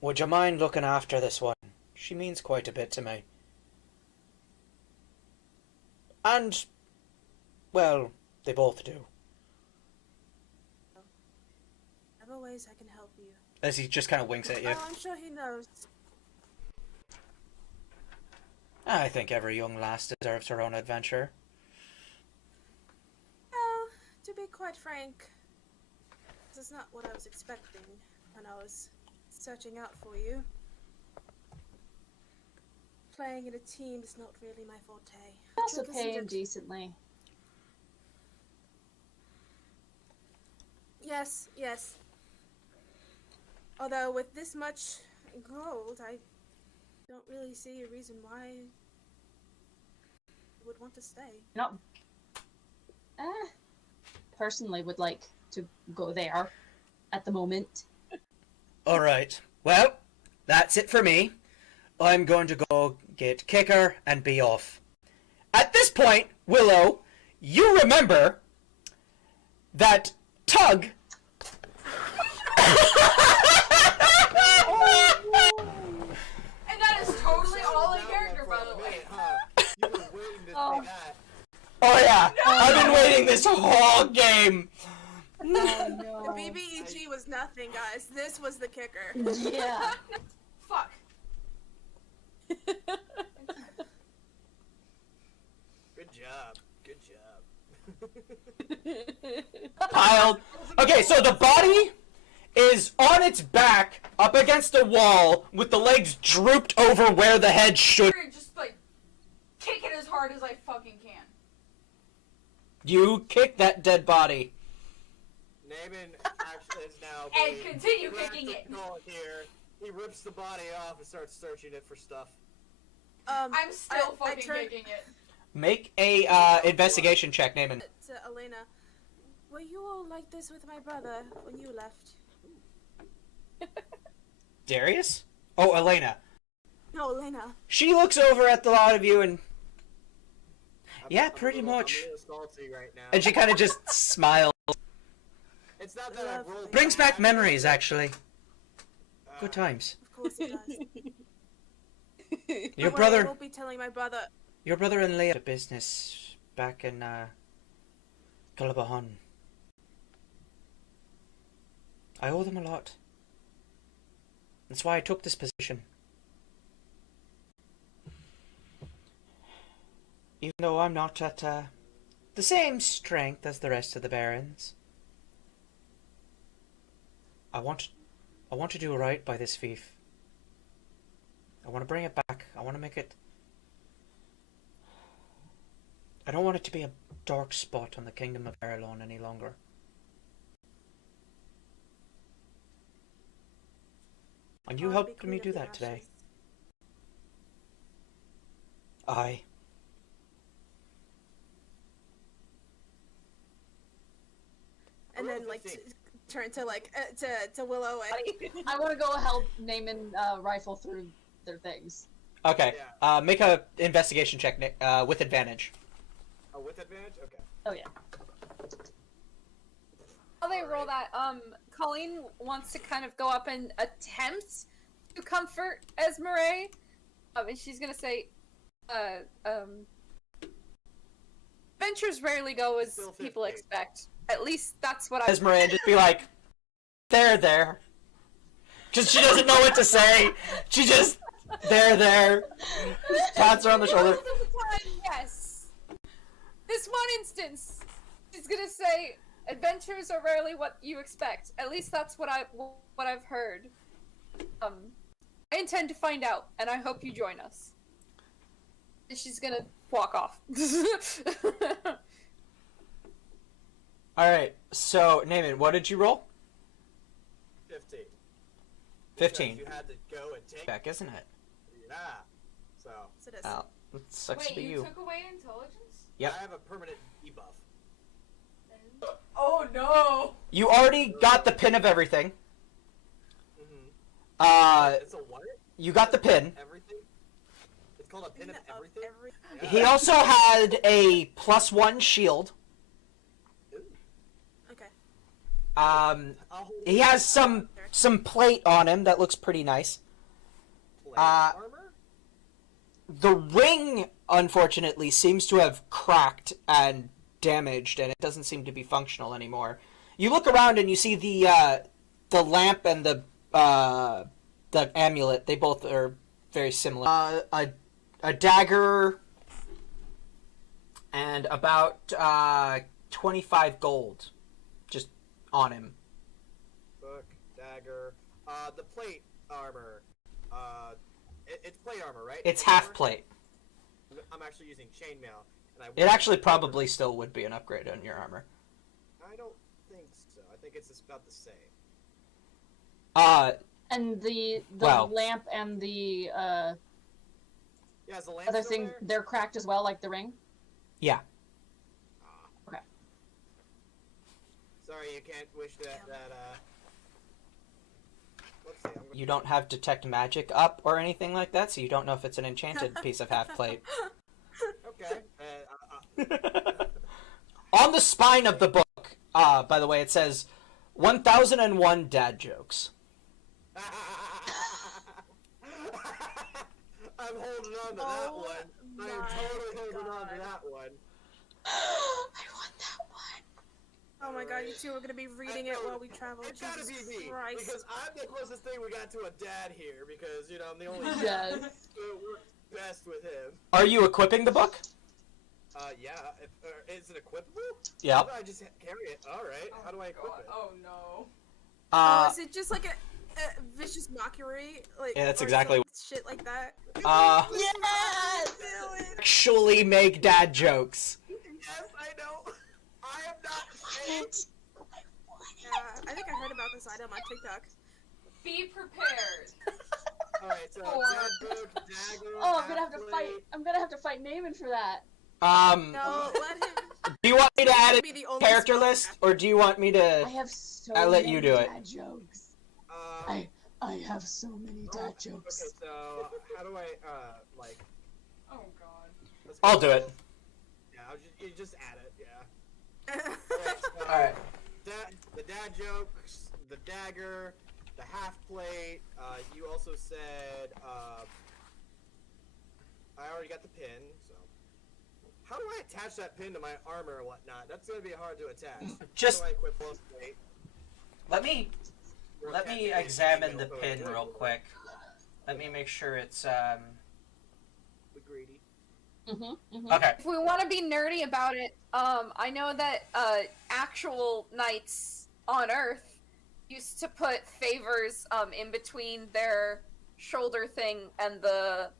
would you mind looking after this one? She means quite a bit to me. And, well, they both do. Whatever ways I can help you. As he just kind of winks at you. Oh, I'm sure he knows. I think every young lass deserves her own adventure. Well, to be quite frank, this is not what I was expecting when I was searching out for you. Playing in a team is not really my forte. Also Truth pay isn't him it? decently. Yes, yes. Although with this much gold, I don't really see a reason why you would want to stay. Not. Personally, would like to go there at the moment. Alright. Well, That's it for me. I'm going to go get Kicker and be off. At this point, Willow, you remember that Tug... And that is totally all in character, by the way. You've been waiting to Oh. say that. Oh yeah, I've been waiting this whole game. Oh, The no. BBEG was nothing, guys. This was the kicker. Yeah. Fuck. Good job. Good job. Piled. Okay, so the body is on its back, up against a wall, with the legs drooped over where the head should. Just like kick it as hard as I fucking can. You kick that dead body. Naaman actually is now And being continue kicking it. practical here. He rips the body off and starts searching it for stuff. I'm still I fucking turned kicking it. Make a investigation check, Naaman. to Elena. Were you all like this with my brother when you left? Darius? Oh, Elena. No, Elena. She looks over at the lot of you and Yeah, I'm pretty a little, much. I'm a little salty right now. she kind of just smiles. It's not that I've rolled. Brings back memories, actually. Uh, Good times. Of course it does. Your Don't worry, I brother, won't be telling my brother. your brother and Leia had a business back in Galabahan. I owe them a lot. That's why I took this position. Even though I'm not at the same strength as the rest of the barons, I want to do right by this fief. I want to bring it back. I want to make it. I don't want it to be a dark spot on the kingdom of Erelon any longer. And you I'll be helped me queen do of the that today. ashes. Aye. And then like turn to like to Willow and I want to go help Naaman rifle through their things. Okay. Yeah. Make a investigation check with advantage. Oh, with advantage? Okay. Oh yeah. While they roll that, Colleen wants to kind of go up and attempt to comfort Esmeralda. And she's gonna say, adventures rarely go as Still people 15. expect. At least that's what I. Esmeralda just be like, there. Just she doesn't know what to say. She just there. Pats her on the shoulder. Most of the time, yes. This one instance, she's gonna say, adventures are rarely what you expect. At least that's what I've heard. I intend to find out, and I hope you join us. And she's gonna walk off. All right. So Naaman, what did you roll? 15. 15. Because you had to go and take. Back, isn't it? Yeah. So. so this. Oh, it sucks to Wait, be you you. took away intelligence? Yep. I have a permanent debuff. Oh no! You already got the pin of everything. Mm-hmm. It's a what? You got the pin. Everything? It's called a pin of everything? Yeah. He also had a +1 shield. Ooh. Okay. I'll hold He has some plate on him that looks pretty nice. plate armor? The ring, unfortunately, seems to have cracked and damaged, and it doesn't seem to be functional anymore. You look around and you see the lamp and the amulet. They both are very similar. A dagger and about 25 gold just on him. Book, dagger. The plate armor. It's plate armor, right? It's Plate half armor? plate. I'm actually using chainmail. And It actually probably still would be an upgrade on your armor. I don't think so. I think it's about the same. And the Well. lamp and the Yeah, is the lamp other still thing, there? they're cracked as well, like the ring. Yeah. Ah. Okay. Sorry, you can't wish that. let's see. You don't have detect magic up or anything like that, so you don't know if it's an enchanted piece of half plate. Okay. On the spine of the book, by the way, it says 1001 dad jokes. I'm holding on to that one. I am totally holding on to that one. I want that one. Oh my god, you two are gonna be reading it while we travel. It's gotta be Jesus me, Christ. because I'm the closest thing we got to a dad here, because, you know, I'm the only Yes. dad, so it works best with him. Are you equipping the book? Yeah. Is it equipable? Yep. How do I just carry it? Alright, how do I equip it? Oh no. Is it just like a vicious mockery? Like, Yeah, that's or exactly some shit like that. Yes! actually make dad jokes. Yes, I know. I am not ashamed. Yeah, I think I heard about this item on TikTok. Be prepared. Alright, so Or- dad book, dagger, Oh, I'm gonna have to half fight. plate. I'm gonna have to fight Naaman for that. No, let him. Do you want me to add it Be the to only the character spell list, cast. or do you want me to... I have so I'll let many you do it. dad jokes. Um, I have so many dad Okay, jokes. so how do I, like... Oh god. let's go. I'll do it. Yeah, you just add it, yeah. Alright. The dad jokes, the dagger, the half plate. You also said I already got the pin. So how do I attach that pin to my armor and whatnot? That's gonna be hard to attach. Just- how do I equip both plate? Let me Or let me attach it examine to the the pin middle? real quick. Let me make sure it's We greedy. okay. If we want to be nerdy about it, I know that actual knights on Earth used to put favors in between their shoulder thing and the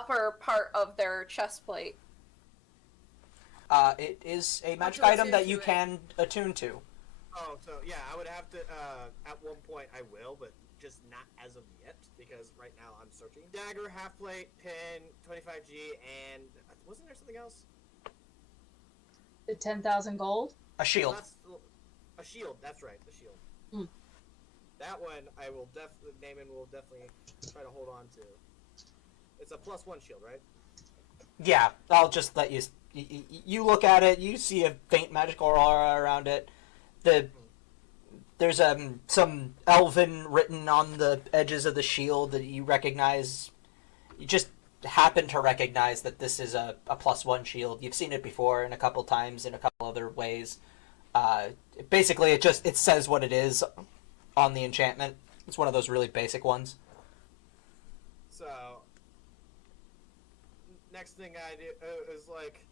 upper part of their chest plate. It is a magic to item that attune you to it. can attune to. Oh, so yeah, I would have to. At one point, I will, but just not as of yet because right now I'm searching. Dagger, half plate, pin, 25G, and wasn't there something else? The 10,000 gold. A shield. That's a shield. That's right, the shield. Hmm. That one I will definitely. Naaman will definitely try to hold on to. It's a +1 shield, right? Yeah, I'll just let you. You look at it. You see a faint magical aura around it. There's some elven written on the edges of the shield that you recognize. You just happen to recognize that this is a +1 shield. You've seen it before in a couple times in a couple other ways. Basically, it says what it is on the enchantment. It's one of those really basic ones. So next thing I do is like.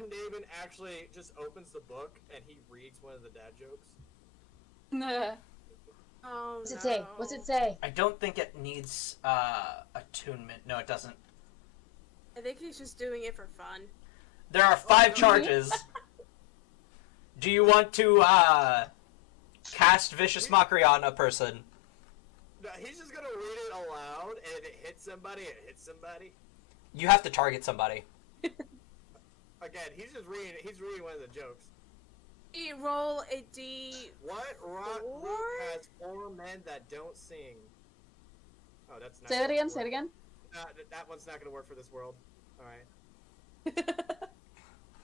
Naaman actually just opens the book and he reads one of the dad jokes. Oh, What's it no. say? What's it say? I don't think it needs attunement. No, it doesn't. I think he's just doing it for fun. There are 5 charges. Do you want to cast Vicious Mockery on a person? No, he's just gonna read it aloud, and if it hits somebody, it hits somebody. You have to target somebody. Again, he's just reading. He's reading one of the jokes. You roll a D. What rock Four? group has 4 men that don't sing? Oh, that's not. Say that gonna again. work. Say it again. That one's not gonna work for this world. All right.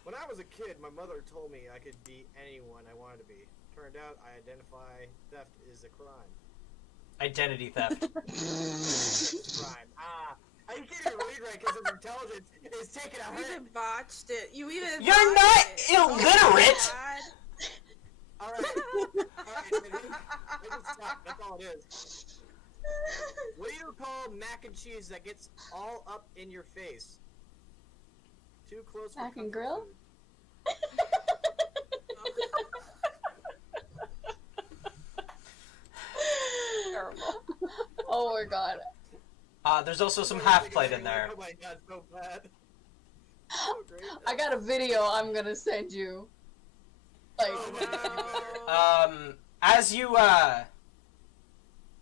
When I was a kid, my mother told me I could be anyone I wanted to be. Turned out, I identify theft is a crime. Identity theft. Crime. I can't even read right because his intelligence is taking a You hit. even botched it. You even. You're botched not it. illiterate! Oh, God. Alright. Stop. That's all it is. What do you call mac and cheese that gets all up in your face? Too close for Mac and comfort grill? food. Terrible. Oh my god. There's also some half plate in there. Oh my god, so bad. So great. I got a video I'm gonna send you. Like, Oh. As you,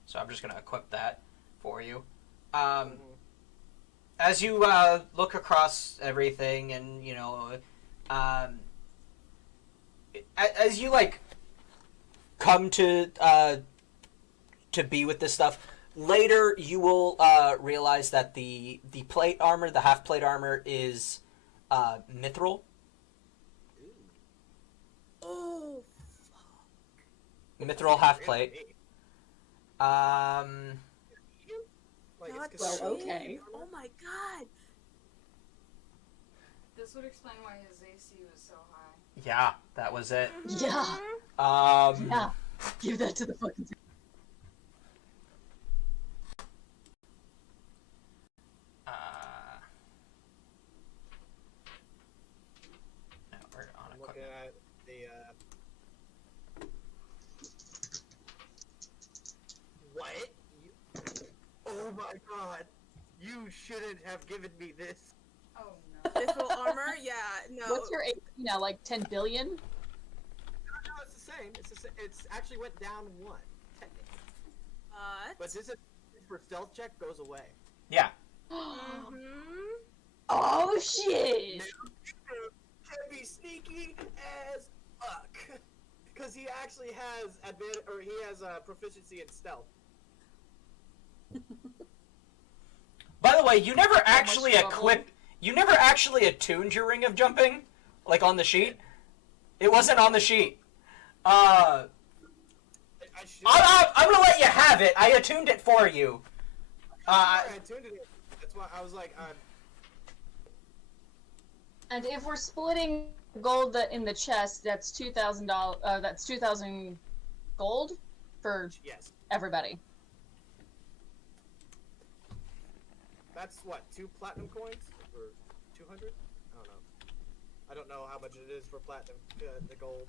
so I'm just gonna equip that for you. As you, look across everything and, you know, as you, like, come to be with this stuff. Later, you will realize that the plate armor, the half plate armor, is mithril. Oh, Mithril half plate. Like, not it's 'cause- Well, cheap. okay. Oh my god. This would explain why his AC was so high. Yeah, that was it. Yeah. Mm-hmm. Yeah. Give that to the fucking. No, we're on I'm looking equipment. at the. What? Oh my god! You shouldn't have given me this. Oh no. Mithril armor? Yeah, no. What's your AC now? Like 10 billion? No, it's the same. It's actually went down one, technically. But this is for stealth check goes away. Yeah. Mm-hmm. Oh shit! Can be sneaky as fuck. Because he actually has he has proficiency in stealth. By the way, you never actually trouble. You never actually attuned your ring of jumping, like on the sheet. It wasn't on the sheet. I should. I'm gonna let you have it. I attuned it for you. I tuned it in. That's why I was like, And if we're splitting gold in the chest, that's $2,000. That's 2,000 gold for yes. everybody. That's what, 2 platinum coins? Or 200? I don't know. I don't know how much it is for platinum, the gold.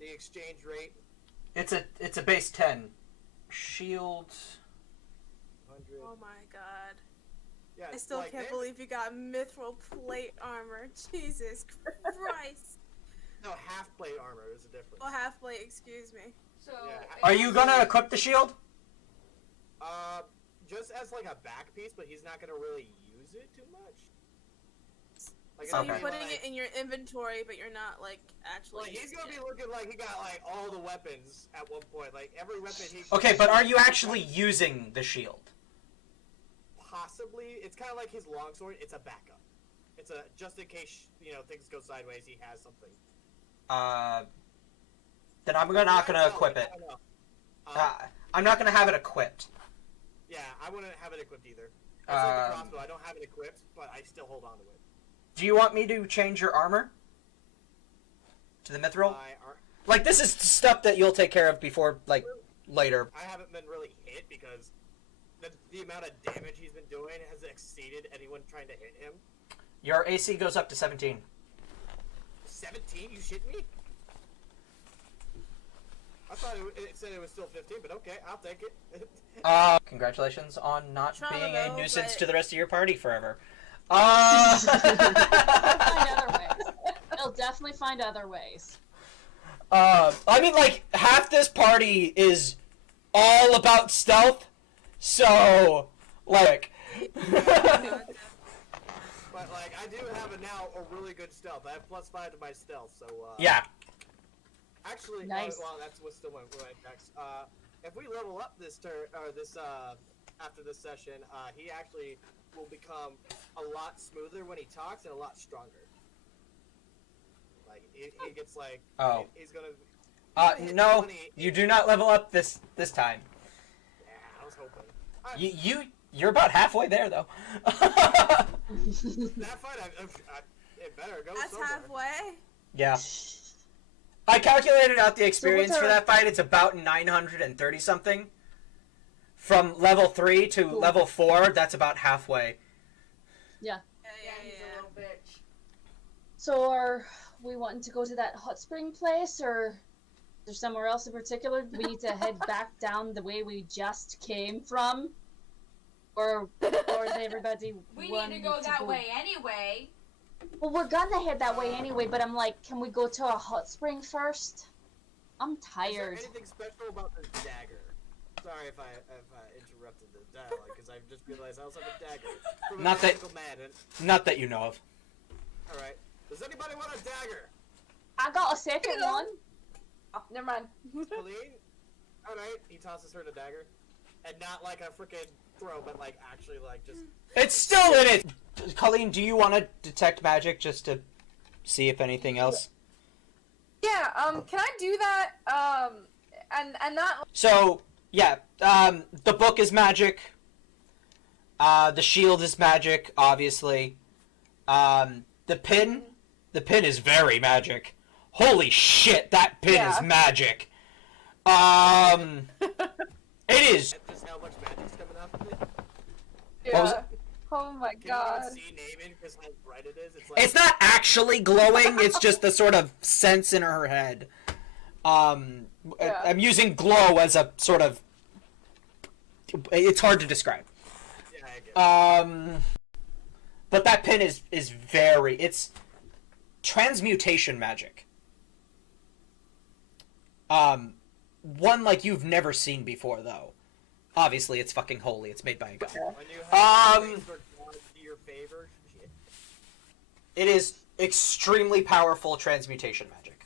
The exchange rate, It's a base 10. Shield. 100. Oh my god. Yeah, I still like, can't believe you got mithril plate armor. Jesus Christ. No, half plate armor is the difference. Oh, half plate, excuse me. So. Yeah. Are you gonna equip the shield? Just as like a back piece, but he's not gonna really use it too much. Like, So it'll you're be putting like, it in your inventory, but you're not like actually. Like, he's using gonna be it. looking like he got like all the weapons at one point. Like every weapon he. Okay, but are you actually using the shield? Possibly, it's kind of like his longsword. It's a backup. It's a just in case things go sideways. He has something. Then I'm not gonna equip it. I don't know. I'm not gonna have it equipped. Yeah, I wouldn't have it equipped either. It's like the Um, crossbow. I don't have it equipped, but I still hold on to it. Do you want me to change your armor to the mithril? Like, this is stuff that you'll take care of before, like, later. I haven't been really hit because the amount of damage he's been doing has exceeded anyone trying to hit him. Your AC goes up to 17. 17? You shitting me? I thought it said it was still 15, but okay, I'll take it. Congratulations on not Trying to being a know, nuisance but- to the rest of your party forever. They'll find other ways. They'll definitely find other ways. I mean, like, half this party is all about stealth, so, like... But, like, I do have now a really good stealth. I have +5 to my stealth, so, Yeah. Actually, Nice. well, that's what's still went next. If we level up this after this session, he actually will become a lot smoother when he talks and a lot stronger. Like, he gets, like... Oh. He's gonna... No, you do not level up this time. Yeah, I was hoping. You're about halfway there, though. That fight, it better go That's somewhere. halfway. Yeah. I calculated out the experience what's for our- that fight. It's about 930 something. From level 3 to Cool. level 4, that's about halfway. Yeah, Yeah, he's a little bitch. So are we wanting to go to that hot spring place, or is there somewhere else in particular? Do we need to head back down the way we just came from? Or is everybody We need wanting to go that way anyway. Well, we're gonna head that way anyway, but I'm like, can we go to a hot spring first? I'm Is there tired. anything special about this dagger? Sorry if I interrupted the dialogue, because I just realized I also have a dagger. From a Not that- magical man. Not that you know of. Alright. Does anybody want a dagger? I got a second one. Oh, never mind. Colleen? Alright, he tosses her the dagger. And not like a freaking throw, but like actually like just... It's still in it! Colleen, do you want to detect magic just to see if anything else? Yeah, can I do that? And not... So, yeah, the book is magic. The shield is magic, obviously. The pin is very magic. Holy shit, that pin is magic. It is. Just how much magic's coming out of it. Yeah. was it? Oh my Can god. you even see Naaman because how bright it is? It's like... It's not actually glowing, it's just the sort of sense in her head. I'm using glow as a sort of... It's hard to describe. Yeah, I get it. But that pin is very... It's transmutation magic. One like you've never seen before, though. Obviously, it's fucking holy. It's made by a god. When you have things for God to your favor, shit. It is extremely powerful transmutation magic.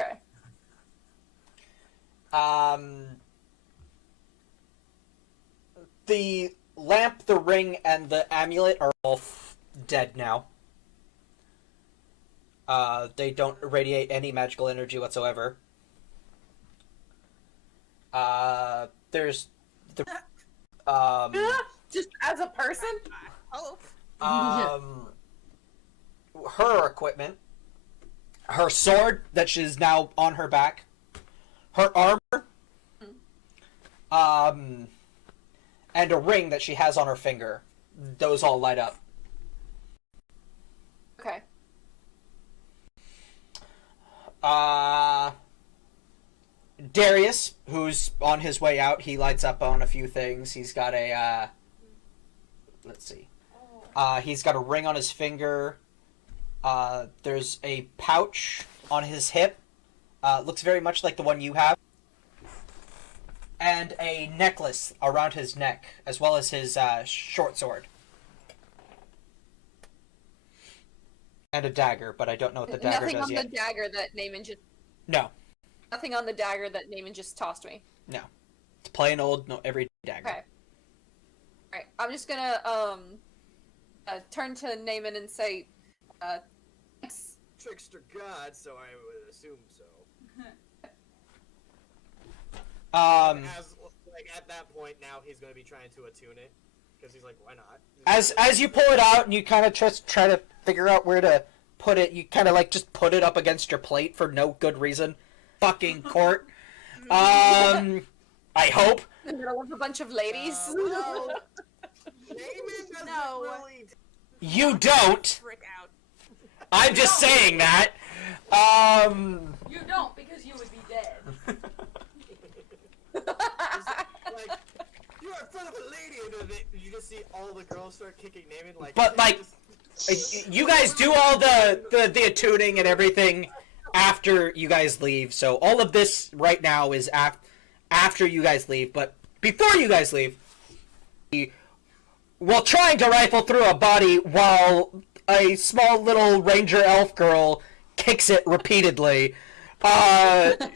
Okay. The lamp, the ring, and the amulet are all dead now. They don't radiate any magical energy whatsoever. There's the Just as a person? her equipment, her sword that she's now on her back, her armor, and a ring that she has on her finger. Those all light up. Okay. Darius, who's on his way out, he lights up on a few things. He's got a, let's see. He's got a ring on his finger. There's a pouch on his hip. Looks very much like the one you have. And a necklace around his neck, as well as his short sword. And a dagger, but I don't know what the dagger Nothing does on yet. the dagger that Naaman just... No. Nothing on the dagger that Naaman just tossed me. No. It's plain old, no, every dagger. Okay. Alright, I'm just gonna, turn to Naaman and say, thanks. Trickster God, so I would assume so. As like at that point now, he's going to be trying to attune it because he's like, why not? As you pull it out and you kind of just try to figure out where to put it, you kind of like just put it up against your plate for no good reason. Fucking court. I hope. In the middle of a bunch of ladies. Well, Naaman doesn't No. really. You don't. Frick out. I'm just saying that. You don't, because you would be dead. Like, you're in front of a lady, and then you just see all the girls start kicking Naaman like. But, like, you guys do all the attuning and everything after you guys leave. So all of this right now is after you guys leave. But before you guys leave, while trying to rifle through a body while a small little ranger elf girl kicks it repeatedly,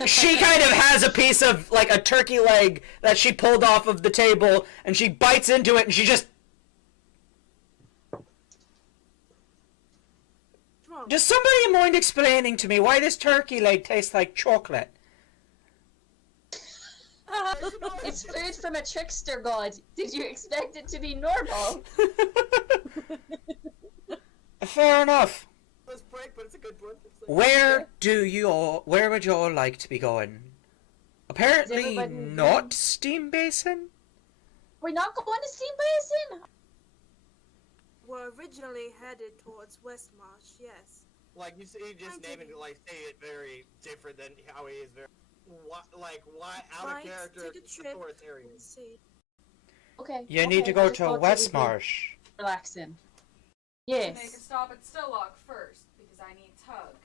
she kind of has a piece of, like, a turkey leg that she pulled off of the table, and she bites into it, and she just... Does somebody mind explaining to me why this turkey leg tastes like chocolate? It's food from a trickster god. Did you expect it to be normal? Fair enough. Let's break, but it's a good one. It's like, Where would you all like to be going? Apparently everybody not Steam Basin? We're not going to Steam Basin? We're originally headed towards Westmarsh, yes. Like you see, just Naaman like say it very different than how he is. Very, why out Right, of character, take a trip. authoritarian. Let's see. You Okay. need okay, to go just to thought that we'd be Westmarsh. Relaxing. Make a Yes. stop at Stilllock first, because I need Tug.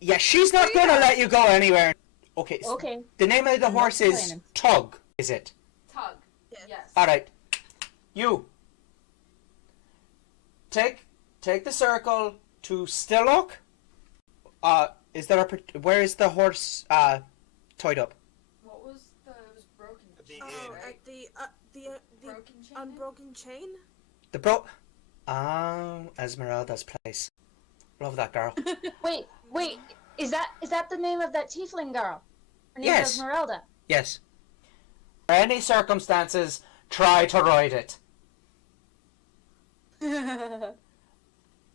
Yeah, she's not gonna let you go anywhere. Okay, so Okay. the name of the I'm not horse is complaining. Tug, is it? Tug. Yes. Yes. Alright. You. Take the circle to Stillock. Is there where is the horse, tied up? What was it was broken At the chain, inn. right? At the broken chain? unbroken chain. Esmeralda's place. Love that girl. Wait, is that the name of that tiefling girl? Her name Yes. is Esmeralda. Yes. Under any circumstances, try to ride it.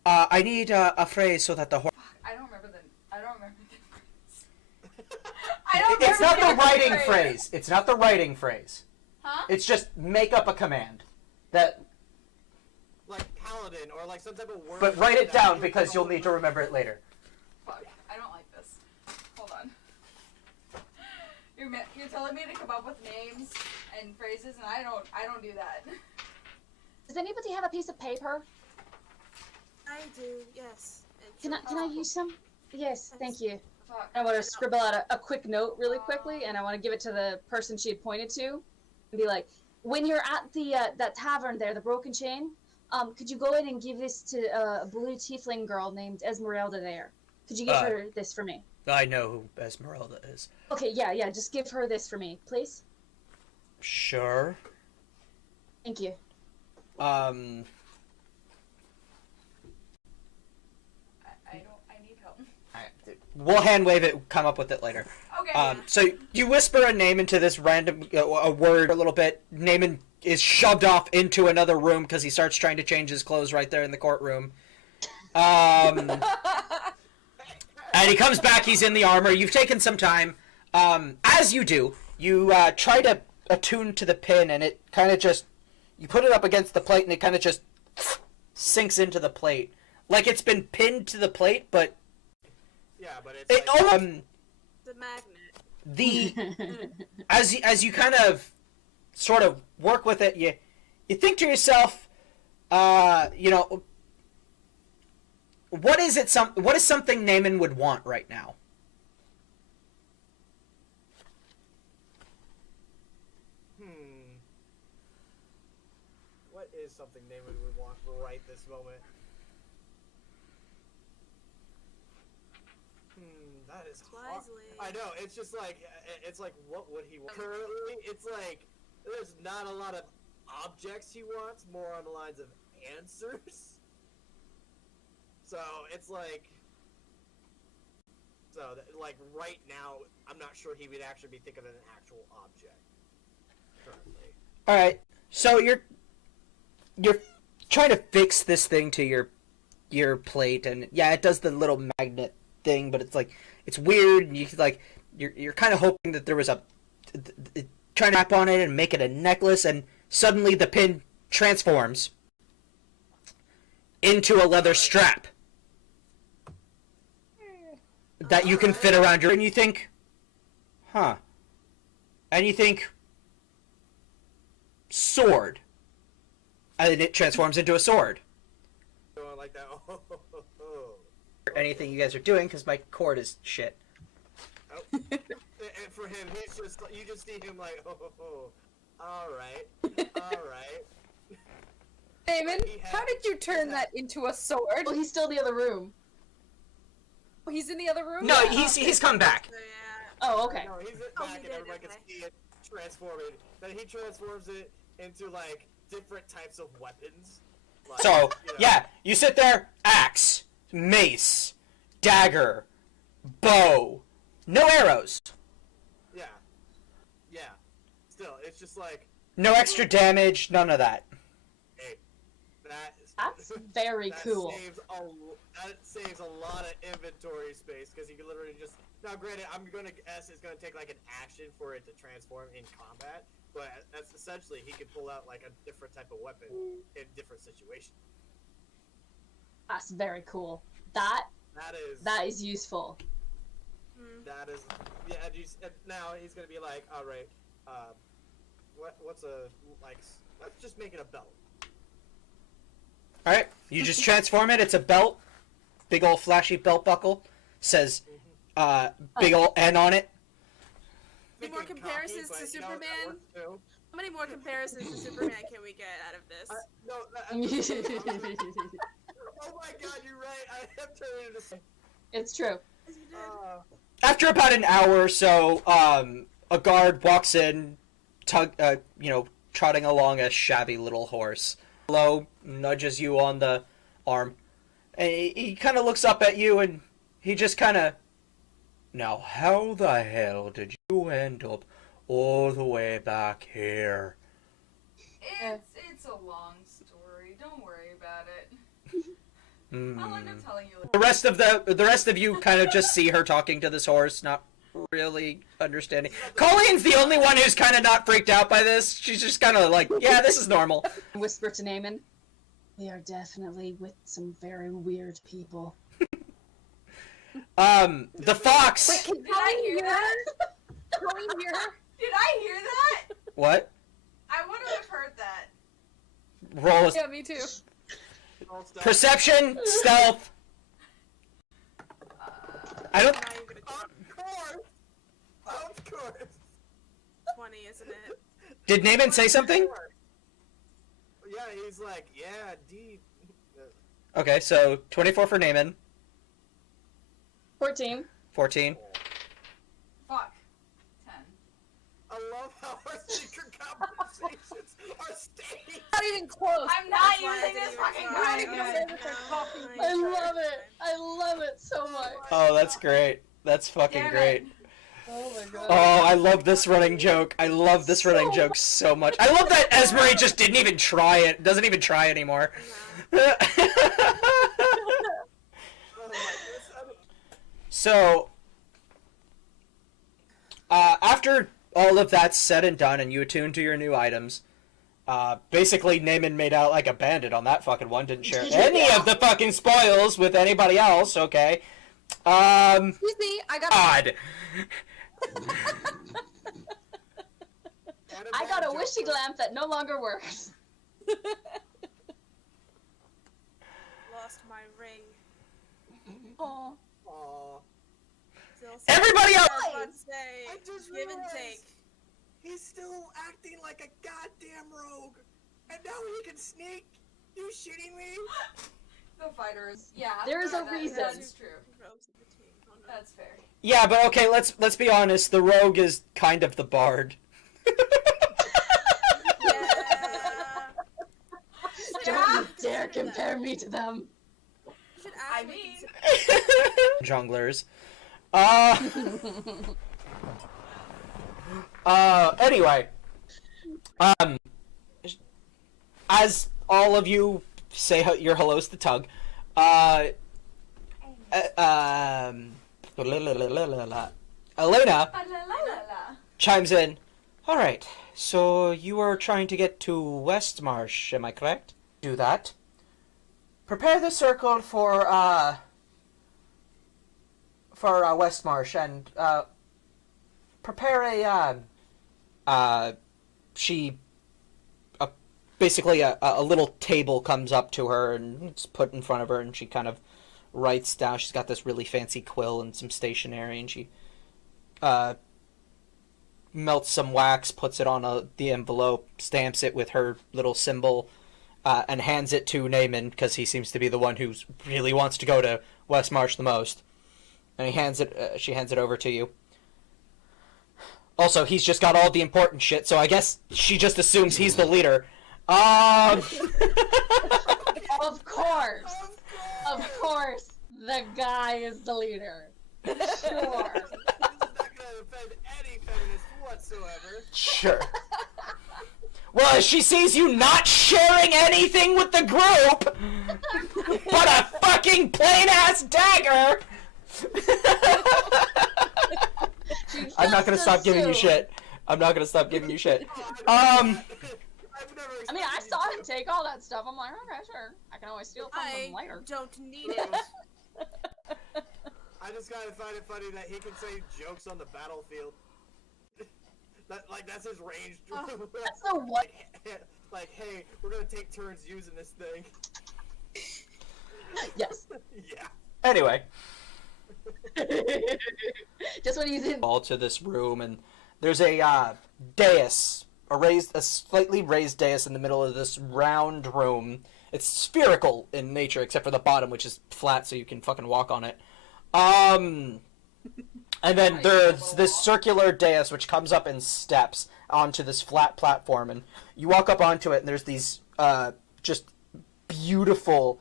I need a phrase so that the horse... I don't remember the phrase. I don't It's remember not the writing phrase. phrase. It's not the writing phrase. Huh? It's just make up a command. That, Like paladin or like some type of word. but write it that down you because you'll don't need to remember it later. Fuck, I don't like this. Hold on. You're telling me to come up with names and phrases, and I don't do that. Does anybody have a piece of paper? I do. Yes. Can I use some? Yes, thank you. Fuck. I want to scribble out a quick note really quickly, and I want to give it to the person she had pointed to, and be like, when you're at the that tavern there, the Broken Chain, could you go in and give this to a blue tiefling girl named Esmeralda there? Could you give her this for me? I know who Esmeralda is. Okay, yeah, just give her this for me, please. Sure. Thank you. I need help. We'll hand wave it. Come up with it later. Okay. So you whisper a name into this random a word a little bit. Naaman is shoved off into another room because he starts trying to change his clothes right there in the courtroom. And he comes back. He's in the armor. You've taken some time. As you do, you try to attune to the pin, and it kind of just you put it up against the plate, and it kind of just sinks into the plate, like it's been pinned to the plate, but Yeah, but it's it like, The magnet. the as you kind of sort of work with it, you think to yourself, what is something Naaman would want right now? What is something Naaman would want right this moment? That is hard. Wisely. I know, it's just like, it's like, what would he want? Currently, it's like, there's not a lot of objects he wants, more on the lines of answers. So, it's like, like, right now, I'm not sure he would actually be thinking of an actual object. Currently. Alright, so you're trying to fix this thing to your plate, and yeah, it does the little magnet thing, but it's like, it's weird, and you're kind of hoping that there was trying to tap on it and make it a necklace, and suddenly the pin transforms into a leather strap that you can fit around and you think, and you think, sword, and it transforms into a sword. Going like that, Anything you guys are doing, because my cord is shit. Oh. And for him, he's just, you just see him like, alright. Damon, how did you turn that into a sword? Well, he's still in the other room. Oh, he's in the other room? No, Yeah. he's come back. So yeah. Oh, okay. No, he's Oh, back he and did, everybody can okay. see it transforming. Then he transforms it into, like, different types of weapons. Like, So, you know, yeah, you sit there, axe, mace, dagger, bow, no arrows, Yeah. Still, it's just like, no extra damage, none of that. hey, That's very that cool. saves a lot of inventory space, because you can literally just... Now, granted, I'm going to guess it's going to take, like, an action for it to transform in combat, but that's essentially, he can pull out, like, a different type of weapon in different situations. That's very cool. That Is useful. That is... Yeah, and now he's going to be like, alright, what's a... Like, let's just make it a belt. Alright, you just transform it, it's a belt, big old flashy belt buckle, says, big old N on it. Any more Thinking comparisons cocky, to but, you know, that Superman? works too. How many more comparisons to Superman can we get out of this? No, oh my god, you're right. I have turned into... It's true. After about an hour or so, a guard walks in, trotting along a shabby little horse. Hello, nudges you on the arm. And he kind of looks up at you and he just kind of... Now, how the hell did you end up all the way back here? It's a long story. Don't worry about it. I'll end up telling you later. The rest of you kind of just see her talking to this horse, not really understanding. Colleen's the only one who's kind of not freaked out by this. She's just kind of like, yeah, this is normal. Whisper to Naaman, we are definitely with some very weird people. The fox. Wait, Did I hear that? Can we hear her? Did I hear that? What? I would have heard that. Roll Yeah, me too. perception, stealth. I don't. Now you're gonna Of course. 20, isn't it? Did Naaman say something? Yeah, he's like, yeah, D. Okay, so 24 for Naaman, 14. 14. Fuck. 10. I love how our secret conversations are staying. Not even close. I'm not That's why I using didn't this even fucking try. card even again. say that they're talking. I love it. I love it so much. Oh, that's great. That's fucking Damn great. it. Oh my god. Oh, I love this running joke. I love this running joke so much. I love that Esmery just didn't even try it. Doesn't even try anymore. Oh my goodness. So, after all of that's said and done and you attune to your new items, basically Naaman made out like a bandit on that fucking one, didn't share any of the fucking spoils with anybody else, okay? Excuse me, I got. Odd. I got a wishy lamp that no longer works. Lost my ring. Oh. Aw. Still Everybody else- I was about to say, I just give and realized take. He's still acting like a goddamn rogue. And now he can sneak? You shitting me? The fighters. Yeah. There is a that- reason. That's true. Rogues of the team. Oh, no. That's fair. Yeah, but okay, let's be honest. The rogue is kind of the bard. Yeah. Don't you dare compare me to them. You should I actually mean- consider- Junglers. Anyway. As all of you say your hellos to Tug, Elena chimes in. Alright, so you are trying to get to Westmarsh, am I correct? Do that. Prepare the circle for Westmarsh, and, prepare basically a little table comes up to her, and it's put in front of her, and she kind of writes down. She's got this really fancy quill and some stationery, and she, melts some wax, puts it on the envelope, stamps it with her little symbol, and hands it to Naaman, because he seems to be the one who really wants to go to Westmarsh the most. And she hands it over to you. Also, he's just got all the important shit, so I guess she just assumes he's the leader. Of course. Of course. The guy is the leader. Sure. This is not gonna offend any feminist whatsoever. Sure. Well, as she sees you not sharing anything with the group, but a fucking plain-ass dagger! I'm not gonna stop giving you shit. I'm not gonna stop giving you shit. I've never I mean, I saw him take all that stuff. I'm like, okay, sure. I can always steal from them I later. don't need it. I just kind of find it funny that he can say jokes on the battlefield. That's his range. That's the one. Like, hey, we're gonna take turns using this thing. Yes. Yeah. Anyway, Just when he's in. all to this room, and there's a dais, a slightly raised dais in the middle of this round room. It's spherical in nature, except for the bottom, which is flat, so you can fucking walk on it. And then there's this circular dais which comes up in steps onto this flat platform, and you walk up onto it, and there's these just beautiful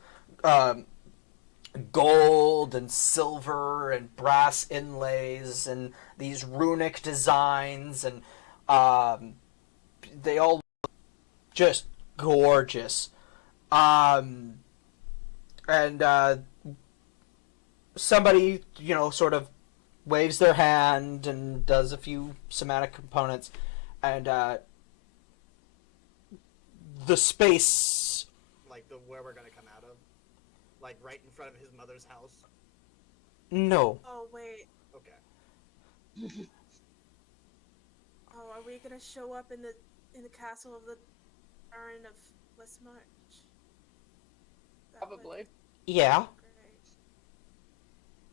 gold and silver and brass inlays and these runic designs, and they all look just gorgeous. And somebody, sort of waves their hand and does a few somatic components, and the space, Like where we're gonna come out of, like right in front of his mother's house. no. Oh wait. Okay. Oh, are we gonna show up in the castle of the Baron of Westmarch? That would Probably. Yeah. be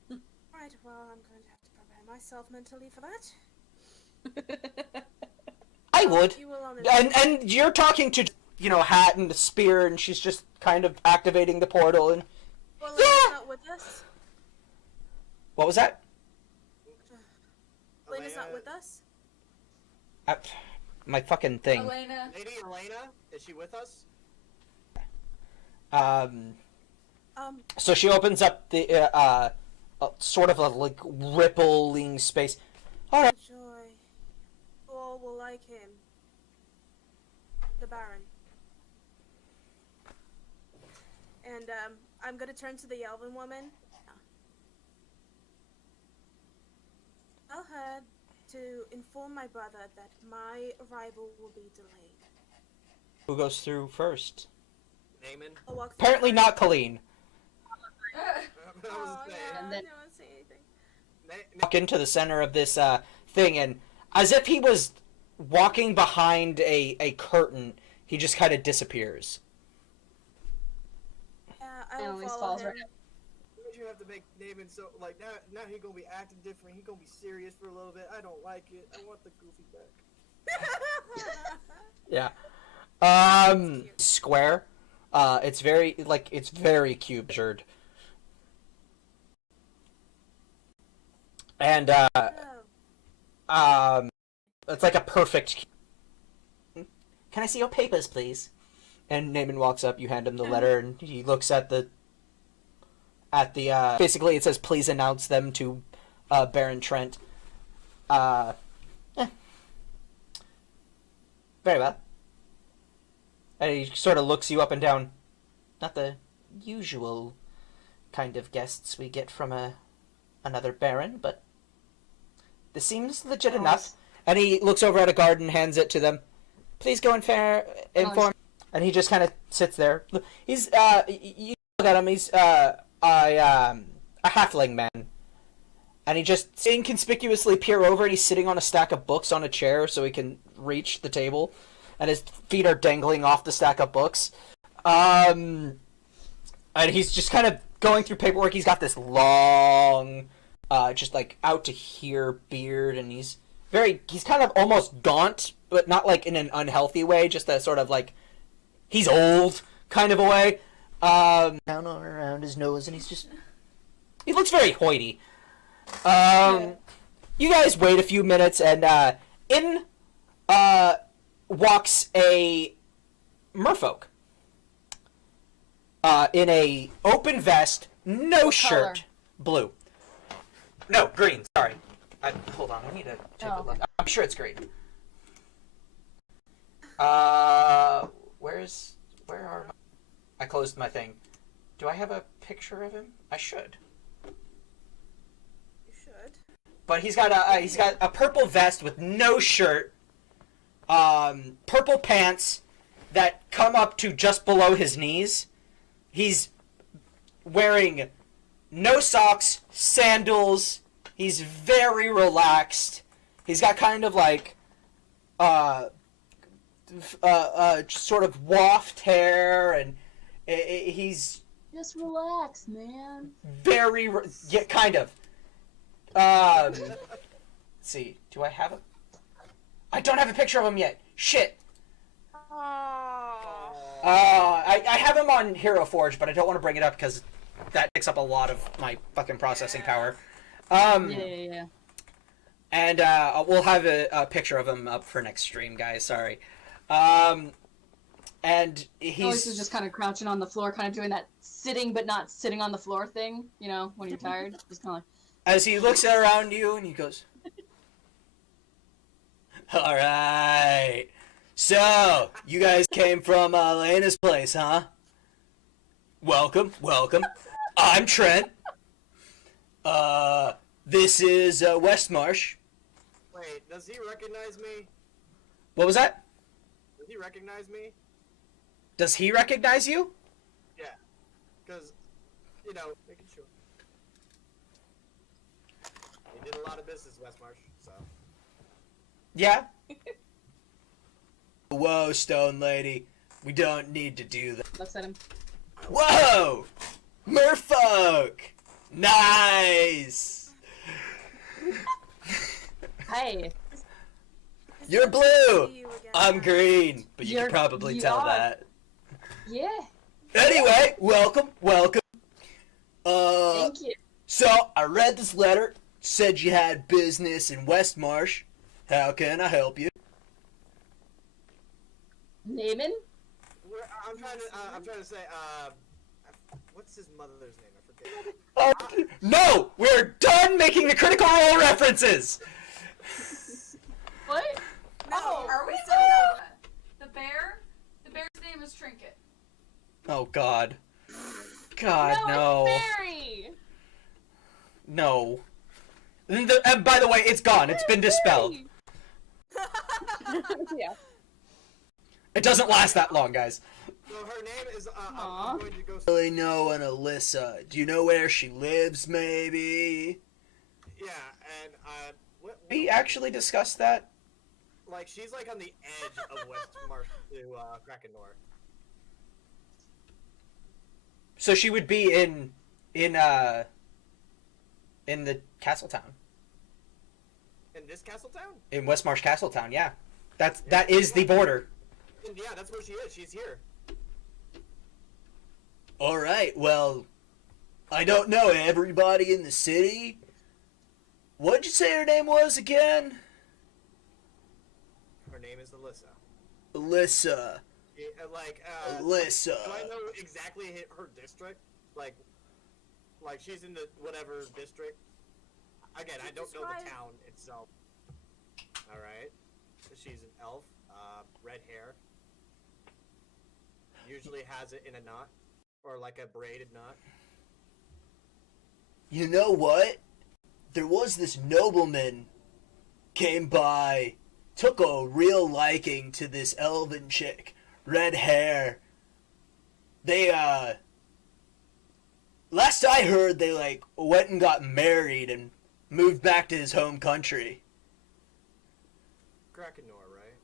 great. Right. Well, I'm going to have to prepare myself mentally for that. I would. You will on And you're talking to, Hat and the spear, and she's just kind of activating the portal, and Well, Yeah! not with us. what was that? Elena's not with us. My fucking thing. Elena. Lady Elena, is she with us? So she opens up the sort of a like rippling space. All right. Joy. You all will like him. The Baron. And I'm gonna turn to the Elven woman. Tell her to inform my brother that my arrival will be delayed. Who goes through first? Naaman? I'll walk through Apparently first. not Colleen. I was Oh, saying. no, And then- I don't say anything. Walk into the center of this thing, and as if he was walking behind a curtain, he just kind of disappears. Yeah, I And will always follow falls him. right Why would you have to make Naaman so like now he gonna be acting different? He gonna be serious for a little bit. I don't like it. I want the goofy back. Yeah. Square. It's very cube measured. And Oh, it's like a perfect. Can I see your papers, please? And Naaman walks up. You hand him the letter, and he looks at the. Basically, it says, "Please announce them to Baron Trent." Very well. And he sort of looks you up and down. Not the usual kind of guests we get from another baron, but this seems legit enough. And he looks over at a guard and hands it to them. Please go and inform. And he just kind of sits there. He's you look at him. He's a halfling man, and he just inconspicuously peer over, and he's sitting on a stack of books on a chair so he can reach the table, and his feet are dangling off the stack of books. And he's just kind of going through paperwork. He's got this long, just like out to here beard, and he's kind of almost gaunt, but not like in an unhealthy way, just a sort of like he's old kind of a way. Down around his nose, and he looks very hoity. You guys wait a few minutes, and in walks a merfolk. In a open vest, no shirt, blue. No, green. Sorry. Hold on. I need to take a look. I'm sure it's green. Where are my... I closed my thing. Do I have a picture of him? I should. you should. But he's got a purple vest with no shirt, purple pants that come up to just below his knees. He's wearing no socks, sandals. He's very relaxed. He's got kind of like sort of waft hair, and he's Just relax, man. very yeah, kind of. Let's see. Do I have a? I don't have a picture of him yet. Shit. Oh. I have him on Hero Forge, but I don't want to bring it up because that takes up a lot of my fucking processing power. Yeah. And we'll have a picture of him up for next stream, guys. Sorry. And Aloysius is just kind of crouching on the floor, kind of doing that sitting but not sitting on the floor thing, you know, when you're tired. Just kind of like... As he looks around you and he goes, all right. So, you guys came from Elena's place, huh? Welcome, welcome. I'm Trent. This is Westmarsh. Wait, does he recognize me? What was that? Does he recognize me? Does he recognize you? Yeah. Because, you know, making sure. He did a lot of business, Westmarsh, so. Yeah. Whoa, Stone Lady. We don't need to do that. Looks at him. Whoa! Merfolk! Nice! Hey. You're blue! See you again. I'm green, but you can probably you tell are. that. Yeah. Anyway, welcome, welcome. Thank you. So, I read this letter, said you had business in Westmarsh. How can I help you? Naaman? I'm trying to say, what's his mother's name? I forget. No! We're done making the Critical Role references! What? No, Oh, are we we still still the bear? The bear's name is Trinket. Oh, God. God, no. It's Barry! No. And by the way, it's gone. It's been dispelled. Yeah. It doesn't last that long, guys. So her name is, Aw. I'm going to go... Really know an Alyssa. Do you know where she lives, maybe? Yeah, and, what, We actually discussed that. like, she's, like, on the edge of Westmarsh to, Krakenor. So she would be in the castle town. In this castle town? In Westmarsh Castle Town, yeah. That is the border. And yeah, that's where she is. She's here. Alright, well, I don't know everybody in the city. What'd you say her name was again? Her name is Alyssa. Alyssa. Alyssa. Do I know exactly her district? Like she's in the whatever district? Again, I don't know the town itself. Alright. She's an elf, red hair. Usually has it in a knot. Or like a braided knot. You know what? There was this nobleman came by, took a real liking to this elven chick, red hair. They, last I heard, they, like, went and got married and moved back to his home country. Krakenor, right?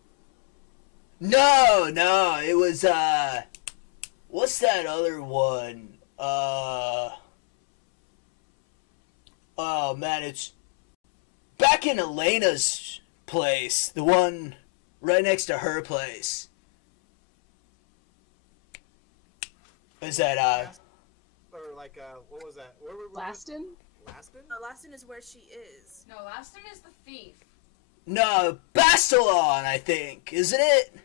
No, it was, what's that other one? Oh man, it's back in Elena's place, the one right next to her place. Is that, Or like, what was that? Where were Laston? Laston? Laston is where she is. No, Laston is the thief. no, Bastalon, I think, isn't it?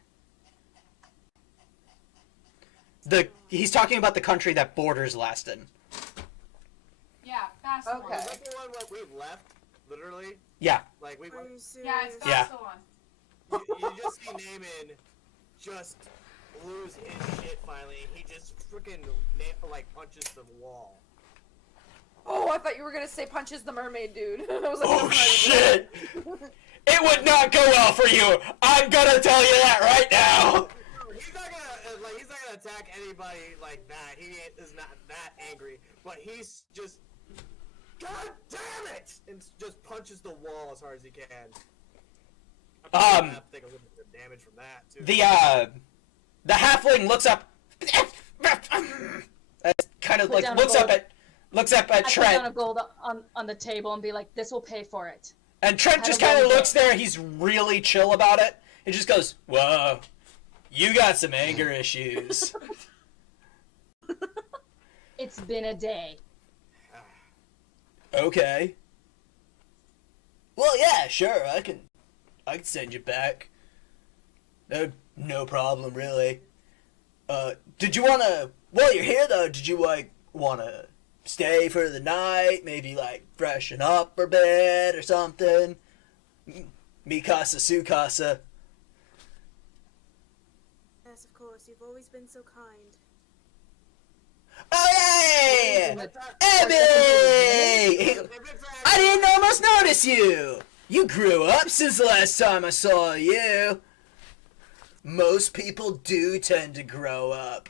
He's talking about the country that borders Laston. Yeah, that's the one. Okay. Is that the one that we've left? Literally? Yeah. Like, we Are you serious? Yeah, it's Yeah. that's the one. you just see Naaman just lose his shit finally. He just freaking punches the wall. Oh, I thought you were gonna say punches the mermaid dude. I was like, Oh no, shit! It would not go well for you! I'm gonna tell you that right now! He's not gonna attack anybody like that. He is not that angry, but he's just, God damn it! And just punches the wall as hard as he can. I have to take a little bit of damage from that too. The halfling looks up, kind of Put like down looks a up gold. at I put down a Trent, gold on the table and be like, this will pay for it. and Trent Have just a kind of gold looks there. He's really chill about it. He just goes, "Whoa, you got some anger issues." It's been a day. Okay. Well, yeah, sure, I can send you back. No problem, really. Did you wanna, while you're here though, did you, like, wanna stay for the night? Maybe, like, freshen up a bit or something? Mi casa, su casa. Yes, of course. You've always been so kind. Oh, yeah! Abby! I didn't almost notice you! You grew up since the last time I saw you. Most people do tend to grow up.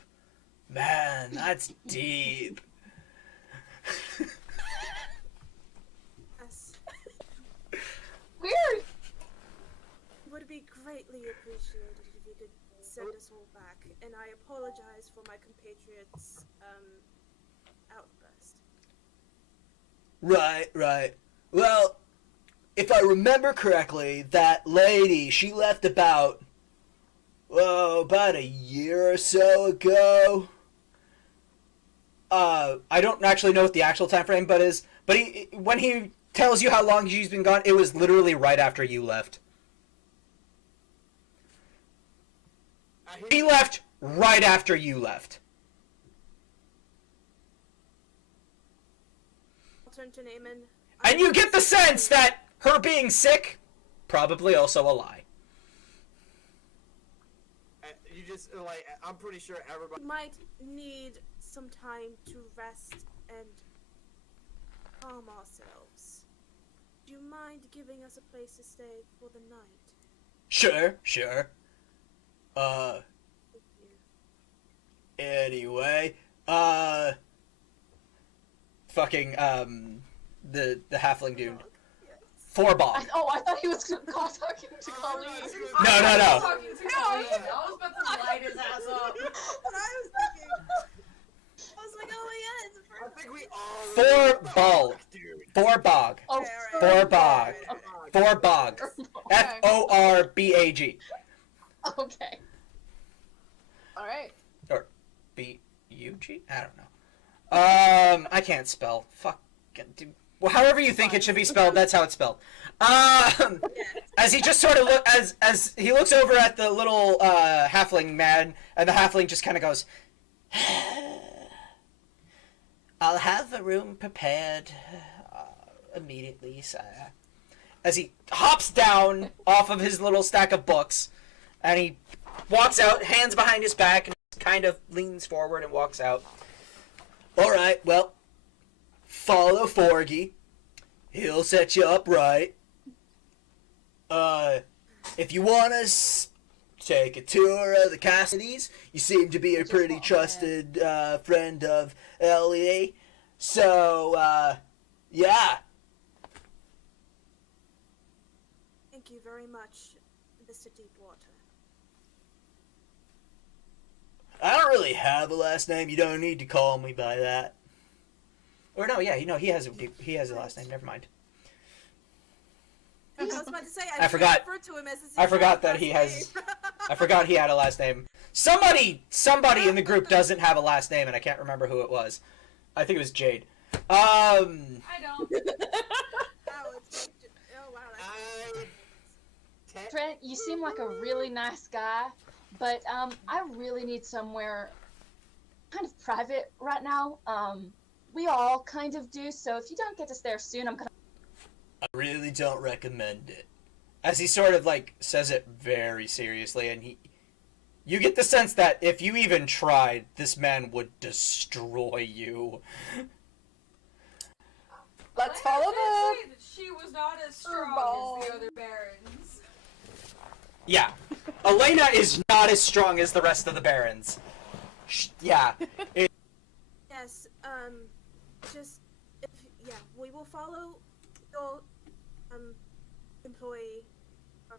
Man, that's deep. Yes. Weird. Would be greatly appreciated if you could send us all back. And I apologize for my compatriots' outburst. Right. Well, if I remember correctly, that lady, she left about a year or so ago. I don't actually know what the actual time frame, but when he tells you how long she's been gone, it was literally right after you left. He left right after you left. I'll turn to Naaman. And you get the sense that her being sick, probably also a lie. You just, like, I'm pretty sure everybody... We might need some time to rest and calm ourselves. Do you mind giving us a place to stay for the night? Sure. Thank you. Anyway, the halfling dude. Forbog. I thought he was talking to Colleen. No. I was talking to Colleen. I was about to light his ass up. That's what I was thinking. I was like, oh yeah, it's a I first. think we all... Forbog. Forbog. Oh, Okay, Forbog. Forbog. Okay. Forbag. okay. All right. Or B-U-G? I don't know. I can't spell. Fuck. Well, however you think it should be spelled, that's how it's spelled. As he just sort of as he looks over at the little halfling man, and the halfling just kind of goes, "I'll have the room prepared immediately, sire." As he hops down off of his little stack of books, and he walks out, hands behind his back, and kind of leans forward and walks out. All right, well, follow Forgy. He'll set you up right. If you want to take a tour of the Cassidys, you seem to be a pretty trusted friend of Ellie. So, yeah. Thank you very much, Mr. Deepwater. I don't really have a last name. You don't need to call me by that. Or no, yeah, he has a last name. Never mind. I was about to say, I forgot. refer to him as his I forgot that last he has. name. I forgot he had a last name. Somebody in the group doesn't have a last name, and I can't remember who it was. I think it was Jade. I don't. Oh, it's, oh wow, that's Trent, you seem like a really nice guy, but I really need somewhere kind of private right now. We all kind of do, so if you don't get us there soon, I'm gonna... I really don't recommend it. As he sort of, like, says it very seriously, and you get the sense that if you even tried, this man would destroy you. Let's I follow did the... say that she was not as strong Ball. as the other barons. Yeah. Elena is not as strong as the rest of the barons. Yeah. yes. Just we will follow your employee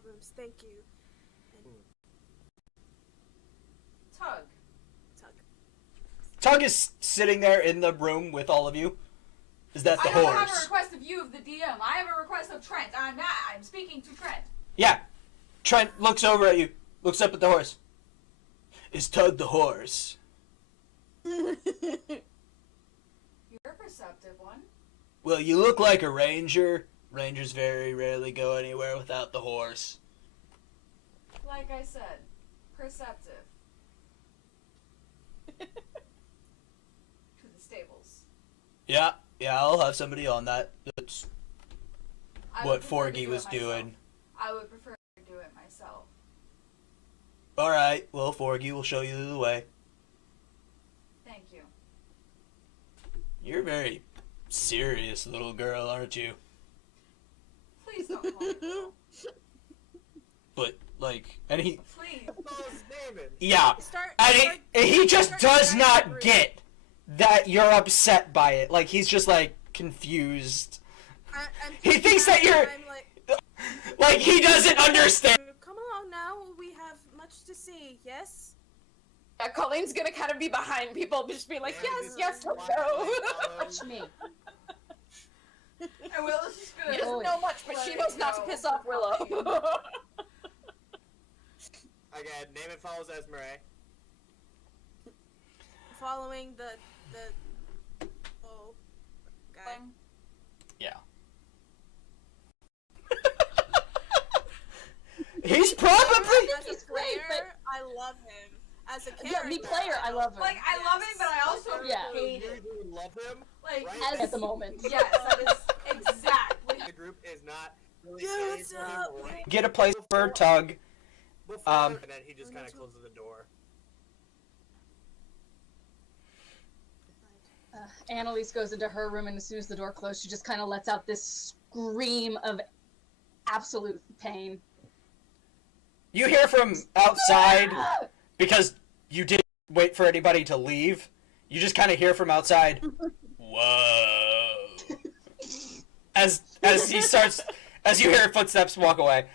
rooms. Thank you. And Tug. Tug. Tug is sitting there in the room with all of you. Is that the I don't have a horse? request of you of the DM. I have a request of Trent. I'm speaking to Trent. Yeah. Trent looks over at you, looks up at the horse. Is Tug the horse? You're a perceptive one. Well, you look like a ranger, Rangers very rarely go anywhere without the horse. Like I said, perceptive. To the stables. Yeah, I'll have somebody on that. That's I what would prefer to Forgy do was it myself. doing. I would prefer to do it myself. Alright, well, Forgy will show you the way. Thank you. You're a very serious little girl, aren't you? Please don't call me girl. But, like, and he... Please. That's all his name is. Yeah, and he just does not get that you're upset by it. Like, he's just, like, confused. He thinks that you're... Like, he doesn't understand. Come along now, we have much to see, yes? Yeah, Colleen's gonna kind of be behind people, just be like, yes, let's go. Touch me. And Willow's just She gonna... doesn't know much, but she knows not to piss off Willow. Again, name and follows Esmeralda. Following the guy. Yeah. He's probably... As He's a great, player, but- I love him. As a character, Yeah, me player, I love him. Like, I love him, but I also Yeah. hate You it. do love him. Like, Right? At the moment. yes, that is exactly. The group is not really Yeah, ready what's for him up? right Get a place for Tug. before, Um, and then he just kind of closes the door. Annalise goes into her room, and as soon as the door closed, she just kind of lets out this scream of absolute pain. You hear from outside, because you didn't wait for anybody to leave, you just kind of hear from outside, whoa. As he starts, as you hear footsteps walk away.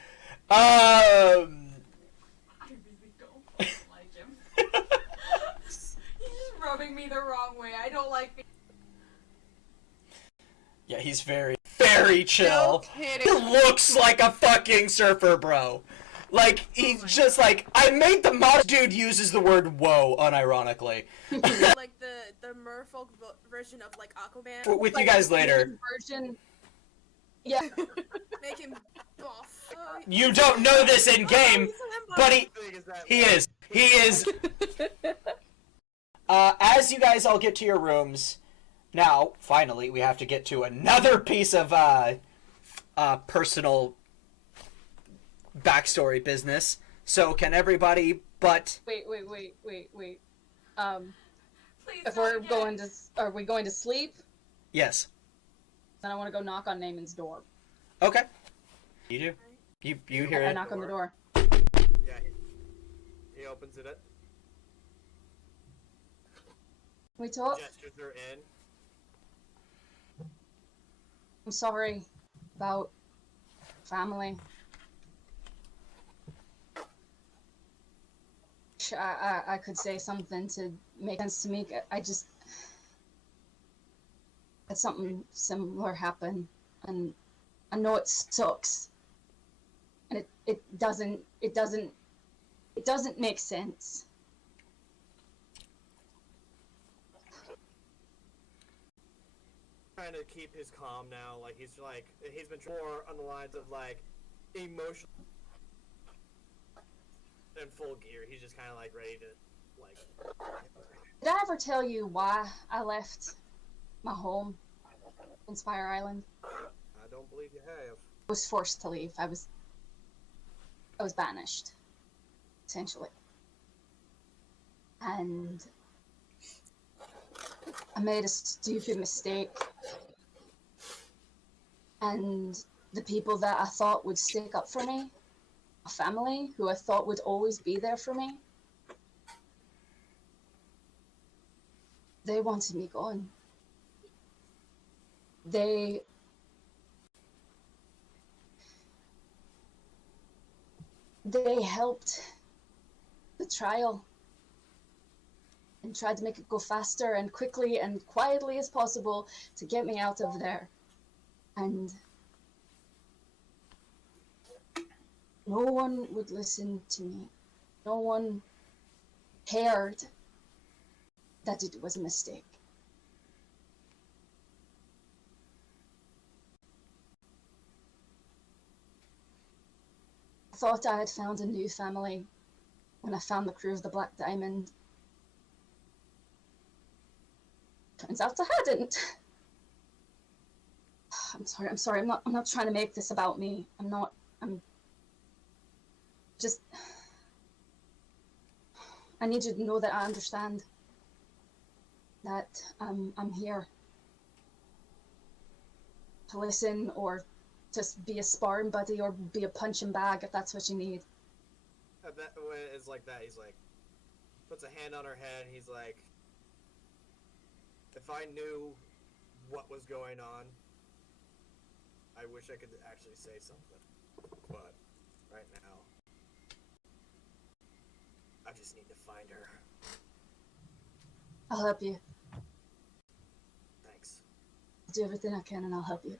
I really don't like him. He's just rubbing me the wrong way. I don't like being... Yeah, he's very, very chill. kidding. He looks like a fucking surfer, bro. Like, he's just like, I made the mod dude uses the word whoa, unironically. like the merfolk version of like Aquaman. With you guys later. Version. Yeah. Make him buff. You don't know this in game, but he Thing is that is. He is. As you guys all get to your rooms, now, finally, we have to get to another piece of, personal backstory business. So, can everybody but... Wait. Please If don't we're get- going to, are we going to sleep? Yes. Then I want to go knock on Naaman's door. Okay. You do. You hear I it. knock on the door. Yeah, he opens it up. We talk. Gestures are in. I'm sorry about family. I could say something to make sense to me. I just had something similar happen, and I know it sucks, and it doesn't make sense. Trying to keep his calm now. Like he's been more on the lines of like emotional in full gear. He's just kind of like ready to like. Did I ever tell you why I left my home in Spire Island? I don't believe you have. I was forced to leave. I was banished, essentially. And I made a stupid mistake. And the people that I thought would stick up for me, my family, who I thought would always be there for me, they wanted me gone. They helped the trial and tried to make it go faster and quickly and quietly as possible to get me out of there. And no one would listen to me. No one cared that it was a mistake. thought I had found a new family when I found the crew of the Black Diamond. Turns out I hadn't. I'm sorry. I'm not trying to make this about me. I'm just... I need you to know that I understand. That I'm here to listen, or just be a sparring buddy, or be a punching bag if that's what you need. That, when it's like that, he's like, puts a hand on her head, and he's like, if I knew what was going on, I wish I could actually say something. But right now, I just need to find her. I'll help you. Thanks. I'll do everything I can, and I'll help you.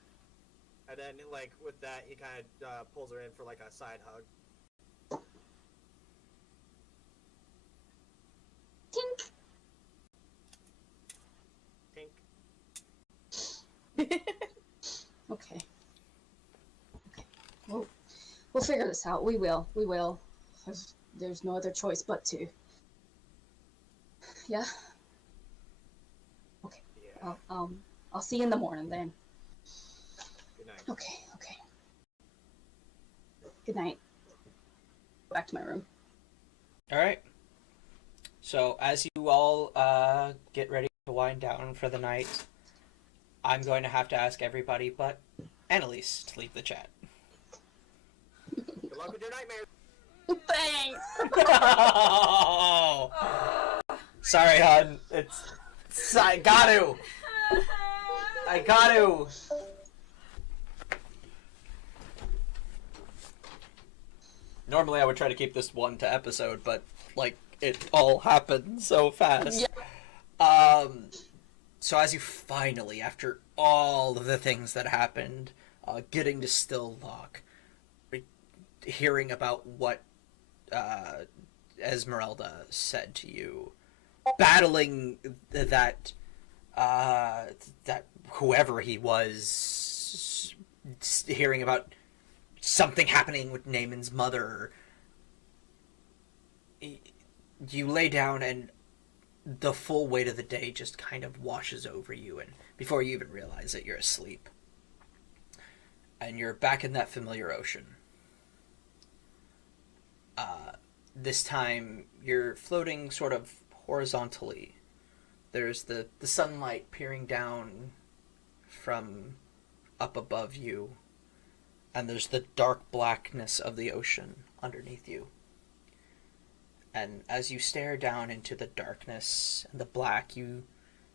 And then, like, with that, he kind of pulls her in for, like, a side hug. Tink. Tink. Okay. We'll figure this out. We will. There's no other choice but to. Yeah? Okay. Yeah. I'll see you in the morning then. Good night. Okay. Good night. Go back to my room. All right. So as you all get ready to wind down for the night, I'm going to have to ask everybody but Annalise to leave the chat. Good luck with your nightmare. Thanks! Oh! Sorry, hon. I got to. Normally I would try to keep this one to episode, but, like, it all happened so fast. Yeah. So as you finally, after all of the things that happened, getting to Stilllock, hearing about what Esmeralda said to you, battling that whoever he was, hearing about something happening with Naaman's mother, you lay down and the full weight of the day just kind of washes over you, and before you even realize it, you're asleep. And you're back in that familiar ocean. This time, you're floating sort of horizontally. There's the sunlight peering down from up above you, and there's the dark blackness of the ocean underneath you. And as you stare down into the darkness and the black, you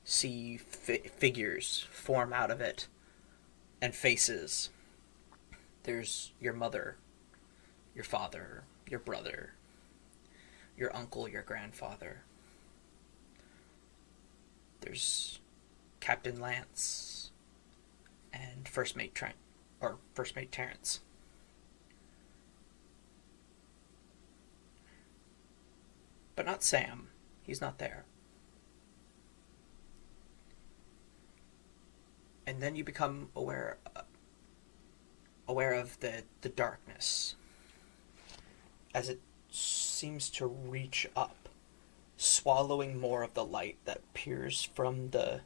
see figures form out of it, and faces. There's your mother, your father, your brother, your uncle, your grandfather. There's Captain Lance and First Mate Terrence. But not Sam. He's not there. And then you become aware of the darkness as it seems to reach up, swallowing more of the light that peers from the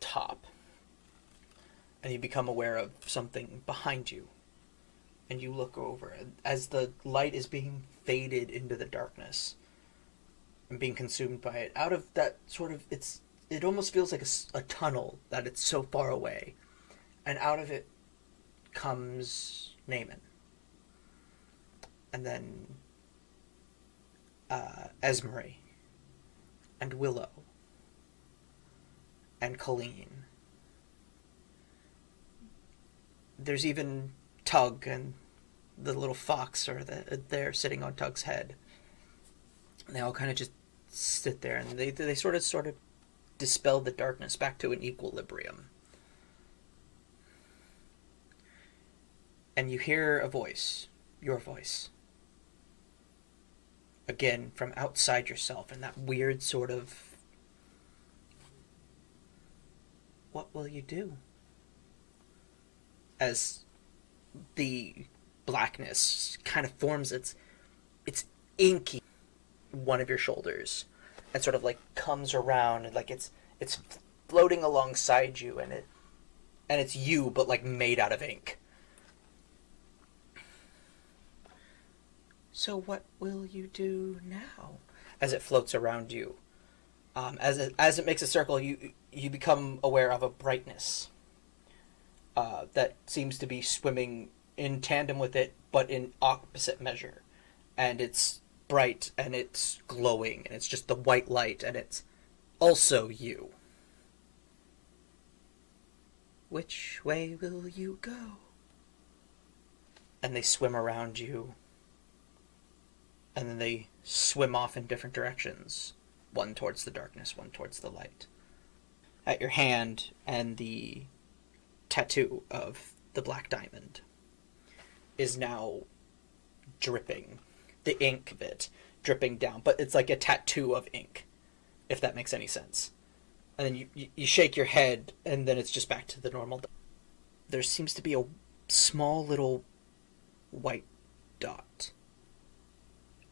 top. And you become aware of something behind you. And you look over, and as the light is being faded into the darkness and being consumed by it, out of that sort of, it almost feels like a tunnel that it's so far away. And out of it comes Naaman. And then Esmery. And Willow. And Colleen. There's even Tug and the little fox they're sitting on Tug's head. And they all kind of just sit there, and they sort of dispel the darkness back to an equilibrium. And you hear a voice, your voice, again from outside yourself, and that weird sort of, what will you do? As the blackness kind of forms its inky one of your shoulders and sort of like comes around and like it's floating alongside you and it's you but like made out of ink. So what will you do now? As it floats around you, as it makes a circle, you become aware of a brightness that seems to be swimming in tandem with it, but in opposite measure. And it's bright and it's glowing and it's just the white light and it's also you. Which way will you go? And they swim around you. And then they swim off in different directions. One towards the darkness, one towards the light. At your hand, and the tattoo of the black diamond is now dripping. The ink of it dripping down. But it's like a tattoo of ink, if that makes any sense. And then you shake your head, and then it's just back to the normal. There seems to be a small little white dot.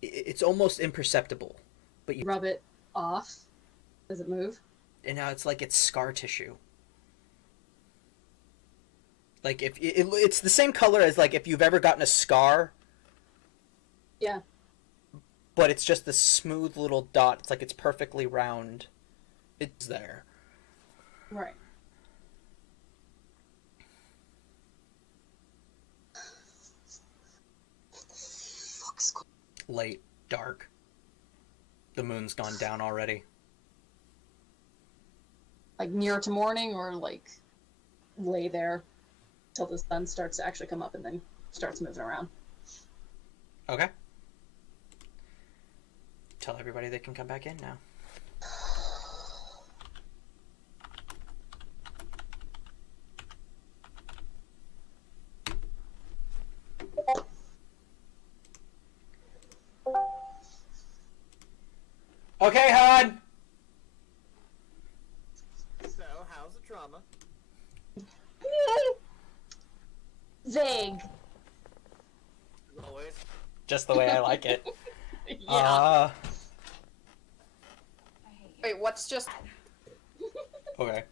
It's almost imperceptible, but you Rub it off. Does it move? and now it's like it's scar tissue. Like if it's the same color as like if you've ever gotten a scar. Yeah. But it's just this smooth little dot. It's like it's perfectly round. It's there. Right. Late, dark. The moon's gone down already. Like near to morning, or like lay there till the sun starts to actually come up and then starts moving around. Okay. Tell everybody they can come back in now. Okay, hon. So, how's the trauma? Vague. As always. Just the way I like it. Yeah. I hate you. Wait, what's just... Okay.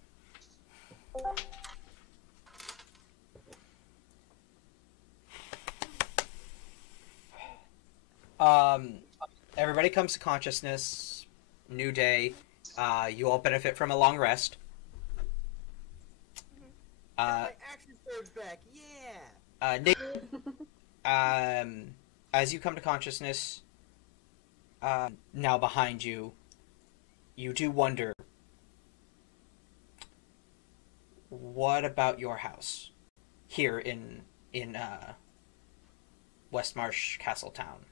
Everybody comes to consciousness. New day. You all benefit from a long rest. My action surge back, yeah! Nick, as you come to consciousness, now behind you, you do wonder, what about your house here in Westmarsh Castletown?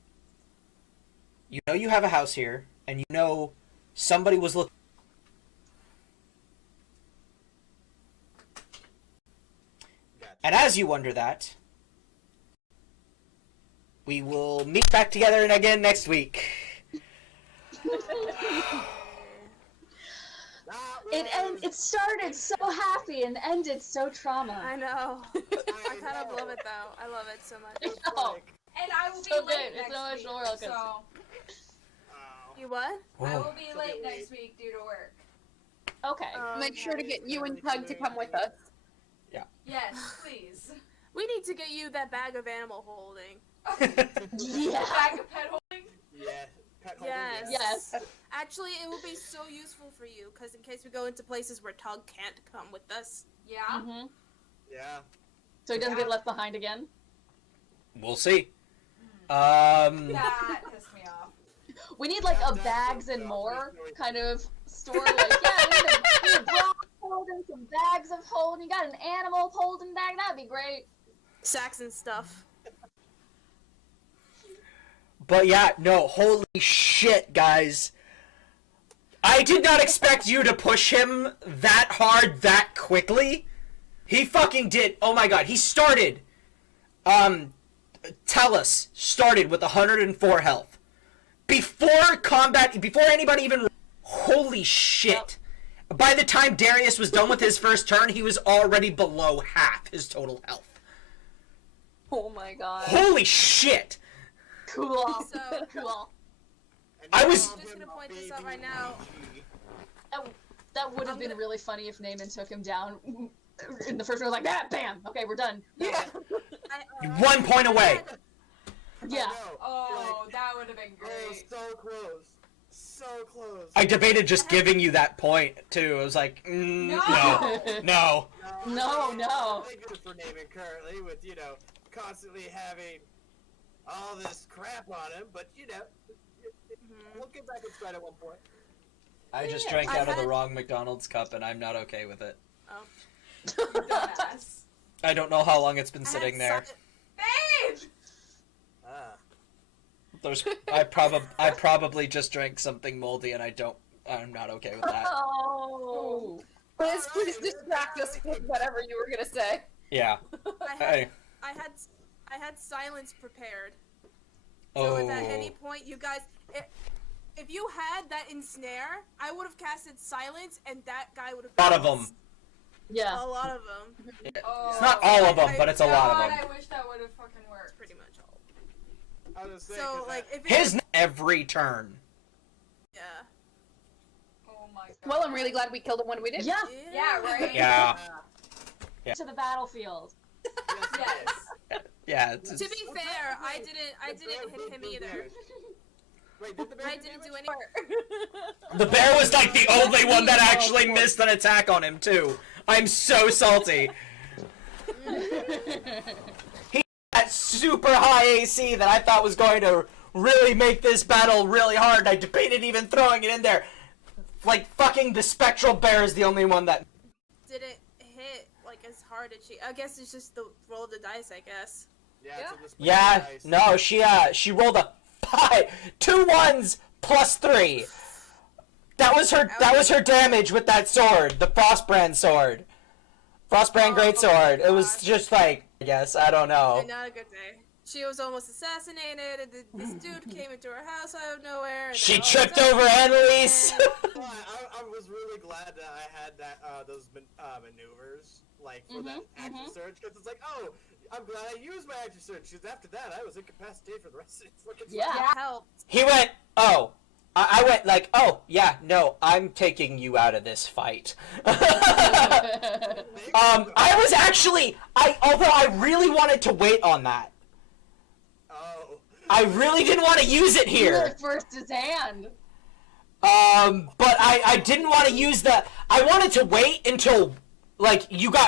You know you have a house here, and you know somebody was looking. Gotcha. And as you wonder that, we will meet back together and again next week. It started so happy and ended so trauma. I know. I kind of love it though. I love it so much. Oh, And I will be So late good. next It's so much week, roller coaster. so You what? I will be So late wait. next week due to work. okay. Make sure to get you and Tug to come with us. Yes, please. We need to get you that bag of animal holding. Yeah. Bag of pet holding. Yeah. Pet holding, Yes. Yes. Actually, it will be so useful for you, because in case we go into places where Tug can't come with us. Yeah. hmm Yeah. So he doesn't get left behind again. We'll see. That pissed me off. We need like a That's bags good and stuff. more Really- kind of store. Like, yeah, we need a bra holding, some bags of holding. You got an animal holding bag? That'd be great. Sacks and stuff. But yeah, no, holy shit, guys. I did not expect you to push him that hard that quickly. He fucking did. Oh my god, he started. Tellus started with 104 health. Before combat, before anybody even. Holy shit. By the time Darius was done with his first turn, he was already below half his total health. Oh my god. Holy shit! Cool. So- Cool. And I you was- call I'm just him gonna point this Baby out right now. Luigi. That would have I'm been gonna- really funny if Naaman took him down in the first one. Like that, bam. Okay, we're done. Yeah. 1 point away. Yeah. I know, Oh, like, that would have been oh, great. so close. So close. I debated just giving you that point too. I was like, No! no. No. Thank you for naming currently with, constantly having all this crap on him, but, we'll get back inside at one point. I just Yeah. drank I out of the had- wrong McDonald's cup, and I'm not okay with it. Oh. Dumbass. I don't know how long it's been I sitting had there. Babe! Ah. I probably just drank something moldy, and I'm not okay with that. Oh. Please distract us with whatever you were gonna say. Yeah. Hey. I had silence prepared. Oh. So if at any point you guys, if you had that ensnare, I would have casted silence, and that guy would have. A lot of them. Yeah. A lot of them, Oh. It's not all of them, but it's a lot God, of them. I wish that would have fucking worked. pretty much all. I was saying, So like, if it His every turn. yeah. Oh my god. Well, I'm really glad we killed him when we did. Yeah. Yeah, right? Yeah. Yeah. To the battlefield. Yes. Yeah. To be fair, I didn't hit him either. Wait, did the bear I do didn't do damage? any. The bear was like the only one that actually missed an attack on him too. I'm so salty. He had super high AC that I thought was going to really make this battle really hard. I debated even throwing it in there. Like fucking the spectral bear is the only one that. Didn't hit like as hard as she. I guess it's just the roll of the dice. I guess. Yeah, it's in the spring Yeah, dice. no, she rolled a 2 1s plus 3. That was her damage with that sword, the Frostbrand sword. Frostbrand greatsword. It was just like, I guess, I don't know. And not a good day. She was almost assassinated, and this dude came into her house out of nowhere. And She then all tripped of a over sudden- Annalise. Well, I was really glad that I had that those maneuvers like for that action surge because it's like, oh, I'm glad I used my action surge because after that I was incapacitated for the rest of the fucking Yeah. Yeah, helped. He went, oh. I went like, oh, yeah, no, I'm taking you out of this fight. I was actually, although I really wanted to wait on that. Oh. I really didn't want to use it He here. really first his hand. But I didn't want to use I wanted to wait until, like, you got